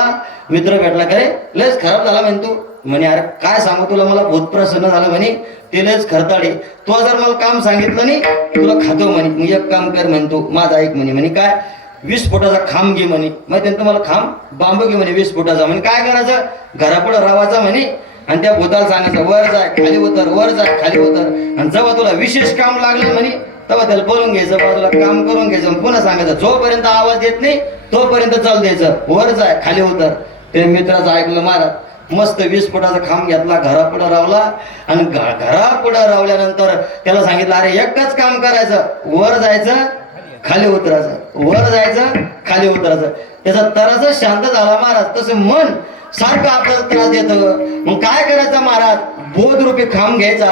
मित्र भेटला का रे, लयच खराब झाला म्हणे तू. म्हणे अरे काय सांगू तुला, मला भूत प्रसन्न झालं म्हणे, ते लयच खरताडे. तू जर मला काम सांगितलं नाही तुला खातो म्हणे. मग एक काम कर म्हणे, तू माझा ऐक म्हणे. म्हणे काय? 20 फुटाचा खांब घे म्हणे. माहिती तुम्हाला खांब, बांबू घे म्हणे 20 फुटाचा. म्हणे काय करायचं? घरापुढं रावायचं म्हणे, आणि त्या भूताला सांगायचं वर जाय खाली उतर, वर जाय खाली उतर. आणि जेव्हा तुला विशेष काम लागलं म्हणे तेव्हा त्याला बोलून घ्यायचं, बाजूला काम करून घ्यायचं. पुन्हा सांगायचं जोपर्यंत आवाज येत नाही तोपर्यंत चालू द्यायचं, वर जाय खाली उतर. ते मित्राचं ऐकलं महाराज, मस्त 20 फुटाचा खांब घेतला, घरापुढं रावला. आणि घरापुढं रावल्यानंतर त्याला सांगितलं अरे एकच काम करायचं, वर जायचं खाली उतरायचं, वर जायचं खाली उतरायचं. त्याचा तरासच शांत झाला महाराज. तसं मन सारखं आपल्याला त्रास देतं. मग काय करायचं महाराज? बोधरूपी खांब घ्यायचा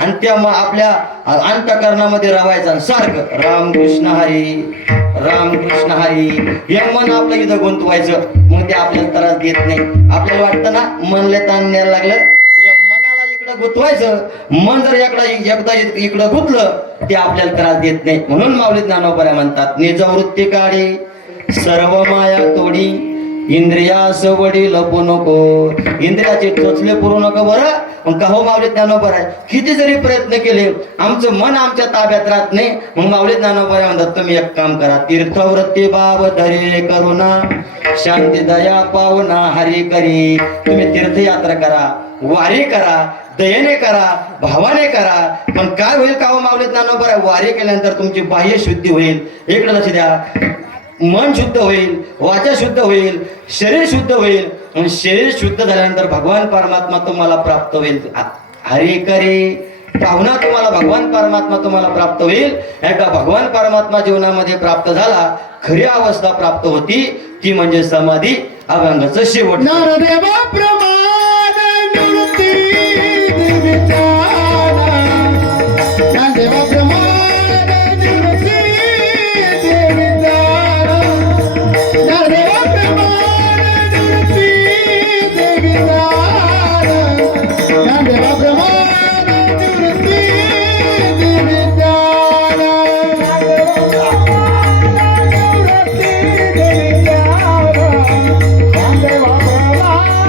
आणि त्या आपल्या अंतःकरणामध्ये रावायचा सारखं रामकृष्ण हरी रामकृष्ण हरी हे मन आपलं इथं गुंतवायचं. मग ते आपल्याला त्रास देत नाही. आपल्याला वाटतं ना मनले ताण न्यायला लागलं, मनाला इकडं गुंतवायचं. मन जर एकदा इकडं गुंतलं ते आपल्याला त्रास देत नाही. म्हणून माऊली ज्ञानोबा म्हणतात निजवृत्ती काढी सर्व माया तोडी इंद्रियास वडी लपू नको. इंद्रियाचे चोचले पुरू नको. बरं मग का हो माऊली ज्ञानोबा आहे, किती जरी प्रयत्न केले आमचं मन आमच्या ताब्यात राहत नाही. मग माऊली ज्ञानोबा म्हणतात तुम्ही एक काम करा, तीर्थवृत्ती भाव धरे करुणा शांती दया पावना हरी करी. तुम्ही तीर्थयात्रा करा, वारी करा, दयेने करा, भावाने करा. पण काय होईल का हो माऊली ज्ञानोबा, वारी केल्यानंतर तुमची बाह्य शुद्धी होईल. इकडे लक्ष द्या, मन शुद्ध होईल, वाचा शुद्ध होईल, शरीर शुद्ध होईल. आणि शरीर शुद्ध झाल्यानंतर भगवान परमात्मा तुम्हाला प्राप्त होईल. हरी करी पाहुणा तुम्हाला भगवान परमात्मा तुम्हाला प्राप्त होईल. एकदा भगवान परमात्मा जीवनामध्ये प्राप्त झाला, खरी अवस्था प्राप्त होती ती म्हणजे समाधी, अभंगाचं शेवट. नरदेवा प्रमाण निवृत्ती देवीचाना, नरदेवा प्रमाण निवृत्ती देवीचाना, नरदेवा प्रमाण निवृत्ती देवीचाना, नरदेवा प्रमाण निवृत्ती देवीचाना, निवृत्ती देवीचाना.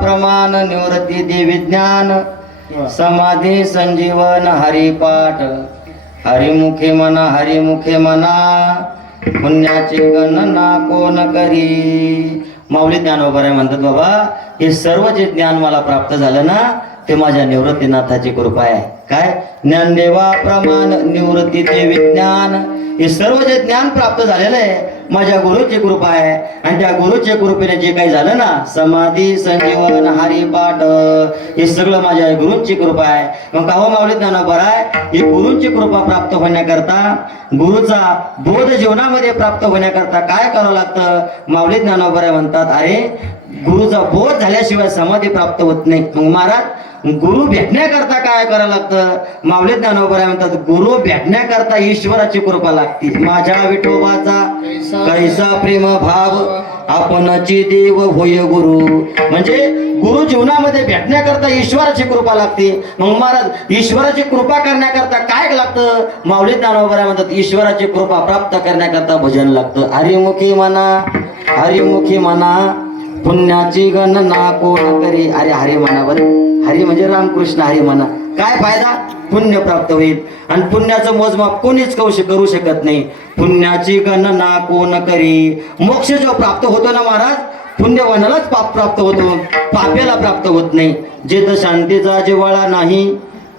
प्रमाण निवृत्ती देवी ज्ञान समाधी संजीवन हरिपाठ हरिमुखे म्हणा पुण्याची गणना कोण करी. माऊली ज्ञानोबा म्हणतात बाबा हे सर्व जे ज्ञान मला प्राप्त झालं ना ते माझ्या निवृत्तीनाथाची कृपा आहे. काय ज्ञानदेवा प्रमाण निवृत्ती देवी ज्ञान हे सर्व जे ज्ञान प्राप्त झालेलं आहे माझ्या गुरुची कृपा आहे. आणि त्या गुरुच्या कृपेने जे काही झालं ना समाधी संजीवन हरिपाठ हे सगळं माझ्या गुरूंची कृपा आहे. मग का हो माऊली ज्ञानोबा ही गुरूंची कृपा प्राप्त होण्याकरता गुरुचा बोध जीवनामध्ये प्राप्त होण्याकरता काय करावं लागतं. माऊली ज्ञानोबा म्हणतात अरे गुरुचा बोध झाल्याशिवाय समाधी प्राप्त होत नाही. मग महाराज गुरु भेटण्याकरता काय करावं लागतं. माऊली ज्ञानोबा म्हणतात गुरु भेटण्याकरता ईश्वराची कृपा लागते. माझ्या विठोबाचा कैसा प्रेम भाव आपणची देव होय गुरु. म्हणजे गुरु जीवनामध्ये भेटण्याकरता ईश्वराची कृपा लागते. मग महाराज ईश्वराची कृपा करण्याकरता काय लागतं. माऊली ज्ञानोबा म्हणतात ईश्वराची कृपा प्राप्त करण्याकरता भजन लागतं. हरिमुखी म्हणा पुण्याची गणना कोण करी. अरे हरी म्हणा बरं. हरी म्हणजे रामकृष्ण हरी म्हणा. काय फायदा पुण्य प्राप्त होईल. आणि पुण्याचं मोजमाप कोणीच करू शकत नाही. पुण्याची गणना कोण करी. मोक्ष जो प्राप्त होतो ना महाराज पुण्यवानालाच पाप प्राप्त होतो पाप्याला प्राप्त होत नाही. जे तर शांतीचा जिव्हाळा नाही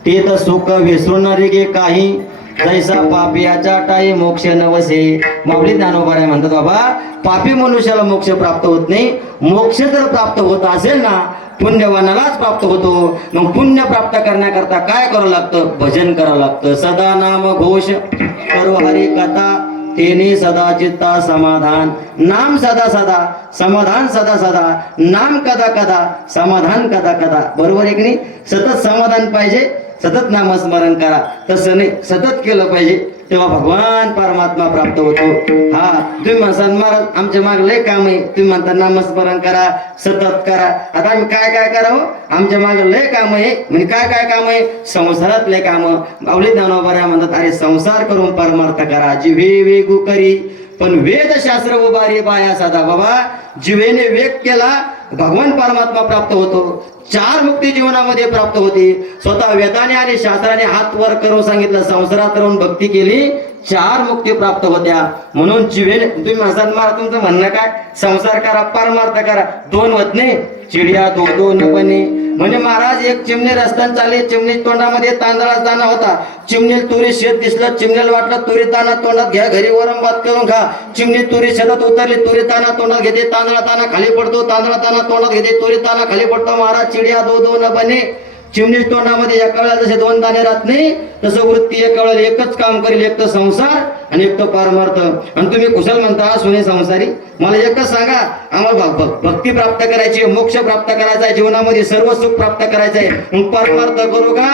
ते तर सुख विसरून गे काही जैसा पापियाच्या टाई मोक्ष नवसे. माऊली ज्ञानोबा म्हणतात बाबा पापी मनुष्याला मोक्ष प्राप्त होत नाही. मोक्ष जर प्राप्त होत असेल ना पुण्यवानालाच प्राप्त होतो. मग पुण्य प्राप्त करण्याकरता काय करावं लागतं भजन करावं लागतं. सदा नाम घोष करो हरी कथा तेने सदा चित्ता समाधान. नाम सदा सदा समाधान सदा सदा नाम कदा कदा समाधान कदा कदा. बरोबर आहे की नाही. सतत समाधान पाहिजे सतत नामस्मरण करा. तसं नाही सतत केलं पाहिजे तेव्हा भगवान परमात्मा प्राप्त होतो. हा तुम्ही म्हणता महाराज आमच्या माग लय काम आहे. तुम्ही म्हणता नामस्मरण करा सतत करा. आता आम्ही काय करावं आमच्या माग लय काम आहे. म्हणजे काय काम आहे संसारात लय काम. माऊली ज्ञानोबा म्हणतात अरे संसार करून परमार्थ करा. जिव्हे वेगू करी पण वेदशास्त्र उभारी बाया साधा. बाबा जिवेने वेग केला भगवान परमात्मा प्राप्त होतो. 4 मुक्ती जीवनामध्ये प्राप्त होती. स्वतः वेदाने आणि शास्त्राने हात वर करून सांगितलं संसारात राहून भक्ती केली 4 मुक्ती प्राप्त होत्या. म्हणून जिवेने तुम्ही म्हणतात महाराज तुमचं म्हणणं काय संसार करा परमार्थ करा. 2 होत नाही चिडिया दो न बने. म्हणजे महाराज एक चिमणी रस्त्याने चालली चिमणी तोंडामध्ये तांदळाचा दाणा होता. चिमणीला तुरी शेत दिसलं चिमणीला वाटलं तुरी दाणा तोंडात घ्या घरी वरम भात करून खा. चिमणी तुरी शेतात उतरली तुरी दाणा तोंडात घेते तांदळा दाणा खाली पडतो तांदळा दाणा तोंडात घेते तुरी दाणा खाली पडतो. महाराज चिडिया दो न बने. चिमणी तोंडामध्ये एका वेळेला जसे 2 दाणे राहत नाही तसं वृत्ती एका वेळेला एकच काम करेल. एक तर संसार आणि एक तर परमार्थ. आणि तुम्ही कुशल म्हणता सुने संसारी. मला एकच सांगा आम्हाला भक्ती प्राप्त करायची मोक्ष प्राप्त करायचा आहे जीवनामध्ये सर्व सुख प्राप्त करायचं आहे. मग परमार्थ करू का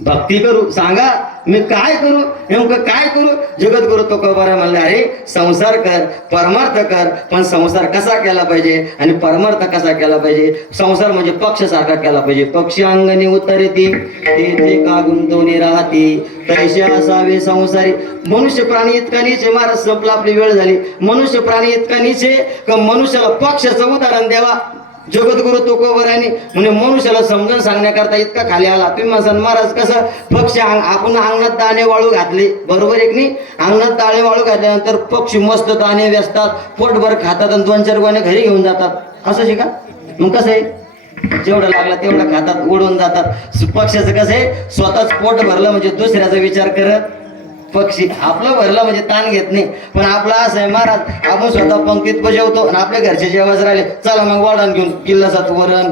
भक्ती करू. सांगा मी काय करू नेमकं काय करू. जगद्गुरु तुकोबारा म्हणले अरे संसार कर परमार्थ कर. पण संसार कसा केला पाहिजे आणि परमार्थ कसा केला पाहिजे. संसार म्हणजे पक्ष सारखा केला पाहिजे. पक्षी अंगणी उतरती ते का गुंतवणी राहती तैसे असावे संसारी. मनुष्य प्राणी इतका नीचे. महाराज संपला आपली वेळ झाली. मनुष्य प्राणी इतका नीचे का मनुष्याला पक्षाचं उदाहरण द्यावा. जगद्गुरु तुकोबारांनी म्हणजे मनुष्याला समजून सांगण्याकरता इतका खाली आला. तुम्ही म्हणसान महाराज कसं पक्षी आपण अंगणात दाणे वाळू घातले बरोबर आहे की नाही. अंगणात दाणे वाळू घातल्यानंतर पक्षी मस्त दाणे व्यसतात पोटभर खातात आणि 2-4 गोणे घरी घेऊन जातात असं का. मग कसं आहे जेवढं लागलं तेवढं खातात उडून जातात. पक्ष्याचं कसं आहे स्वतःच पोट भरलं म्हणजे दुसऱ्याचा विचार करत पक्षी. आपलं भरलं म्हणजे ताण घेत नाही. पण आपलं असं आहे महाराज आपण स्वतः पंक्तीत जेवतो आणि आपल्या घरचे जेवायच राहिले चला मग वाढण घेऊन गिल्लासात वरण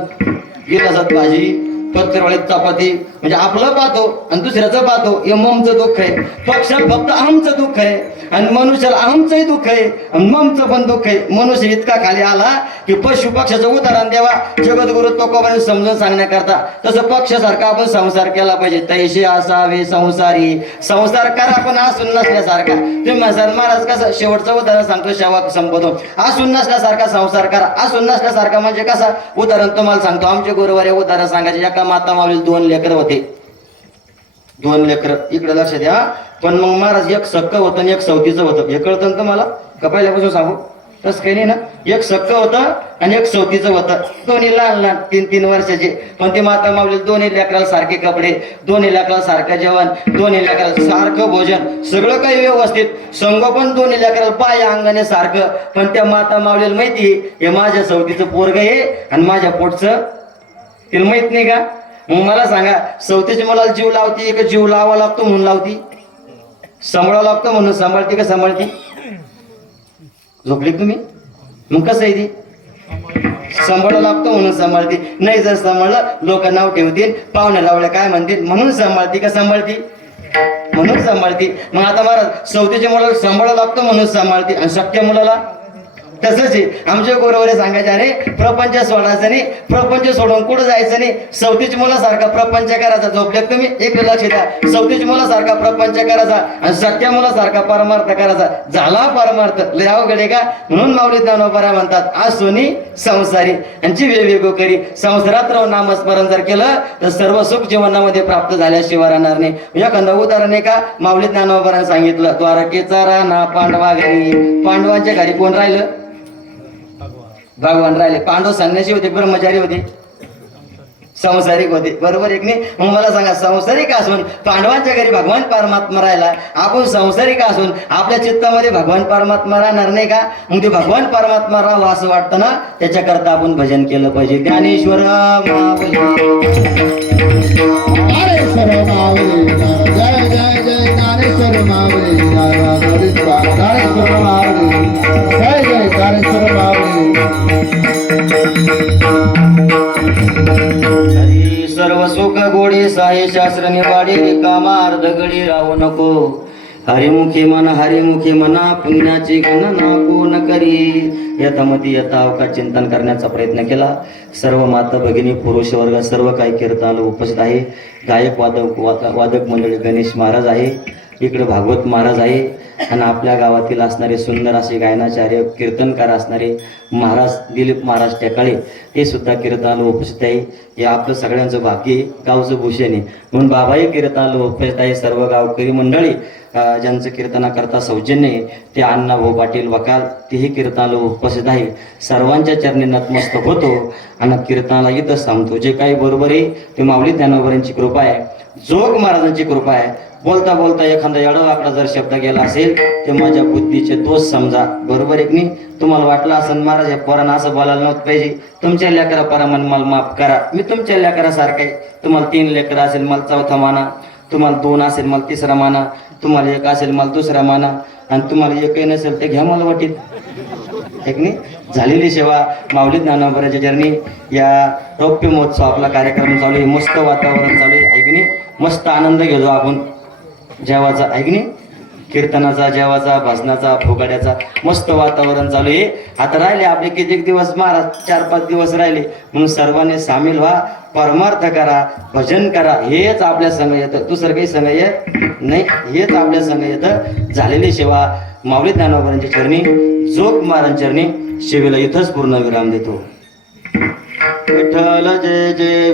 गिल्लासात भाजी पत्रवळीत चपाती. म्हणजे आपलं पाहतो आणि दुसऱ्याचं पाहतो हे ममचं दुःख आहे. पक्षाला फक्त अहमचं दुःख आहे आणि मनुष्याला अहमचंही दुःख आहे आणि ममचं पण दुःख आहे. मनुष्य इतका खाली आला की पशु पक्षाचं उदाहरण द्यावा जगद्गुरु तुकोबाने समजून सांगण्याकरता. तसं पक्षासारखा आपण संसार केला पाहिजे. तैसे असावे संसारी. संसार करा पण आसून नसल्यासारखा. तुम्ही म्हणसान महाराज कसं शेवटचं उदाहरण सांगतो शेवा संपतो. आसून नसल्यासारखा संसार करा. आसून नसल्यासारखा म्हणजे कसा उदाहरण तुम्हाला सांगतो. आमचे गुरुवार उदाहरण सांगायचे. एका माता मावली 2 लेकर होते. 2 लेकर इकडे लक्ष द्या. पण मग महाराज एक सक्क होतं आणि एक सवतीचं होतं. हे कळतं ना तुम्हाला का पहिल्यापासून सांगू. तसं काही नाही ना. एक सक्क होतं आणि एक सवतीचं होतं, दोन्ही लहान लहान 3-3 वर्षाचे. पण ते माता माऊली दोन्ही लेकराला सारखे कपडे, दोन्ही लेकराला सारखं जेवण, दोन्ही लेकराला सारखं भोजन, सगळं काही व्यवस्थित. संगोपन दोन्ही लेकराला पाय अंगाने सारखं. पण त्या माता माऊलीला माहिती हे माझ्या सवतीचं पोरग आहे आणि माझ्या पोटचं तिला माहित नाही का. मग मला सांगा, सवतीच्या मुलाला जीव लावती का जीव लावा लागतो म्हणून लावती? सांभाळावं लागतं म्हणून सांभाळते का सांभाळते? झोपली का तुम्ही? मग कसं आहे ती? सांभाळावं लागतं म्हणून सांभाळते. नाही जर सांभाळलं लोक नाव ठेवतील, पाहुण्या लावल्या काय म्हणतील म्हणून सांभाळते का सांभाळते? म्हणून सांभाळते. मग आता महाराज सवतीच्या मुलाला सांभाळावं लागतं म्हणून सांभाळते आणि सख्या मुलाला तसंच आहे. आमच्या गुरुवारी सांगायचे अरे प्रपंच सोडायचं नाही, प्रपंच सोडून कुठं जायचं नाही. सवतीच्या मुलासारखा प्रपंच करायचा. झोपल्यात तुम्ही? एक लक्ष द्या. सवतीच्या मुलासारखा प्रपंच करायचा आणि सख्या मुलासारखा परमार्थ करायचा. झाला परमार्थ. लय अवघड आहे का? म्हणून माऊली ज्ञानोबा म्हणतात आज सोनी संसारी यांची वेगवेगळी करी. संसारात राहून नामस्मरण जर केलं तर सर्व सुख जीवनामध्ये प्राप्त झाल्याशिवाय राहणार नाही. एखादं उदाहरण आहे का? माऊली ज्ञानोबाने सांगितलं द्वारकेचा राणा पांडवा घरी. पांडवांच्या घरी कोण राहिलं? भगवान राहिले. पांडव संन्यासी होते, ब्रह्मचारी होते, संसारिक होते, बरोबर एक नाही. मग मला सांगा, संसारिक असून पांडवांच्या घरी भगवान परमात्मा राहिला, आपण संसारिक असून आपल्या चित्तामध्ये भगवान परमात्मा राहणार नाही का? मग ते भगवान परमात्मा राहावं असं वाटतं ना, त्याच्याकरता आपण भजन केलं पाहिजे. ज्ञानेश्वर माऊली ज्ञानेश्वर माऊली जय जय जय ज्ञानेश्वर माऊली ज्ञानेश्वर माऊली जय जय ज्ञानेश्वर माऊली. हरी सर्व सुख गोडी साहे शास्त्र निवाडी रिकामा अर्धगडी राहू नको. हरिमुखी म्हणा पुण्याची गणना कोण करी. यथामती यथावकाश चिंतन करण्याचा प्रयत्न केला. सर्व माता भगिनी पुरुष वर्ग सर्व काही कीर्तनाला उपस्थित आहे. गायक वादक मंडळी गणेश महाराज आहे, इकडे भागवत महाराज आहे आणि आपल्या गावातील असणारे सुंदर असे गायनाचार्य कीर्तनकार असणारे महाराज दिलीप महाराज टेकाळे हे सुद्धा कीर्तनाला उपस्थित आहे. हे आपलं सगळ्यांचं भाग्य आहे, गावचं भूषण आहे. म्हणून बाबाही कीर्तनाला उपस्थित आहे. सर्व गावकरी मंडळी ज्यांचं कीर्तनाकरता सौजन्य आहे ते अण्णा भाऊ पाटील वकाल तेही कीर्तनाला उपस्थित आहे. सर्वांच्या चरणी नतमस्तक होतो आणि कीर्तनाला इथंच थांबतो. जे काही बरोबर आहे ते माऊली ज्ञानोबांची कृपा आहे, जोग महाराजांची कृपा आहे. बोलता बोलता एखादा एडवाकडा जर शब्द गेला असेल ते माझ्या बुद्धीचे दोष समजा, बरोबर आहे की नाही. तुम्हाला वाटलं असं महाराज या पोरांना असं बोलायला नव्हतं पाहिजे, तुमच्या लेकराप्रमाणे मला माफ करा. मी तुमच्या लेकरासारखं आहे. तुम्हाला 3 लेकरं असेल मला 4था माना, तुम्हाला 2 असेल मला 3रा माना, तुम्हाला 1 असेल मला 2रा माना आणि तुम्हाला 1ही नसेल ते घ्या मला वाटीत, एक नाही. झालेली सेवा माऊली ज्ञानोबाच्या चरणी. या रौप्य महोत्सव आपला कार्यक्रम चालू आहे, मस्त वातावरण चालू आहे, ऐक नाही. मस्त आनंद घेतो आपण जेवाचा, ऐक नाही. कीर्तनाचा, जेवाचा, भाषणाचा, फुगाड्याचा मस्त वातावरण चालू आहे. आता राहिले आपले किती दिवस महाराज, 4-5 दिवस राहिले. म्हणून सर्वांनी सामील व्हा, परमार्थ करा, भजन करा. हेच आपल्या संग येतं, दुसरं काही संग येत नाही. हेच आपल्या संग येतं. झालेली सेवा माऊली ज्ञानोबांच्या चरणी, जोग महाराजांच्या चरणी सेवेला इथंच पूर्ण विराम देतो. विठ्ठल जय जय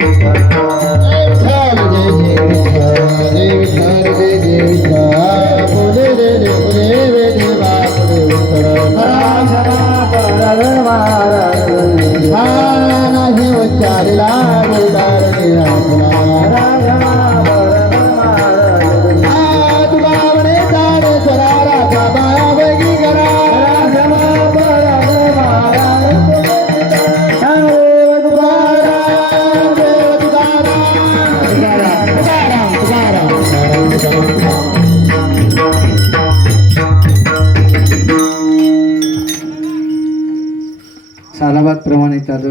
सालाबाद प्रमाणे चालू